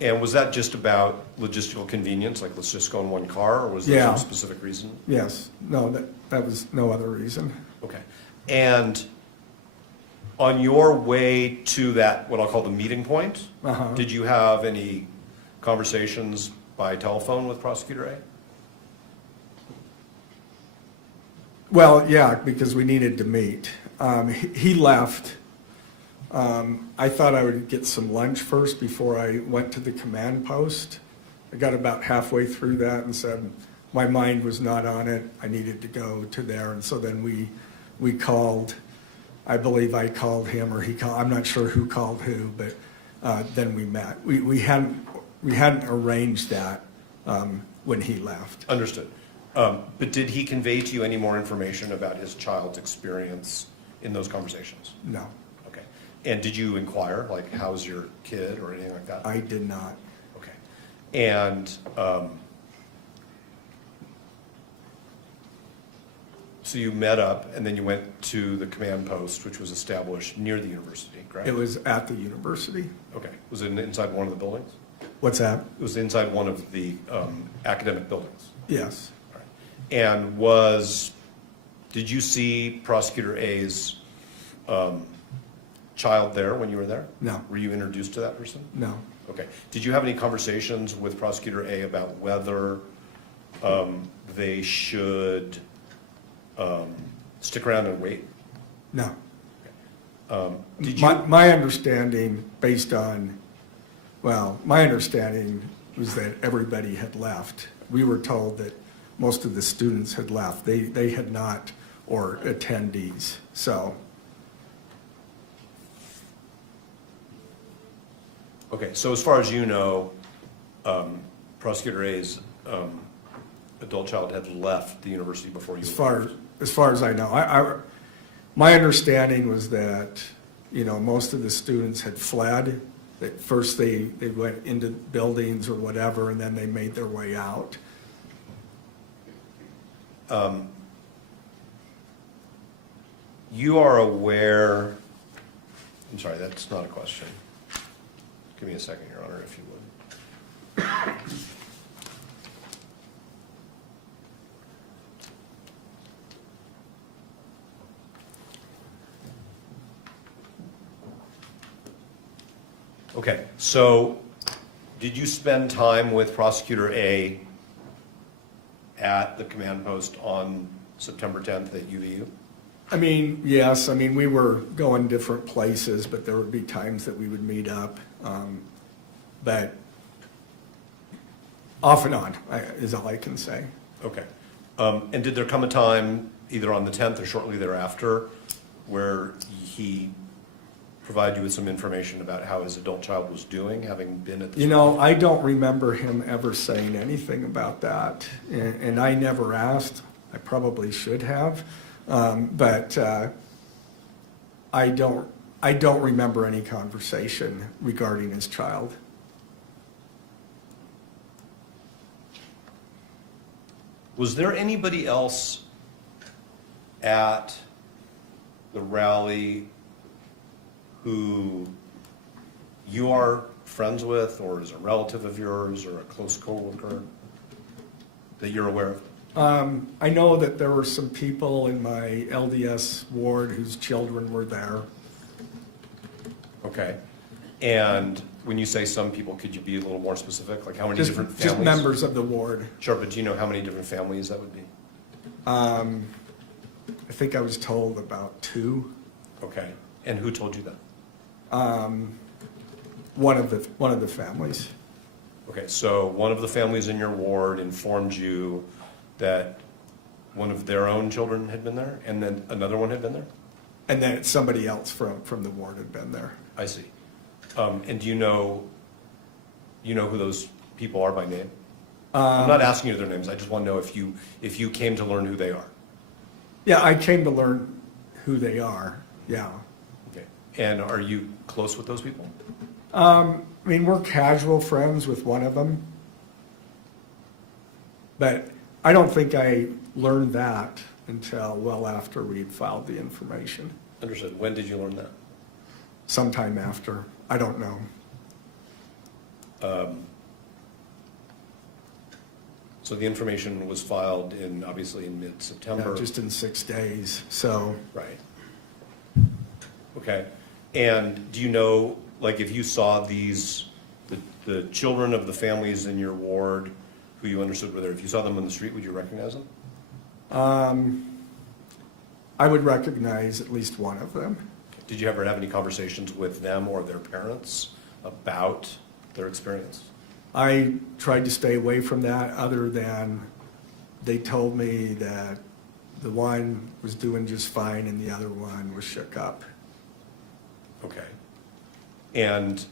And was that just about logistical convenience, like let's just go in one car, or was there Yeah. some specific reason? yes, no, that was no other reason. Okay. And on your way to that, what I'll call the meeting point, Uh-huh. did you have any conversations by telephone with Prosecutor A? Well, yeah, because we needed to meet. He left. I thought I would get some lunch first before I went to the command post. I got about halfway through that and said my mind was not on it. I needed to go to there. And so then we called, I believe I called him or he called, I'm not sure who called who, but then we met. We hadn't arranged that when he left. Understood. But did he convey to you any more information about his child's experience in those conversations? No, Okay. And did you inquire, like, how's your kid or anything like that? I did not. Okay. And so you met up and then you went to the command post, which was established near the university, correct? It was at the university. Okay. Was it inside one of the buildings? What's that? It was inside one of the academic buildings? Yes. All right. And did you see Prosecutor A's child there when you were there? No. Were you introduced to that person? No. Okay. Did you have any conversations with Prosecutor A about whether they should stick around and wait? No. Did you? My understanding, based on, my understanding was that everybody had left. We were told that most of the students had left. They had not or attendees. So, Okay, so as far as you know, Prosecutor A's adult child had left the university before you. as far as I know, my understanding was that, you know, most of the students had fled. That first they went into buildings or whatever, and then they made their way out. You are aware, I'm sorry, that's not a question. Give me a second, Your Honor, if you would. Okay, so did you spend time with Prosecutor A at the command post on September 10th at UVU? I mean, yes, I mean, we were going different places, but there would be times that we would meet up. But off and on is all I can say. Okay. And did there come a time, either on the 10th or shortly thereafter, where he provided you with some information about how his adult child was doing, having been at the You know, I don't remember him ever saying anything about that, and I never asked. I probably should have, but I don't remember any conversation regarding his child. Was there anybody else at the rally who you are friends with, or is a relative of yours, or a close coworker that you're aware of? I know that there were some people in my LDS ward whose children were there. Okay. And when you say some people, could you be a little more specific? Like how many different families? Just members of the ward. Sure, but do you know how many different families that would be? I think I was told about 2. Okay. And who told you that? One of the families. Okay, so one of the families in your ward informed you that one of their own children had been there, and then another one had been there? And then somebody else from the ward had been there. I see. And do you know who those people are by name? I'm not asking you their names, I just want to know if you came to learn who they are. Yeah, I came to learn who they are, yeah. Okay. And are you close with those people? I mean, we're casual friends with one of them. But I don't think I learned that until well after we'd filed the information. Understood. When did you learn that? Sometime after. I don't know. So the information was filed obviously in mid-September? Yeah, just in 6 days, so. Right. Okay. And do you know, like, if you saw the children of the families in your ward who you understood were there, if you saw them on the street, would you recognize them? I would recognize at least one of them. Did you ever have any conversations with them or their parents about their experience? I tried to stay away from that, other than they told me that the one was doing just fine and the other one was shook up. Okay. And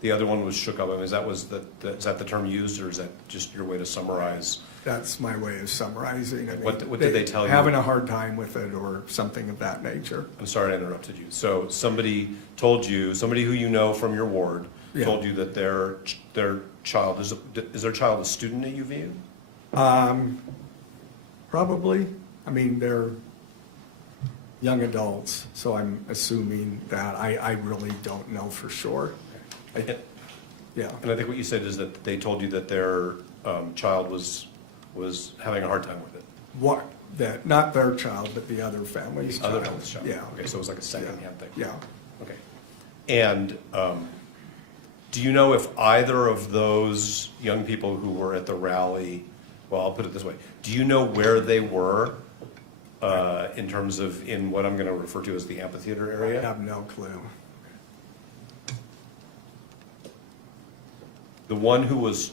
the other one was shook up. I mean, is that the term used, or is that just your way to summarize? That's my way of summarizing. I mean, What did they tell you? Having a hard time with it or something of that nature. I'm sorry I interrupted you. So somebody told you, somebody who you know from your ward, Yeah. told you that their child, is their child a student at UVU? Probably. I mean, they're young adults, so I'm assuming that. I really don't know for sure. Yeah. And I think what you said is that they told you that their child was having a hard time with it. What, that, not their child, but the other family's child. Other family's child. Yeah. Okay, so it was like a second-hand thing. Yeah. Okay. And do you know if either of those young people who were at the rally, well, I'll put it this way, do you know where they were in terms of in what I'm going to refer to as the amphitheater area? I have no clue. The one who was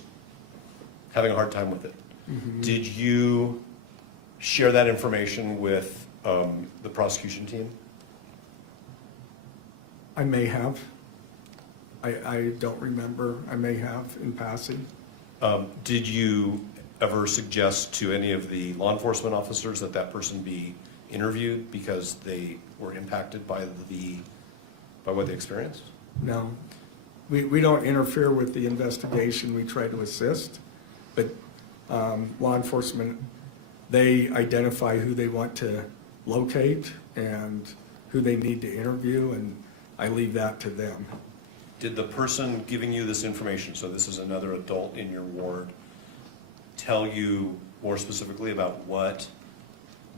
having a hard time with it, Mm-hmm. did you share that information with the prosecution team? I may have. I don't remember. I may have in passing. Did you ever suggest to any of the law enforcement officers that that person be interviewed because they were impacted by what they experienced? No. We don't interfere with the investigation. We try to assist. But law enforcement, they identify who they want to locate and who they need to interview, and I leave that to them. Did the person giving you this information, so this is another adult in your ward, tell you more specifically about what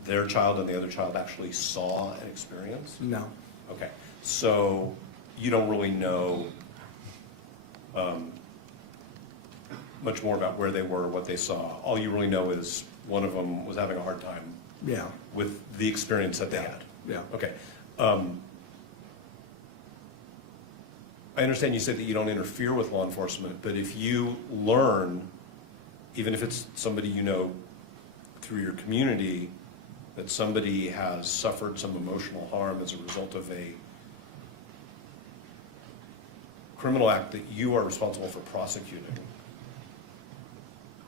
their child and the other child actually saw and experienced? No. Okay, so you don't really know much more about where they were, what they saw. All you really know is one of them was having a hard time Yeah. with the experience that they had. Yeah. Okay. I understand you said that you don't interfere with law enforcement, but if you learn, even if it's somebody you know through your community, that somebody has suffered some emotional harm as a result of a criminal act that you are responsible for prosecuting,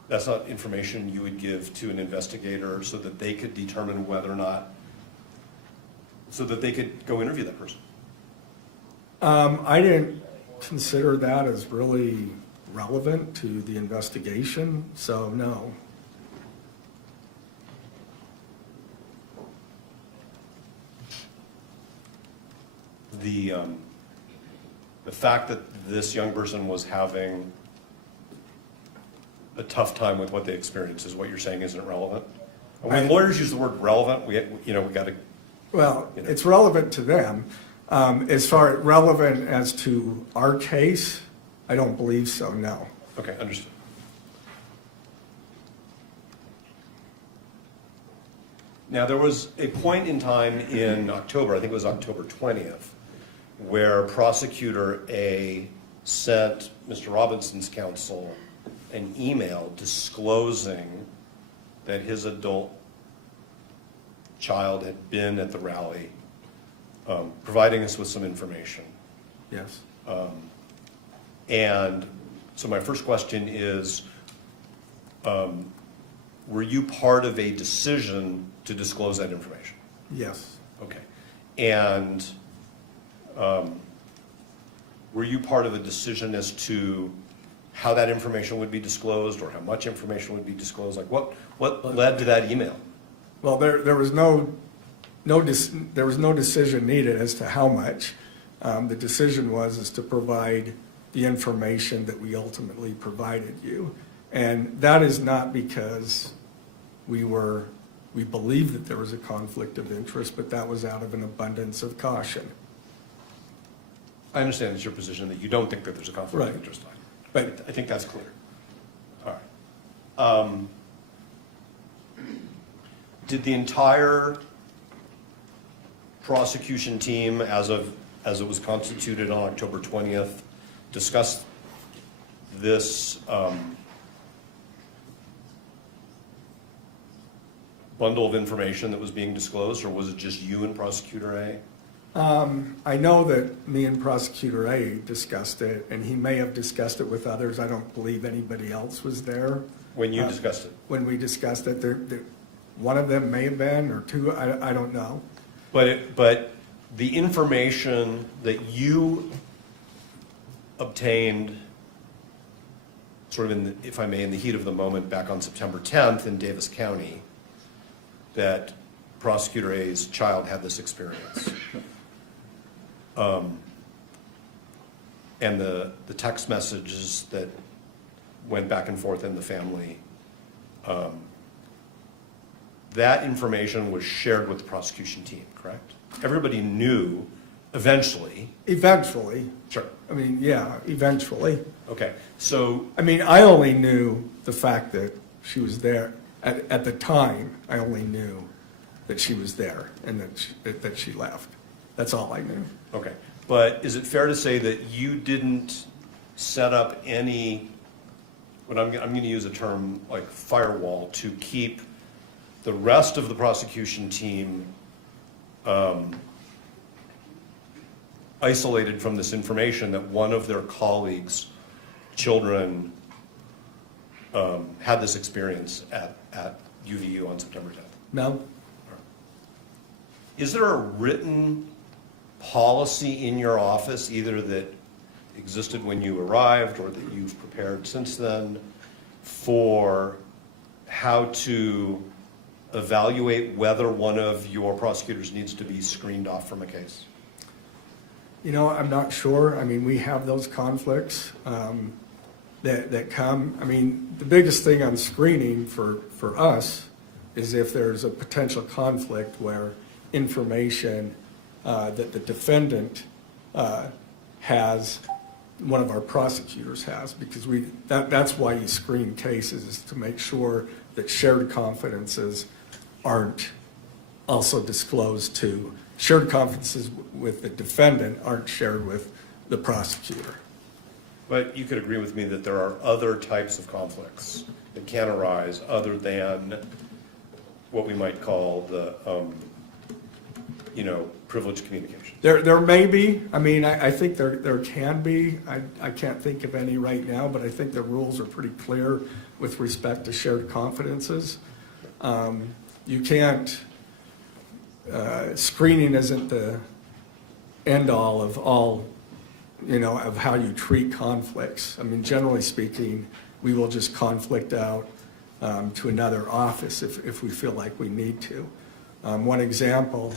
that's not information you would give to an investigator so that they could determine whether or not, so that they could go interview that person? I didn't consider that as really relevant to the investigation, so no. The fact that this young person was having a tough time with what they experienced is what you're saying isn't relevant? When lawyers use the word relevant, we got to. Well, it's relevant to them. As far as relevant as to our case, I don't believe so, no. Okay, understood. Now, there was a point in time in October, I think it was October 20th, where Prosecutor A sent Mr. Robinson's counsel an email disclosing that his adult child had been at the rally, providing us with some information. Yes. And so my first question is, were you part of a decision to disclose that information? Yes. Okay. And were you part of a decision as to how that information would be disclosed or how much information would be disclosed? Like what led to that email? Well, there was no decision needed as to how much. The decision was to provide the information that we ultimately provided you. And that is not because we believed that there was a conflict of interest, but that was out of an abundance of caution. I understand it's your position that you don't think that there's a conflict Right. of interest. But I think that's clear. All right. Did the entire prosecution team, as it was constituted on October 20th, discuss this bundle of information that was being disclosed, or was it just you and Prosecutor A? I know that me and Prosecutor A discussed it, and he may have discussed it with others. I don't believe anybody else was there. When you discussed it? When we discussed it, one of them may have been, or two, I don't know. But the information that you obtained, sort of if I may, in the heat of the moment back on September 10th in Davis County, that Prosecutor A's child had this experience. And the text messages that went back and forth in the family, that information was shared with the prosecution team, correct? Everybody knew eventually. Eventually. Sure. I mean, yeah, eventually. Okay, so, I mean, I only knew the fact that she was there. At the time, I only knew that she was there and that she left. That's all I knew. okay, but is it fair to say that you didn't set up any, I'm going to use a term like firewall, to keep the rest of the prosecution team isolated from this information that one of their colleagues' children had this experience at UVU on September 10th? No, Is there a written policy in your office, either that existed when you arrived or that you've prepared since then, for how to evaluate whether one of your prosecutors needs to be screened off from a case? you know, I'm not sure. I mean, we have those conflicts that come. I mean, the biggest thing on screening for us is if there's a potential conflict where information that the defendant has, one of our prosecutors has, because that's why you screen cases, is to make sure that shared confidences aren't also disclosed to, shared confidences with the defendant aren't shared with the prosecutor. But you could agree with me that there are other types of conflicts that can arise other than what we might call the, privileged communication. There may be, I mean, I think there can be, I can't think of any right now, but I think the rules are pretty clear with respect to shared confidences. You can't, screening isn't the end all, of how you treat conflicts. I mean, generally speaking, we will just conflict out to another office if we feel like we need to. One example,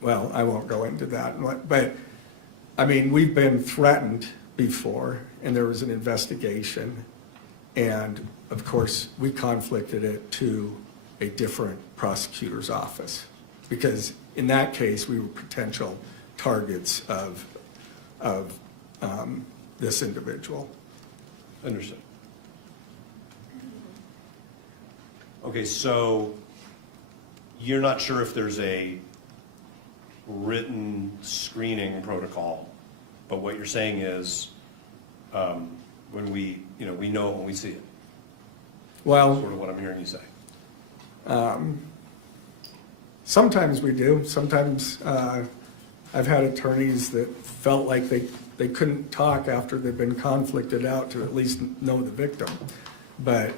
well, I won't go into that, but I mean, we've been threatened before, and there was an investigation, and of course, we conflicted it to a different prosecutor's office, because in that case, we were potential targets of this individual. Understood. Okay, so you're not sure if there's a written screening protocol, but what you're saying is when we know it when we see it. Well, Sort of what I'm hearing you say. sometimes we do. Sometimes I've had attorneys that felt like they couldn't talk after they've been conflicted out to at least know the victim, but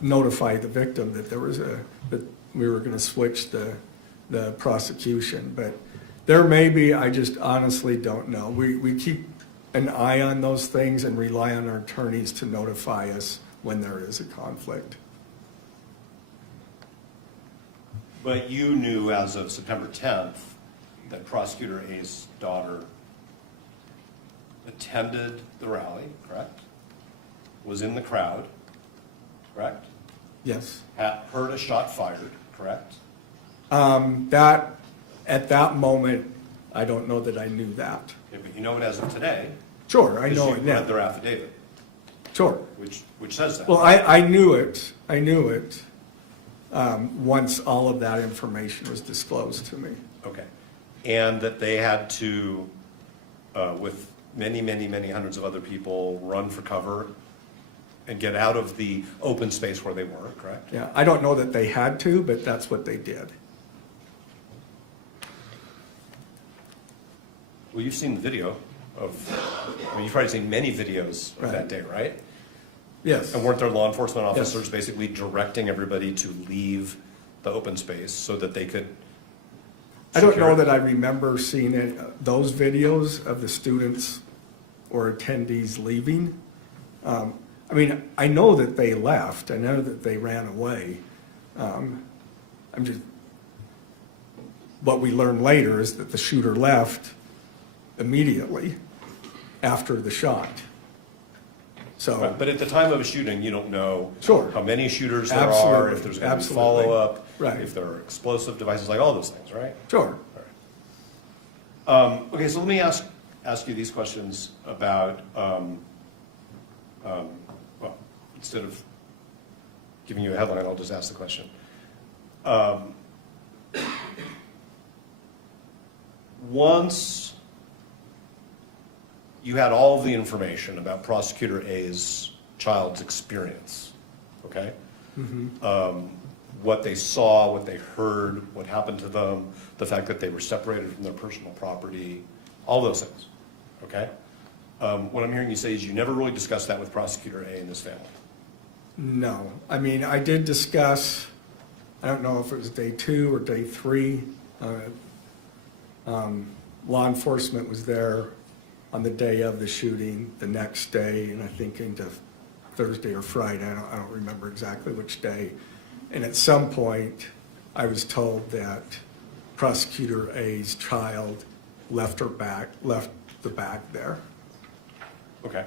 notify the victim that that we were going to switch the prosecution. But there may be, I just honestly don't know. We keep an eye on those things and rely on our attorneys to notify us when there is a conflict. But you knew as of September 10th that Prosecutor A's daughter attended the rally, correct? Was in the crowd, correct? Yes. Had heard a shot fired, correct? That, at that moment, I don't know that I knew that. Okay, but you know it as of today. Sure, I know it Because you now. read their affidavit, Sure. which says that. Well, I knew it once all of that information was disclosed to me. Okay. And that they had to, with many, many, many hundreds of other people, run for cover and get out of the open space where they were, correct? Yeah, I don't know that they had to, but that's what they did. Well, you've seen the video you've probably seen many videos of Right. that day, right? Yes. And weren't there law enforcement officers basically directing everybody to leave the open space so that they could I don't secure know it? that I remember seeing those videos of the students or attendees leaving. I mean, I know that they left. I know that they ran away. What we learned later is that the shooter left immediately after the shot. So, Right, but at the time of a shooting, you don't know Sure. how many shooters there are, Absolutely, if there's going to be absolutely. follow-up, Right. if there are explosive devices, like all those things, right? sure. Okay, so let me ask you these questions about, well, instead of giving you a headline, I'll just ask the question. Once you had all of the information about Prosecutor A's child's experience, okay? what they saw, what they heard, what happened to them, the fact that they were separated from their personal property, all those things, okay? What I'm hearing you say is you never really discussed that with Prosecutor A and his family. No, I mean, I did discuss, I don't know if it was day 2 or day 3. Law enforcement was there on the day of the shooting, the next day, and I think into Thursday or Friday, I don't remember exactly which day. And at some point, I was told that Prosecutor A's child left the bag there. Okay.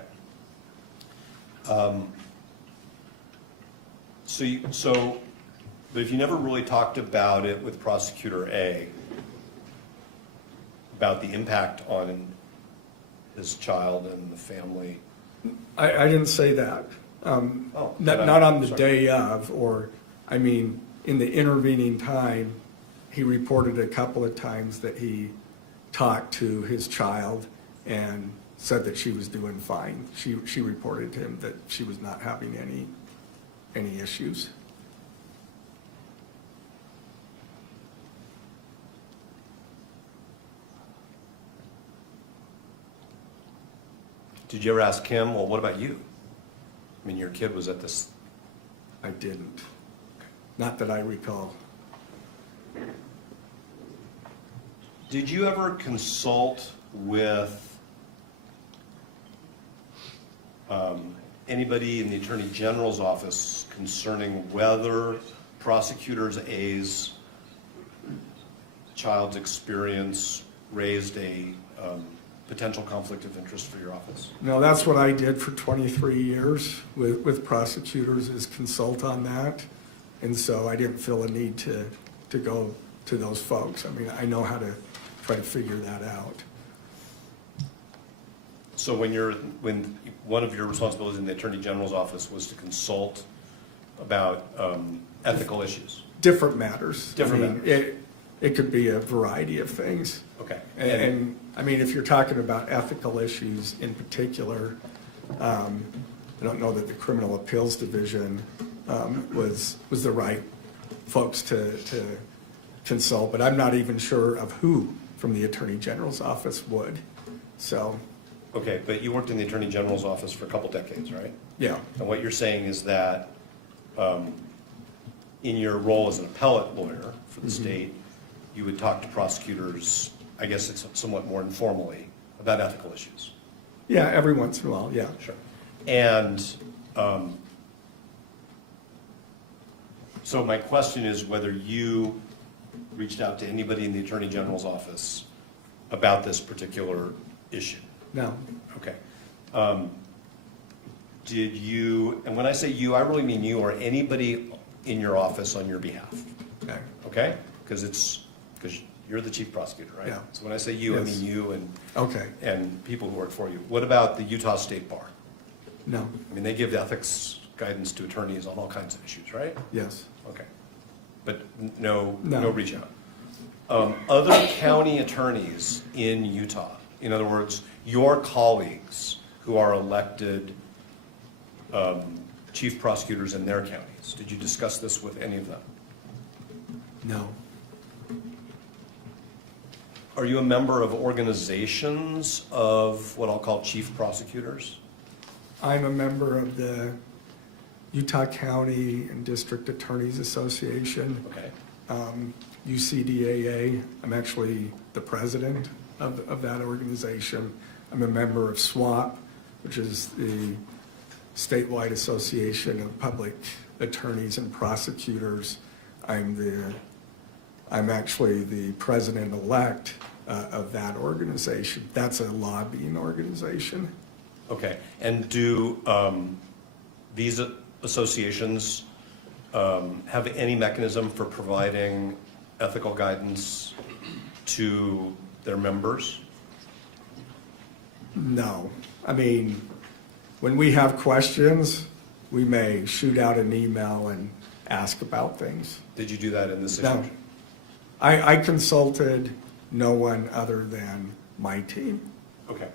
But if you never really talked about it with Prosecutor A, about the impact on his child and the family? I didn't say that. Not on the day of, or, I mean, in the intervening time, he reported a couple of times that he talked to his child and said that she was doing fine. She reported to him that she was not having any issues. Did you ever ask him, well, what about you? I mean, your kid was at this. I didn't. Not that I recall. Did you ever consult with anybody in the Attorney General's office concerning whether Prosecutor A's child's experience raised a potential conflict of interest for your office? No, that's what I did for 23 years with prosecutors, is consult on that. And so I didn't feel a need to go to those folks. I mean, I know how to try to figure that out. So when one of your responsibilities in the Attorney General's office was to consult about ethical issues? Different matters. Different I mean, matters. It could be a variety of things. Okay. And I mean, if you're talking about ethical issues in particular, I don't know that the Criminal Appeals Division was the right folks to consult, but I'm not even sure of who from the Attorney General's office would, so. Okay, but you worked in the Attorney General's office for a couple decades, right? Yeah. And what you're saying is that in your role as an appellate lawyer for the state, you would talk to prosecutors, I guess it's somewhat more informally, about ethical issues. Yeah, every once in a while, yeah. Sure. And so my question is whether you reached out to anybody in the Attorney General's office about this particular issue. No. Okay. Did you, and when I say you, I really mean you or anybody in your office on your behalf, Okay. okay? Because you're the chief prosecutor, right? Yeah. So when I say you, I Yes. mean you and Okay. people who work for you. What about the Utah State Bar? No. I mean, they give ethics guidance to attorneys on all kinds of issues, right? Yes. Okay. But no No. reach out. Other county attorneys in Utah, in other words, your colleagues who are elected chief prosecutors in their counties, did you discuss this with any of them? No. Are you a member of organizations of what I'll call chief prosecutors? I'm a member of the Utah County and District Attorneys Association, Okay. UCDAA. I'm actually the president of that organization. I'm a member of SWAP, which is the statewide association of public attorneys and prosecutors. I'm actually the president-elect of that organization. That's a lobbying organization. Okay. And do these associations have any mechanism for providing ethical guidance to their members? No. I mean, when we have questions, we may shoot out an email and ask about things. Did you do that in this No. situation? I consulted no one other than my team. Okay.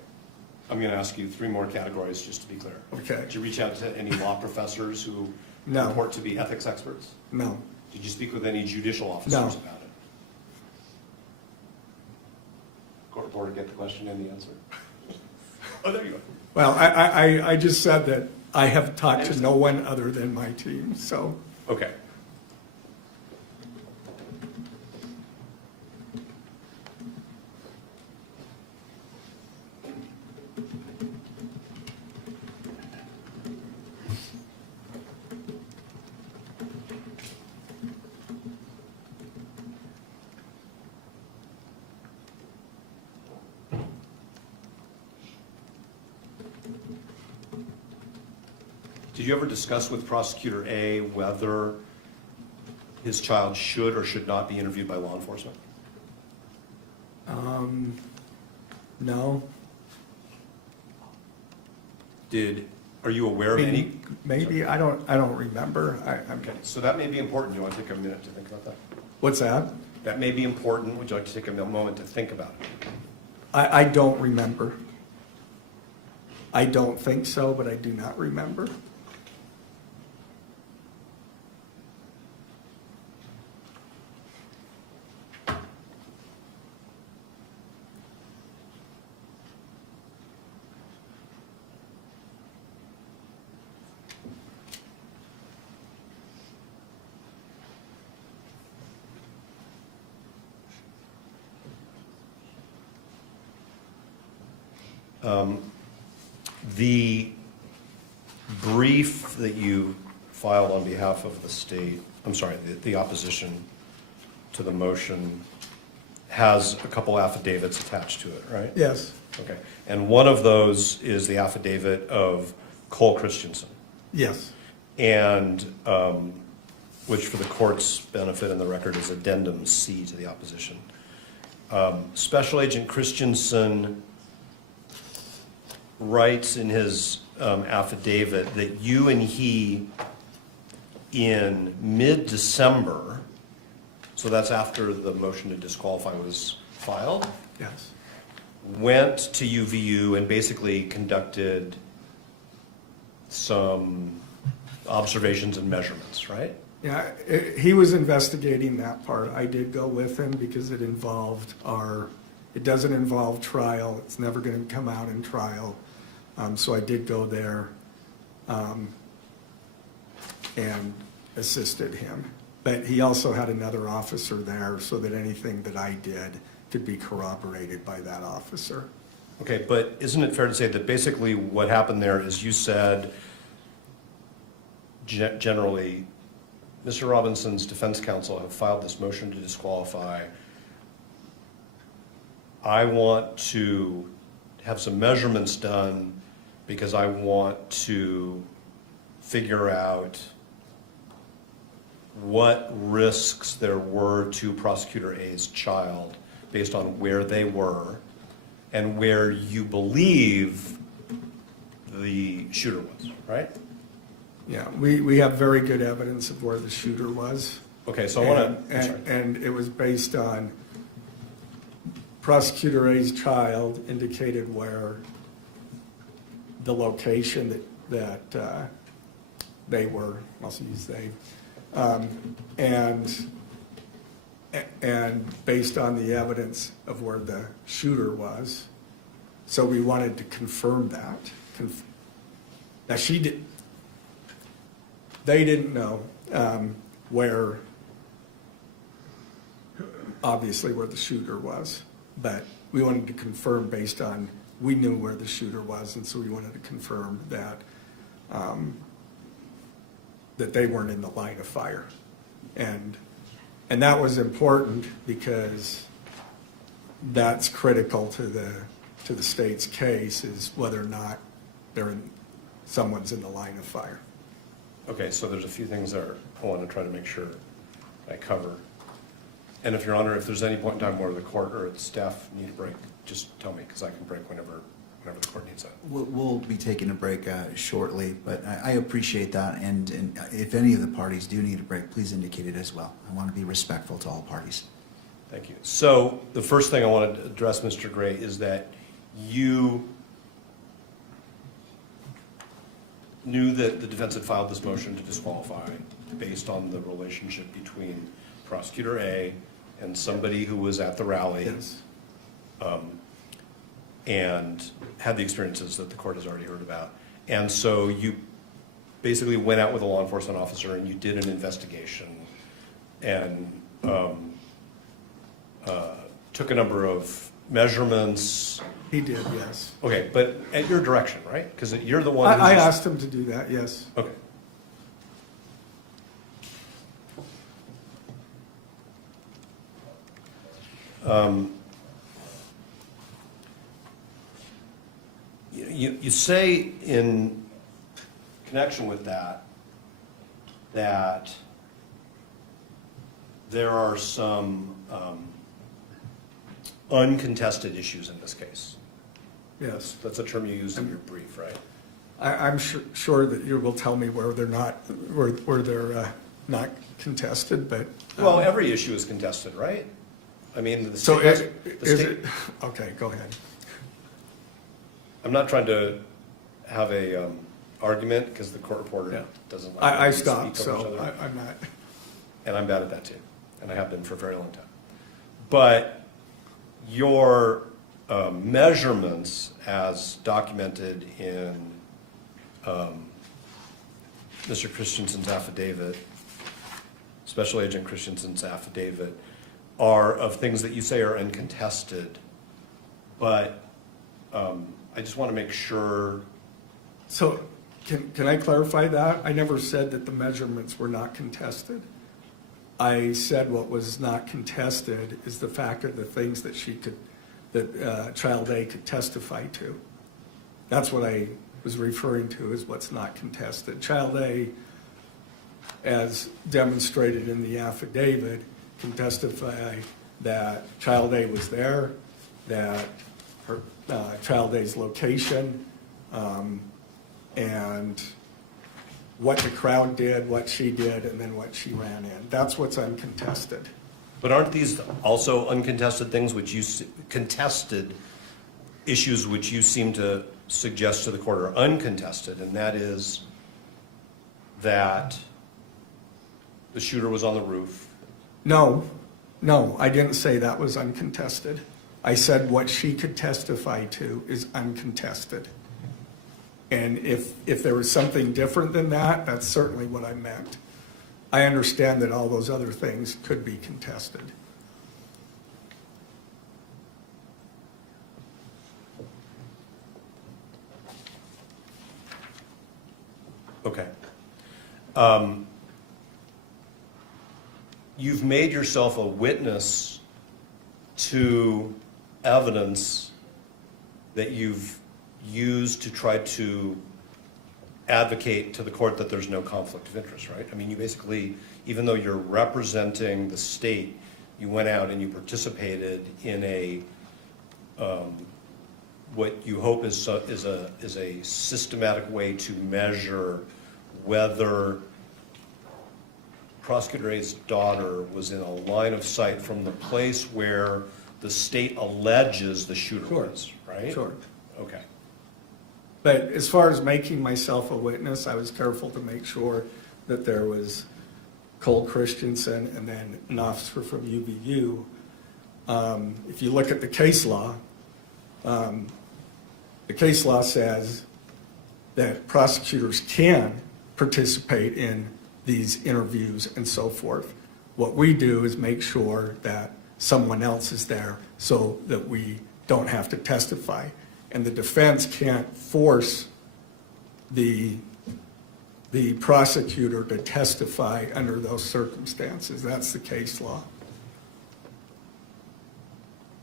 I'm going to ask you 3 more categories just to be clear. Okay. Did you reach out to any law professors who No. report to be ethics experts? No. Did you speak with any judicial officers No. about it? Court reporter, get the question and the answer. Oh, there you are. Well, I just said that I have talked to no one other than my team, so. Okay. Did you ever discuss with Prosecutor A whether his child should or should not be interviewed by law enforcement? No. Are you aware of any? Maybe, I don't remember. I'm Okay, so that may be important. Do you want to take a minute to think about that? What's that? That may be important. Would you like to take a moment to think about it? I don't remember. I don't think so, but I do not remember. The brief that you filed on behalf of the state, I'm sorry, the opposition to the motion has a couple affidavits attached to it, right? Yes. Okay. And one of those is the affidavit of Cole Christensen, Yes. and which for the court's benefit in the record is addendum C to the opposition. Special Agent Christensen writes in his affidavit that you and he, in mid-December, so that's after the motion to disqualify was filed, Yes. went to UVU and basically conducted some observations and measurements, right? Yeah, he was investigating that part. I did go with him because it doesn't involve trial. It's never going to come out in trial. So I did go there and assisted him. But he also had another officer there so that anything that I did could be corroborated by that officer. Okay, but isn't it fair to say that basically what happened there is you said, generally, Mr. Robinson's defense counsel have filed this motion to disqualify. I want to have some measurements done because I want to figure out what risks there were to Prosecutor A's child based on where they were and where you believe the shooter was, right? Yeah, we have very good evidence of where the shooter was. Okay, so I want to, And it was based on Prosecutor A's child indicated where the location that they were, I'll use they, and based on the evidence of where the shooter was. So we wanted to confirm that. Now they didn't know where, obviously where the shooter was, but we wanted to confirm based on, we knew where the shooter was, and so we wanted to confirm that that they weren't in the line of fire. And that was important because that's critical to the state's case, is whether or not someone's in the line of fire. okay, so there's a few things there I want to try to make sure I cover. And if Your Honor, if there's any point in time where the court or its staff need a break, just tell me, because I can break whenever the court needs that. We'll be taking a break shortly, but I appreciate that, and if any of the parties do need a break, please indicate it as well. I want to be respectful to all parties. Thank you. So the first thing I want to address, Mr. Gray, is that you knew that the defense had filed this motion to disqualify based on the relationship between prosecutor A and somebody who was at the rally. Yes. And had the experiences that the court has already heard about. And so you basically went out with a law enforcement officer and you did an investigation and took a number of measurements. He did, yes. Okay, but at your direction, right? Because you're the one who's I just- asked him to do that, yes. Okay. You say in connection with that there are some uncontested issues in this case. Yes. That's a term you used in your brief, right? I'm sure that you will tell me where they're not contested, but. Well, every issue is contested, right? I mean, the So state, is it, okay, go ahead. I'm not trying to have a argument because the court reporter Yeah. doesn't like. I when we stopped, speak over so each other. I'm not. And I'm bad at that too, and I have been for a very long time. But your measurements as documented in Mr. Christensen's affidavit, Special Agent Christensen's affidavit, are of things that you say are uncontested. But I just want to make sure. So can I clarify that? I never said that the measurements were not contested. I said what was not contested is the fact of the things that Child A could testify to. That's what I was referring to is what's not contested. Child A, as demonstrated in the affidavit, can testify that Child A was there, that her Child A's location, and what the crowd did, what she did, and then what she ran in. That's what's uncontested. But aren't these also uncontested things which you, contested issues which you seem to suggest to the court are uncontested, and that is that the shooter was on the roof? No, I didn't say that was uncontested. I said what she could testify to is uncontested. And if there was something different than that, that's certainly what I meant. I understand that all those other things could be contested. Okay. You've made yourself a witness to evidence that you've used to try to advocate to the court that there's no conflict of interest, right? I mean, you basically, even though you're representing the state, you went out and you participated in a what you hope is a systematic way to measure whether Prosecutor A's daughter was in a line of sight from the place where the state alleges the shooter Sure. was, right? Sure. Okay. But as far as making myself a witness, I was careful to make sure that there was Cole Christensen and then an officer from UVU. If you look at the case law says that prosecutors can participate in these interviews and so forth. What we do is make sure that someone else is there so that we don't have to testify. And the defense can't force the prosecutor to testify under those circumstances. That's the case law.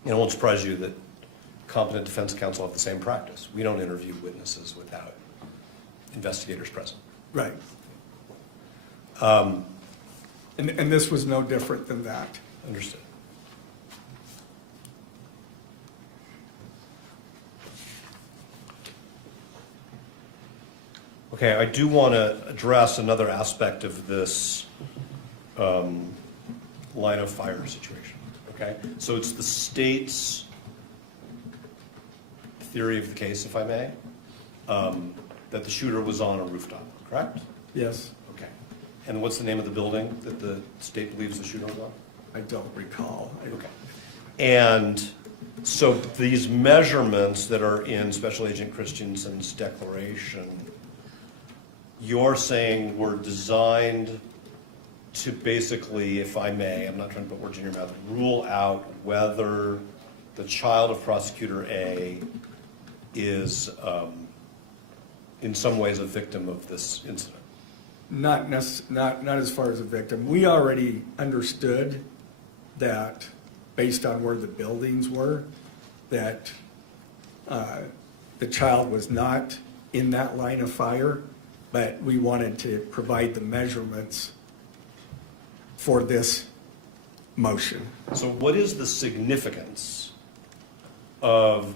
And it won't surprise you that competent defense counsel have the same practice. We don't interview witnesses without investigators present. Right. And this was no different than that. Understood. Okay, I do want to address another aspect of this line of fire situation, okay? So it's the state's theory of the case, if I may, that the shooter was on a rooftop, correct? Yes, Okay. And what's the name of the building that the state believes the shooter was on? I don't recall. Okay. And so these measurements that are in Special Agent Christensen's declaration, you're saying were designed to basically, if I may, I'm not trying to put words in your mouth, rule out whether the child of Prosecutor A is in some ways a victim of this incident? Not as far as a victim. We already understood that, based on where the buildings were, that the child was not in that line of fire, but we wanted to provide the measurements for this motion. So what is the significance of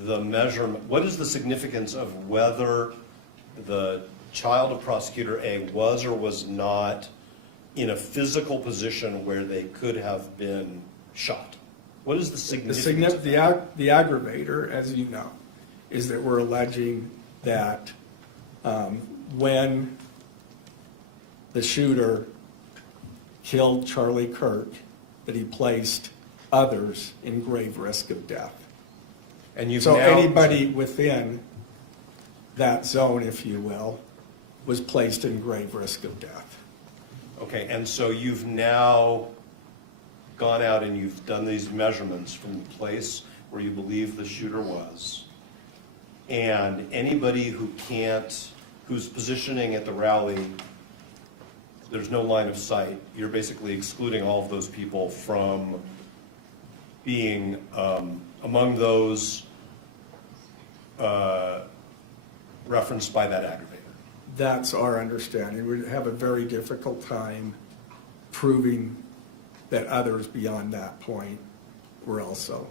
the measurement? What is the significance of whether the child of Prosecutor A was or was not in a physical position where they could have been shot? What is the significance of that? The aggravator, as you know, is that we're alleging that when the shooter killed Charlie Kirk, that he placed others in grave risk of death. And you've So now, anybody within that zone, if you will, was placed in grave risk of death. okay, and so you've now gone out and you've done these measurements from the place where you believe the shooter was, and anybody who who's positioning at the rally, there's no line of sight, you're basically excluding all of those people from being among those referenced by that aggravator. That's our understanding. We'd have a very difficult time proving that others beyond that point were also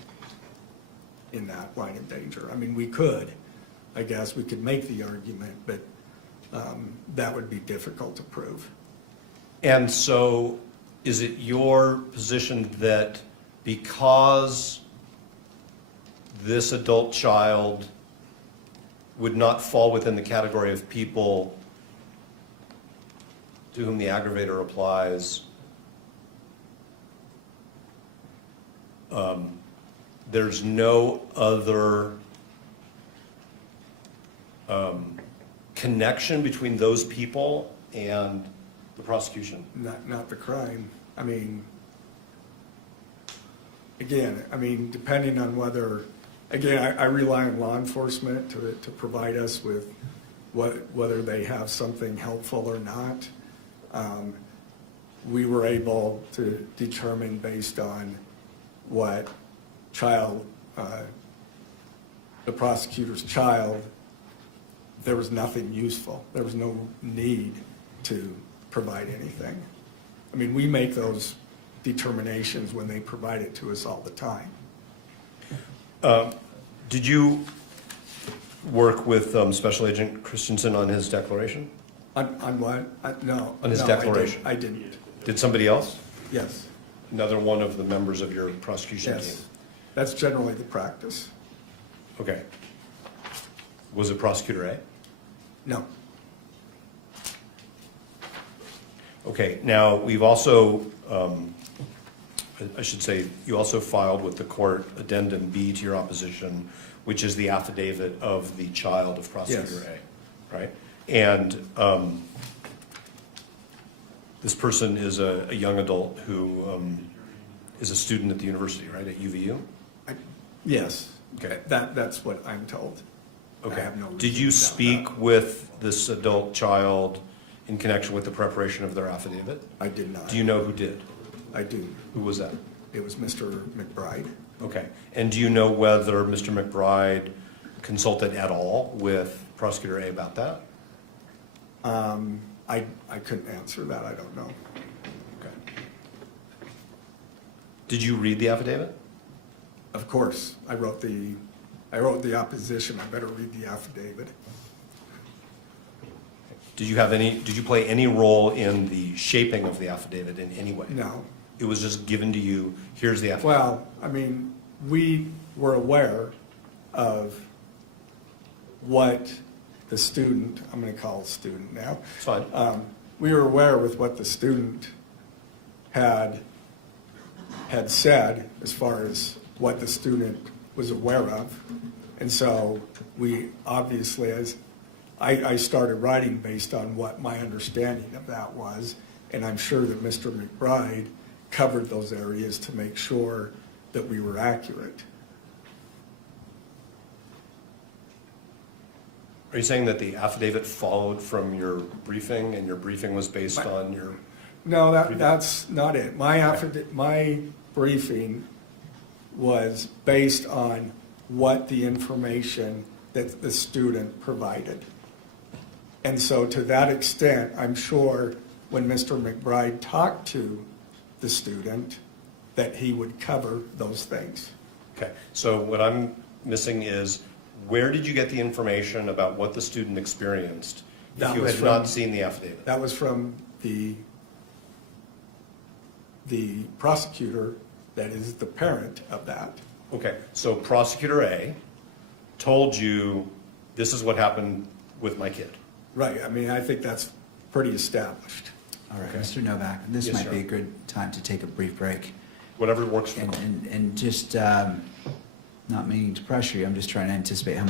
in that line of danger. I mean, we could, I guess, we could make the argument, but that would be difficult to prove. And so is it your position that because this adult child would not fall within the category of people to whom the aggravator applies, there's no other connection between those people and the prosecution? Not the crime. I mean, again, depending on whether, again, I rely on law enforcement to provide us with whether they have something helpful or not. We were able to determine based on what the prosecutor's child, there was nothing useful. There was no need to provide anything. I mean, we make those determinations when they provide it to us all the time. Did you work with Special Agent Christensen on his declaration? On what? No. On his no, declaration? I didn't. Did somebody else? Yes. Another one of the members of your prosecution team? Yes. That's generally the practice. Okay. Was it Prosecutor A? No. Okay, now, we've also, I should say, you also filed with the court addendum B to your opposition, which is the affidavit of the child of Prosecutor A, right? And this person is a young adult who is a student at the university, right, at UVU? Yes. Okay. That's what I'm told. I Okay. have no Did reason you to doubt speak that. with this adult child in connection with the preparation of their affidavit? I did not. Do you know who did? I do. Who was that? It was Mr. McBride. Okay. And do you know whether Mr. McBride consulted at all with Prosecutor A about that? I couldn't answer that. I don't know. Okay. Did you read the affidavit? Of course, I wrote the opposition. I better read the affidavit. Did you play any role in the shaping of the affidavit in any way? No. It was just given to you, here's the affidavit? Well, we were aware of what the student, I'm going to call it student now. It's fine. We were aware with what the student had said as far as what the student was aware of. And so we obviously, as I started writing based on what my understanding of that was, and I'm sure that Mr. McBride covered those areas to make sure that we were accurate. Are you saying that the affidavit followed from your briefing, and your briefing was based on your? No, that's not it. My briefing was based on what the information that the student provided. And so to that extent, I'm sure when Mr. McBride talked to the student, that he would cover those things. Okay, so what I'm missing is, where did you get the information about what the student experienced if you had not seen the affidavit? That was from the prosecutor that is the parent of that. Okay, so Prosecutor A told you, this is what happened with my kid. Right, I mean, I think that's pretty established. All right, Okay. Mr. Novak, this Yes, might sir. be a good time to take a brief break. Whatever works for you. And just, not meaning to pressure you, I'm just trying to anticipate how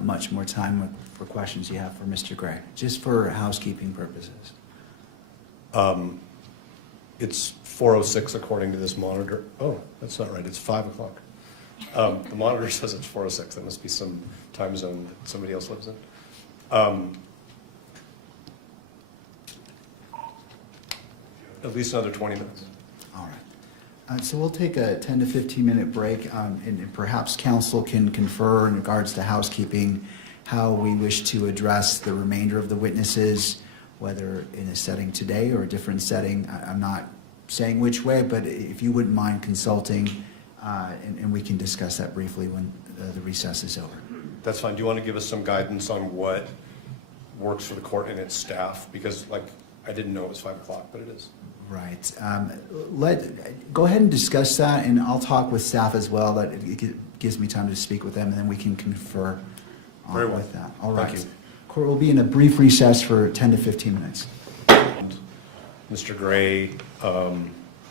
much more time for questions you have for Mr. Gray, just for housekeeping purposes. It's 4:06 according to this monitor. Oh, that's not right, it's 5 o'clock. The monitor says it's 4:06, that must be some time zone that somebody else lives in. At least another 20 minutes. All right. So we'll take a 10 to 15-minute break, and perhaps council can confer in regards to housekeeping, how we wish to address the remainder of the witnesses, whether in a setting today or a different setting. I'm not saying which way, but if you wouldn't mind consulting, and we can discuss that briefly when the recess is over. That's fine. Do you want to give us some guidance on what works for the court and its staff? Because I didn't know it was 5 o'clock, but it is. Right. Go ahead and discuss that, and I'll talk with staff as well. That it gives me time to speak with them, and then we can confer on Very well. with that. All Thank right. you. Court will be in a brief recess for 10 to 15 minutes. And Mr. Gray,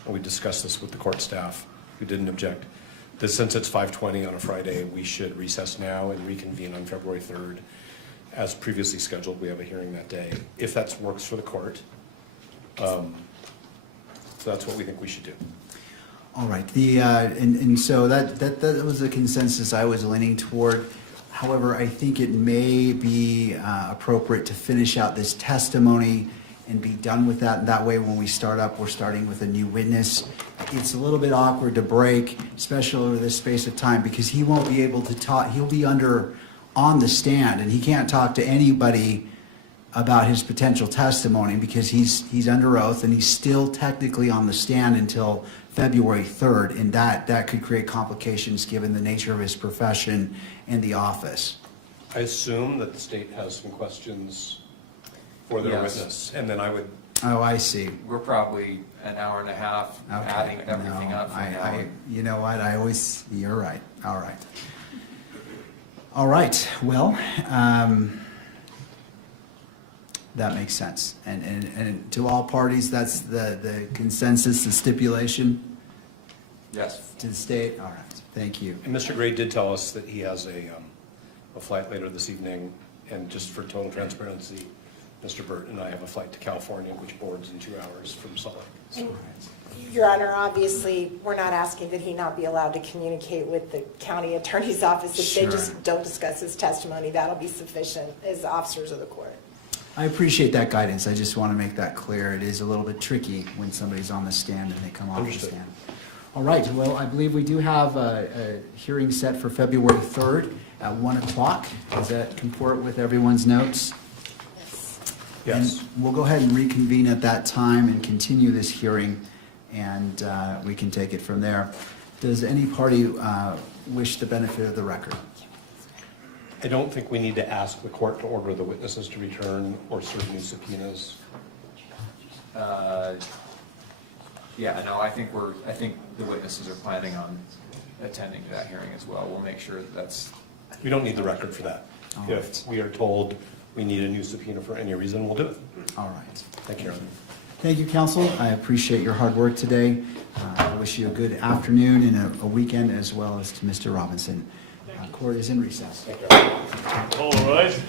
we discussed this with the court staff, who didn't object, that since it's 5:20 on a Friday, we should recess now and reconvene on February 3rd. As previously scheduled, we have a hearing that day, if that works for the court. So that's what we think we should do. All right. And so that was a consensus I was leaning toward. However, I think it may be appropriate to finish out this testimony and be done with that. And that way, when we start up, we're starting with a new witness. It's a little bit awkward to break, especially over this space of time, because he won't be able to talk. He'll be on the stand, and he can't talk to anybody about his potential testimony because he's under oath, and he's still technically on the stand until February 3rd, and that could create complications given the nature of his profession and the office. I assume that the state has some questions for their Yes. witness, and then I would. Oh, I see. We're probably an hour and a half Okay. adding everything No, up from now. you know what, you're right, all right. All right, well, that makes sense. And to all parties, that's the consensus, the stipulation Yes. to the state? All right, thank you. And Mr. Gray did tell us that he has a flight later this evening, and just for total transparency, Mr. Burt and I have a flight to California, which boards in 2 hours from Salt Lake. So, Your Honor, obviously, we're not asking that he not be allowed to communicate with the county attorney's office. If they Sure. just don't discuss his testimony, that'll be sufficient as officers of the court. I appreciate that guidance. I just want to make that clear. It is a little bit tricky when somebody's on the stand and they come off the Understood. stand. All right, well, I believe we do have a hearing set for February 3rd at 1 o'clock. Does that comport with everyone's notes? yes. And we'll go ahead and reconvene at that time and continue this hearing, and we can take it from there. Does any party wish the benefit of the record? I don't think we need to ask the court to order the witnesses to return or serve new subpoenas. Yeah, no, I think the witnesses are planning on attending to that hearing as well. We'll make sure that that's, We don't need the record for that. All If right. we are told we need a new subpoena for any reason, we'll do it. All right. Thank you, Your Honor. Thank you, counsel. I appreciate your hard work today. I wish you a good afternoon and a weekend, as well as to Mr. Robinson. Court is in recess. Thank you. All right.